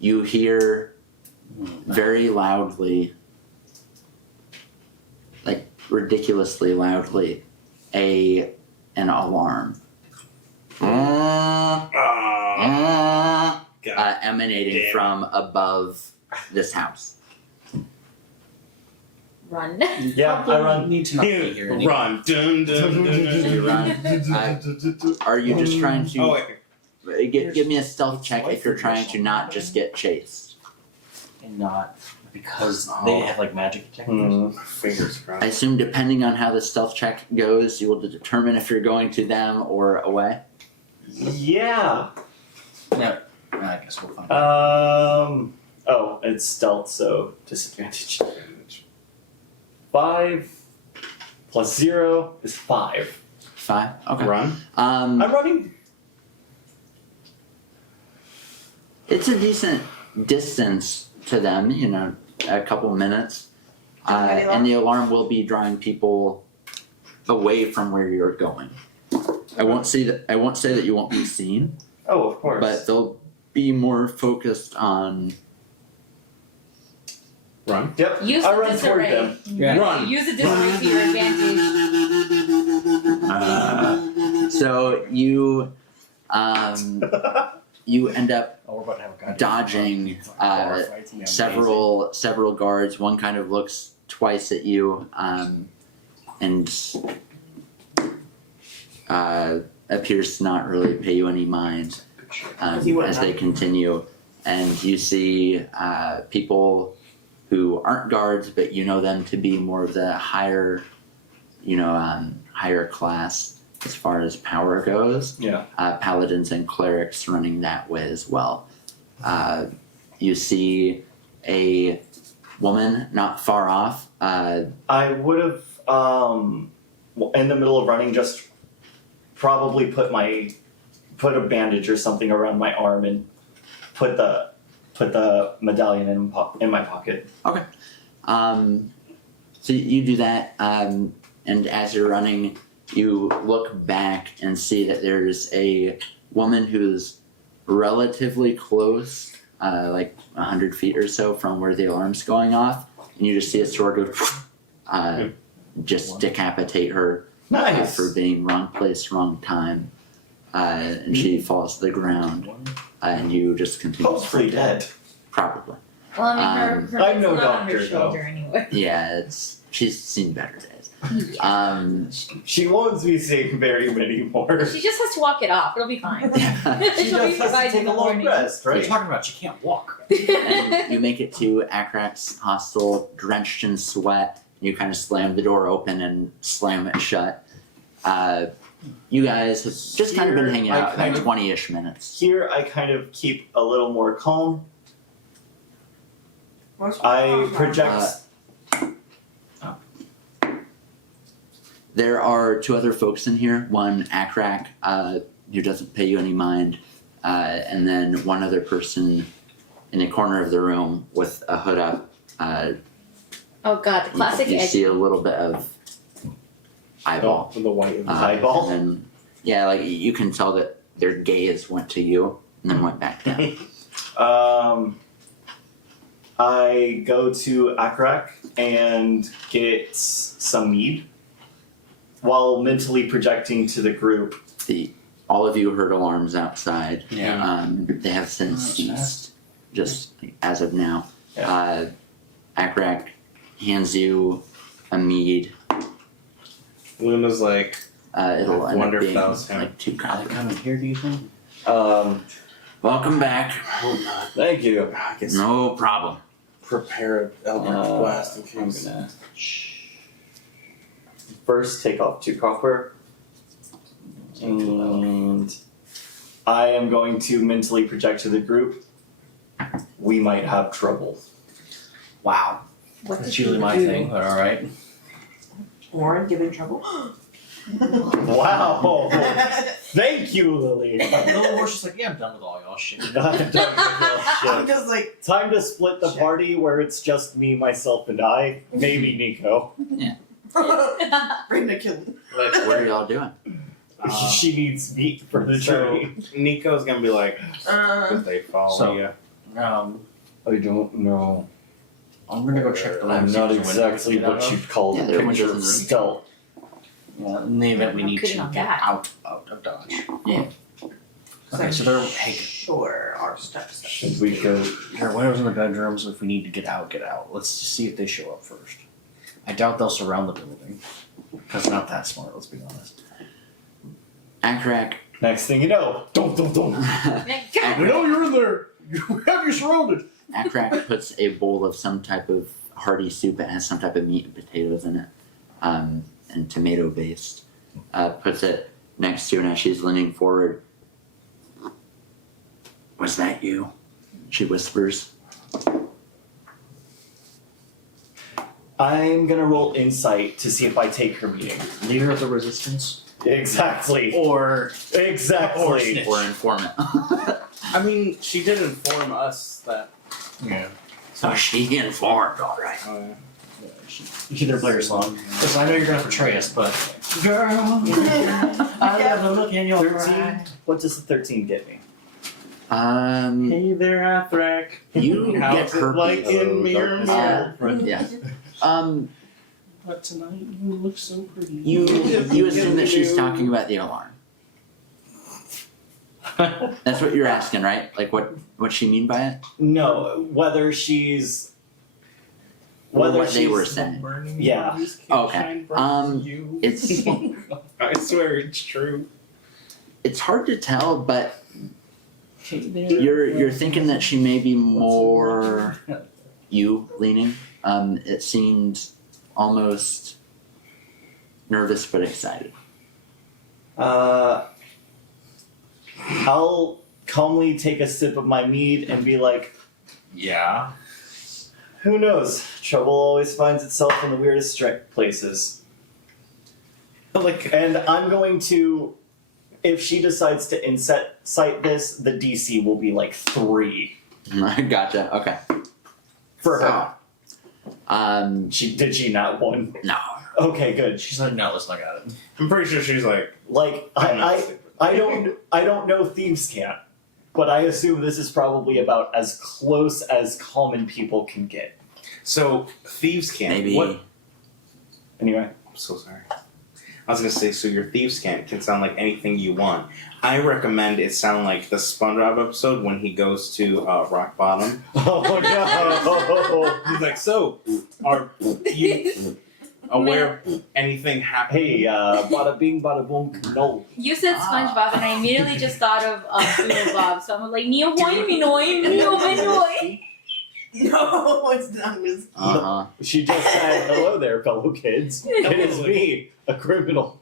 you hear very loudly, like ridiculously loudly, an alarm. God. Emanating damn. from above this house. Run. Yeah, I run. Need to not be here anymore. Run. Dun, dun, dun, dun, You run. Are you just trying to Oh wait. give me a stealth check if you're trying to not just get chased? And not because they have like magic detectors. Fingers I crossed. assume depending on how the stealth check goes, you will determine if you're going to them or away. Yeah. No, I guess we'll find out. Oh, it's stealth, so disadvantage. 5 plus 0 is 5. 5. Okay. Run. I'm running. It's a decent distance to them. You know, a couple minutes, Any and the alarm will be drawing people away from where you're going. I won't say that you won't be seen, Oh, of course. but they'll be more focused on. Run. Yep. Use I the run toward disarray. them. Yeah. Run. Use the disarray to your advantage. So you you end up Oh, we're about to have a goddamn dodging bar fight. It's gonna be several guards. One kind of looks twice at you, and appears to not really pay you any mind He wouldn't as they continue. And you see people who aren't guards, but you know them to be more of the higher, higher class as far as power goes. Yeah. Paladins and clerics running that way as well. You see a woman not far off. I would have, in the middle of running, just probably put a bandage or something around my arm and put the medallion in my pocket. So you do that, and as you're running, you look back and see that there's a woman who's relatively close, like 100 feet or so from where the alarm's going off, and you just see a sword go, just decapitate her Nice. for being wrong place, wrong time, and she falls to the ground, and you just continue. Hopefully dead. Probably. Well, I mean, her I'm head's no not on her doctor, shoulder anyway. Yeah, she's seen better days. She won't be seeing very many more. She just has to walk it off. It'll be fine. She She'll just be has fine to in take the a long morning. rest, What are you right? talking about? She can't walk. And you make it to Akrak's hostel, drenched in sweat. You kind of slam the door open and slam it shut. You guys have just kind of been Here, hanging I out kind about of- 20-ish minutes. Here, I kind of keep a little more calm. I project. There are two other folks in here. One, Akrak, who doesn't pay you any mind, and then one other person in the corner of the room with a hood up. Oh god, the classic You edge. see a little bit of eyeball. The white. Eyeball? And then, yeah, like you can tell that their gaze went to you and then went back down. I go to Akrak and get some mead while mentally projecting to the group. All of you heard alarms outside. Yeah. They have since ceased, just as of now. Yeah. Akrak hands you a mead. Luna's like, It'll I end wonder up if being that was him. like 2 Are they copies. coming here, do you think? Welcome back. Thank you. I guess No problem. prepare an Eldritch Blast in I'm case. gonna first take off 2 copper. And I am going to mentally project to the group. We might have trouble. Wow. What That's did usually you my do? thing, but alright. Warren, give in trouble. Wow! Thank you, Lily. The horse is like, yeah, I'm done with all y'all shit. I'm I'm just like, Time to split the party where it's just me, myself, and I. Maybe Nico. bring the kill. Like, What are y'all doing? She needs meat for the So journey. Nico's gonna be like, if they follow So- you. I don't know. I'm gonna go check the lab. I'm see not if there's a window exactly we can get what out you'd call Yeah, a there are picture windows of in the stealth. of. Yeah, in the event we How need could to you get not? out of Dodge. Yeah. Okay, so they're hey, Sure, our steps. Should we go? there are windows in the bedrooms. If we need to get out, get out. Let's just see if they show up first. I doubt they'll surround the building. That's not that smart, let's be honest. Akrak. Next thing you know, don't. Man, God. We know you're in there! We have you surrounded! Akrak puts a bowl of some type of hearty soup. It has some type of meat and potatoes in it, and tomato based. Puts it next to her, and as she's leaning forward, "Was that you?" She whispers. I'm gonna roll insight to see if I take her meeting. Leader of the resistance. Exactly. Or Exactly. snitch. Or informant. I mean, she did inform us that. Yeah. So she informed, all right. You can either play your song. Listen, I know you're gonna portray us, but girl, I love the look in your 13. eye. What does the 13 get me? Hey there, Athrak. You How's get it her like in Mir-Ameire? yeah. But tonight you look so pretty. You assume that she's talking about the alarm. That's what you're asking, right? Like what she mean by it? No, whether she's Or whether what they she's were saying. Yeah. Okay. It's I swear it's true. it's hard to tell, but you're thinking that she may be more you leaning. It seemed almost nervous but excited. I'll calmly take a sip of my mead and be like, Yeah. who knows? Trouble always finds itself in the weirdest places. Like, And I'm going to, if she decides to incite this, the DC will be like 3 Gotcha. Okay. for her. So, Did she not 1? no. Okay, good. She's like, no, let's look at it. I'm pretty sure she's like, Like I'm not I stupid. I don't know thieves can't, but I assume this is probably about as close as common people can get. So thieves can't. Maybe What? Anyway, I'm so sorry. I was gonna say, so your thieves can sound like anything you want. I recommend it sound like the SpongeBob episode when he goes to rock bottom. oh no! He's like, so are you aware of anything happening? Hey, bada bing, bada boom. No, You said SpongeBob, and I immediately just thought of Doodle Bob. So I'm like, Neo Boy, Minoy, Neo Minoy. No, it's not Miss. Uh-huh. she just said, "Hello there, fellow kids. It is me, a criminal."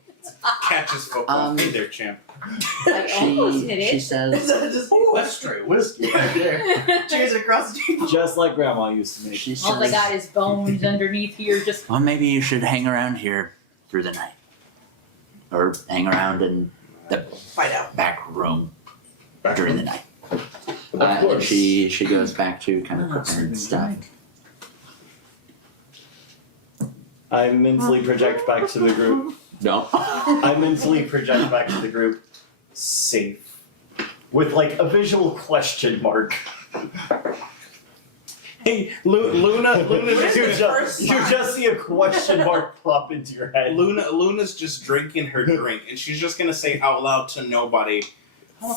Catches football. Hey there, champ. I almost hit She it. says Just That's straight whiskey right there. cheers across the street. Just like Grandma used to make. she All I says, got is bones underneath here. Just well, maybe you should hang around here through the night. Or hang around in the Find out. back room during the night. Of And course. she goes back to kind of preparing stuff. I mentally project back to the group. No. I mentally project back to the group. Safe. With like a visual question mark. Hey, Luna you, just just see a question mark pop into your head. Luna's just drinking her drink, and she's just gonna say out loud to nobody,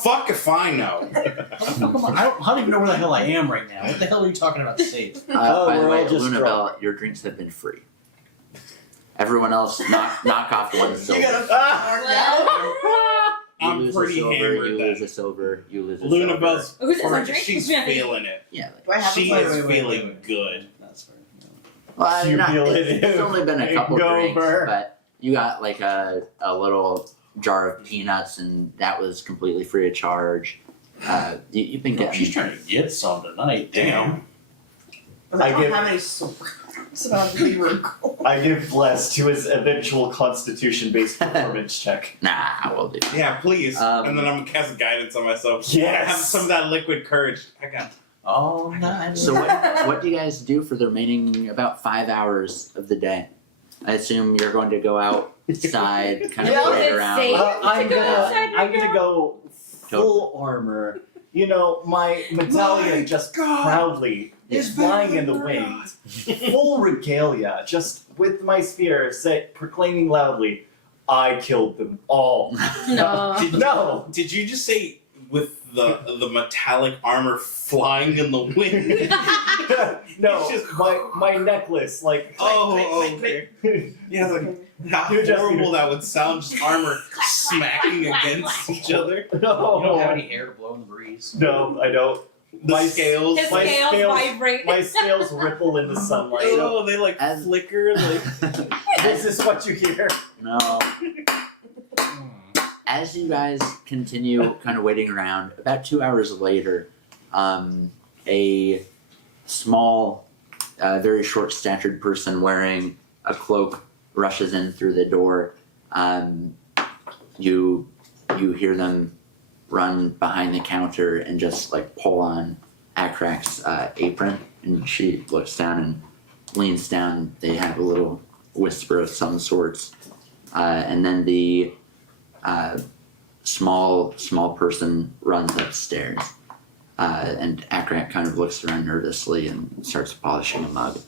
"Fuck if I know." I don't even know where the hell I am right now. What the hell are you talking about safe? Oh, By the we're way, all just Luna drunk. Bell, your drinks have been free. Everyone else, knock off one silver. You gotta You I'm lose pretty a silver, hammered you then. lose a silver, you lose a Luna silver. Bell's Who's this, a drink? she's feeling it. Yeah. Do I have She a is feeling good. That's fair. Well, You not, feel it it's only been a couple drinks, hangover. but you got like a little jar of peanuts, and that was completely free of charge. You've been getting. She's trying to get some tonight. Damn. I I don't give- have any swords. About to be recalled. I give Bless to his eventual constitution-based performance check. Nah, we'll do. Yeah, please. Um, And then I'm gonna cast guidance on myself. Yes! Have some of that liquid courage. I got. Oh, nice. So what do you guys do for the remaining about 5 hours of the day? I assume you're going to go outside, kind of Yeah, play it's around. safe. I'm To go outside gonna, right I'm gonna go full armor. You know, my medallion just proudly is flying in the wind. Full regalia, just with my spear, proclaiming loudly, "I killed them all." no. No, Did you just say with the metallic armor flying in the wind? no, It's just- my necklace, like. Okay. Yeah, like how You're just- horrible that would sound. Just armor smacking against each other. You don't have No, any hair to blow in the breeze. no, I don't. The My- scales. His my scales scales- vibrate. My scales ripple in the sunlight. Oh, they like As- flicker. Like This is what you hear. No. As you guys continue kind of waiting around, about 2 hours later, a small, very short-statured person wearing a cloak rushes in through the door. You hear them run behind the counter and just like pull on Akrak's apron, and she looks down and leans down. They have a little whisper of some sorts, and then the small person runs upstairs, and Akrak kind of looks around nervously and starts polishing a mug,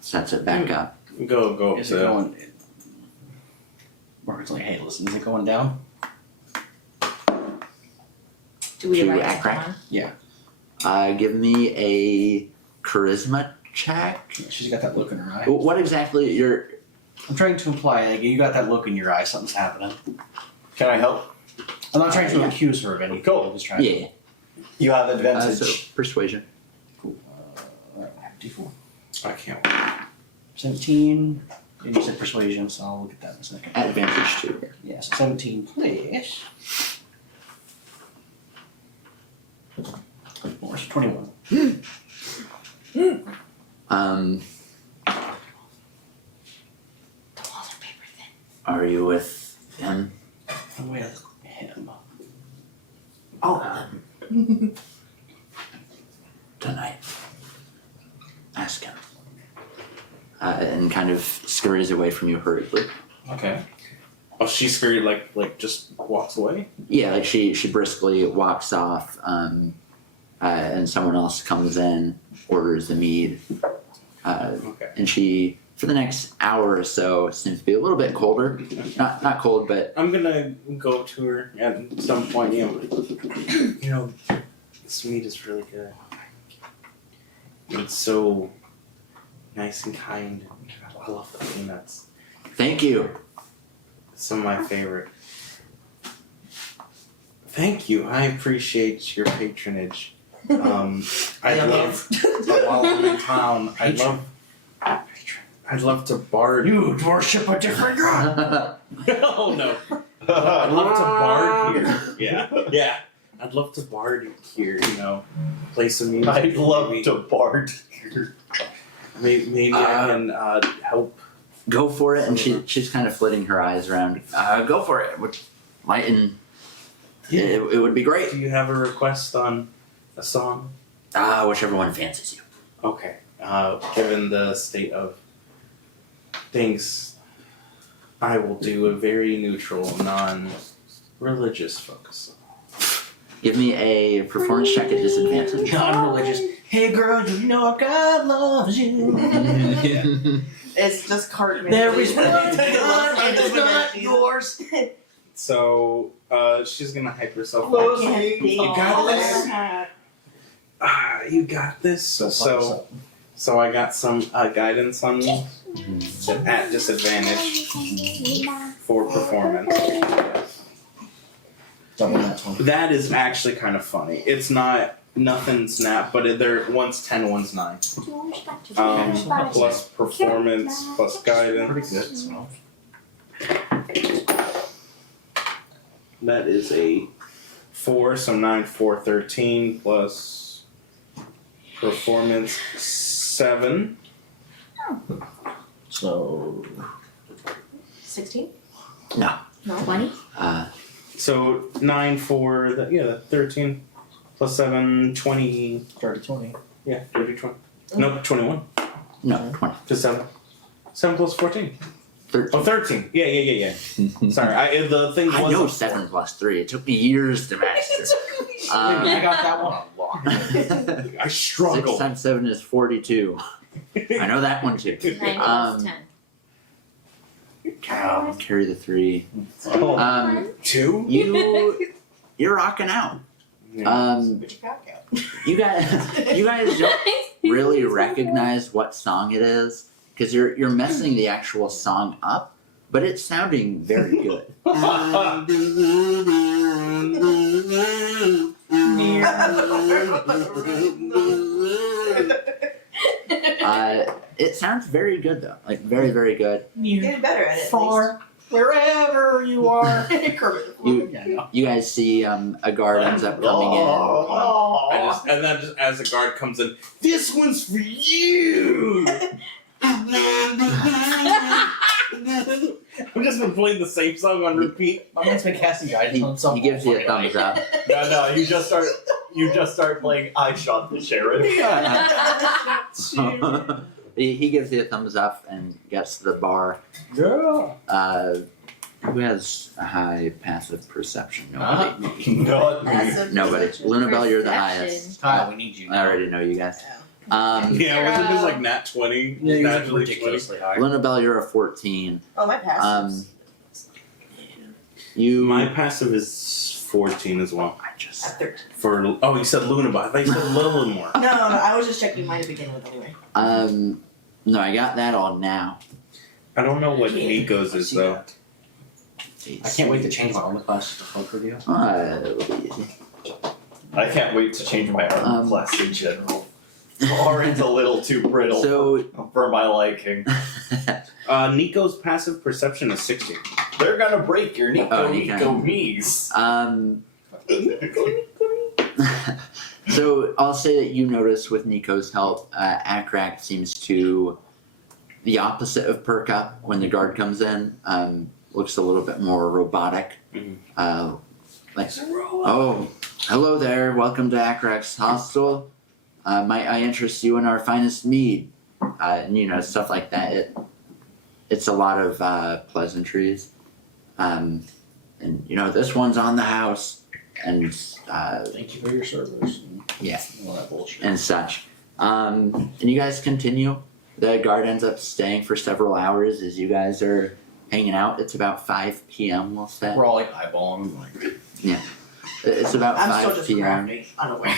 sets it back up. go up Is it there. going? Mark's like, hey, listen, is it going down? Do we To like Akrak? it Give me a charisma check. She's got that look in her eye. What exactly you're? I'm trying to imply, like, you got that look in your eye, something's happening. Can I help? I'm not trying to Yeah. accuse her of anything. Cool. I'm just trying Yeah. You have advantage. So persuasion. to. D4. I can't wait. 17. And you said persuasion, so I'll look at that in a second. Advantage too. Yeah, so 17, please. More, so 21. The walls are paper thin. Are you with him? I'm with him. Tonight. Ask him. And kind of scurries away from you hurriedly. Okay. Oh, she scurried like just walks away. Yeah, like she briskly walks off, and someone else comes in, orders the mead, Okay. and she, for the next hour or so, seems to be a little bit colder. Not cold, but I'm gonna go to her at some point. You know, this meat is really good. It's so nice and kind. I love the peanuts. thank you. Some of my favorite. Thank you. I appreciate your patronage. I'd love while I'm in town. I'd love to bard. You worship a different god! Oh no. I'd love to bard here. Yeah. I'd love to bard here. Play some music. I'd love maybe, to bard. Maybe I can help. Go for it, and she's kind of flitting her eyes around. Go for it. Would lighten. It would be great. Do you have a request on a song? Whichever one fancies you. Okay. Given the state of things, I will do a very neutral, non-religious focus song. Give me a performance check at disadvantage. Non-religious. Hey girl, you know God loves you. It's just Cartman. There is one It God, and it's looks like not yours. So, she's gonna hype herself up. I can't be You got this. hat. You got this. So I got some guidance on me at disadvantage for performance. Double that one. That is actually kind of funny. It's not nothing snap, but one's 10, one's 9. Plus performance, plus guidance. Pretty good. So. That is a 4, so 9, 4, 13, plus performance 7. So 16? No. 20? So 9 for the 13, plus 7, 20. 30, 20. Yeah, 30, 20. Nope, 21. No, 20. Just 7. 7 plus 14. 13. Oh, 13. Yeah. Sorry, the thing I was. know 7 plus 3. It took me years to master. I got that one on lock. I 6 struggle. times 7 is 42. I know that one too. 9 plus 10. Cow, carry the 3. Oh, 2? You're rocking out. Yeah. Put your cock out. You guys don't really recognize what song it is because you're messing the actual song up, but it's sounding very good. It sounds very good though, like very, very good. Getting better at it. Far, wherever you are. Kermit. Yeah, I know. You guys see a guard ends up coming in. And then just as the guard comes in, this one's for you. I've just been playing the same song on repeat. My man's been casting guidance on He something. gives you a thumbs up. No, you just start playing I Shot the Sheriff. He gives you a thumbs up and gets to the bar. Yeah. Who has a high passive perception? Nobody. Not me. Passive Nobody. perception. Lunabelle, you're the Perception. highest. Kyle, we need you. I already know you guys. Yeah, wasn't this like nat 20? Yeah, you're Naturally ridiculously high. Lunabelle, you're a 14. Oh, my passive. You. My passive is 14 as well. I just. At 13. For you said Lunabelle. I thought you said Lillimore. No, I was just checking mine to begin with anyway. No, I got that all now. I don't know what Nico's is though. I can't wait to change my armor class to fuck with you. It'll be easy. I can't wait to change my armor class in general. Orin's a little too brittle So. for my liking. Nico's passive perception is 60. They're gonna break your Oh, you Nico can. knees. So I'll say that you notice with Nico's help, Akrak seems to the opposite of perk up when the guard comes in. Looks a little bit more robotic. Like, oh, hello there. Welcome to Akrak's hostel. Might I interest you in our finest mead? And stuff like that. It's a lot of pleasantries. And this one's on the house. And Thank you for your service. Yeah. All that bullshit. and such. And you guys continue. The guard ends up staying for several hours as you guys are hanging out. It's about 5 p.m. We'll say. We're all like eyeballing. Like, It's about I'm 5 still just p.m. crafty, unaware.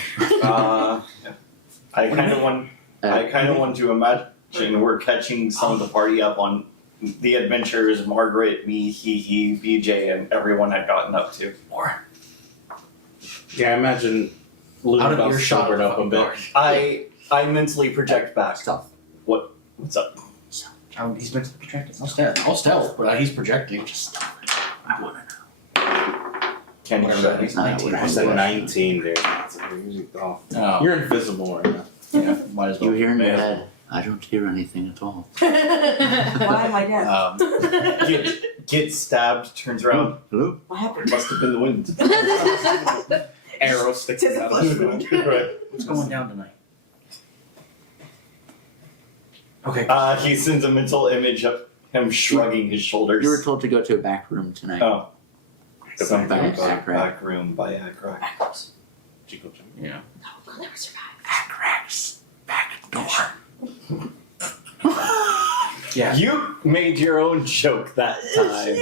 I kind of want to imagine we're catching some of the party up on the adventures Margaret, me, he, BJ, and everyone had gotten up to. Yeah, I imagine out of Lunabelle earshot sobered up a bit. guard. I mentally project back. Stuff. What's up? He's been projecting. I'll stealth, but he's projecting. I want to know. Can you Whatever, show he's me? 19. I said 19, dude. Oh. Oh, You're invisible right now. yeah, might as well. You hear in your Man. head, I don't hear anything at all. Why am I dead? Get stabbed, turns around. Hello? What happened? Must have been the wind. Arrow sticking Tis a out flesh of the wound. Right. What's going down tonight? Okay. He sends a mental image of him shrugging his shoulders. You were told to go to a back room tonight. Oh. The Some back back, room. back room by Akrak. Yeah. I'll never survive. Akrak's back door. Yeah. You made your own joke that time.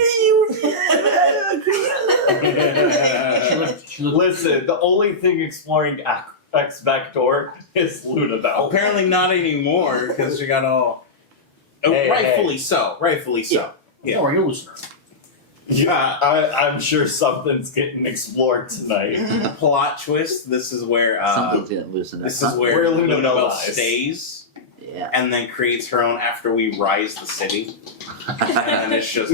Listen, the only thing exploring Akrak's back door is Lunabelle. Apparently not anymore, because you got all. Hey, rightfully so. Rightfully so. Yeah. Don't worry, you'll listen. Yeah, I'm sure something's getting explored tonight. Plot twist. This is where. Something's getting loosened up. This is where Where Lunabelle Lunabelle lies. stays, Yeah. and then creates her own after we rise the city, and it's just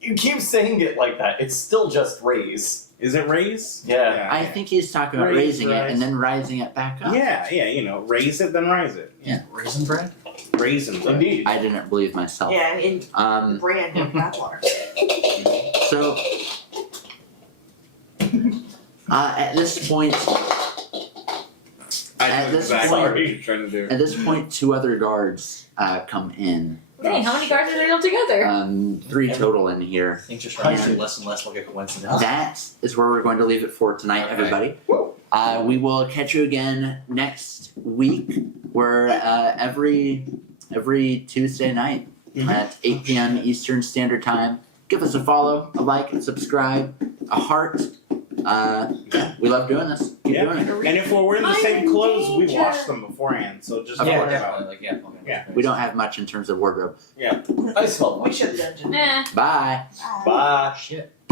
You keep saying it like that. It's still just raise. Is it raise? Yeah. I think he's talking about Raise, raising it rise. and then rising it back up. Yeah, raise it, then rise it. Raisin bread? Raisin bread. Indeed. I didn't believe myself. Yeah, in the brand of bathwater. So, at this point, I At know this exactly point- what you're trying to do. at this point, 2 other guards come in. Dang, how many guards are there altogether? 3 total in here. Things are starting to be less and less like a coincidence. That is where we're going to leave it for tonight, Okay. everybody. We will catch you again next week. We're every Tuesday night at 8 p.m. Eastern Standard Time. Give us a follow, a like, and subscribe, a heart. We love doing this. Keep Yeah. doing it. And if we're wearing the I'm same in clothes, we danger. wash them beforehand. So just Of think course. about it. Like, okay. Yeah. We don't have much in terms of wardrobe. I smell We should have dungeon. Nah. Bye. Bye. Shit.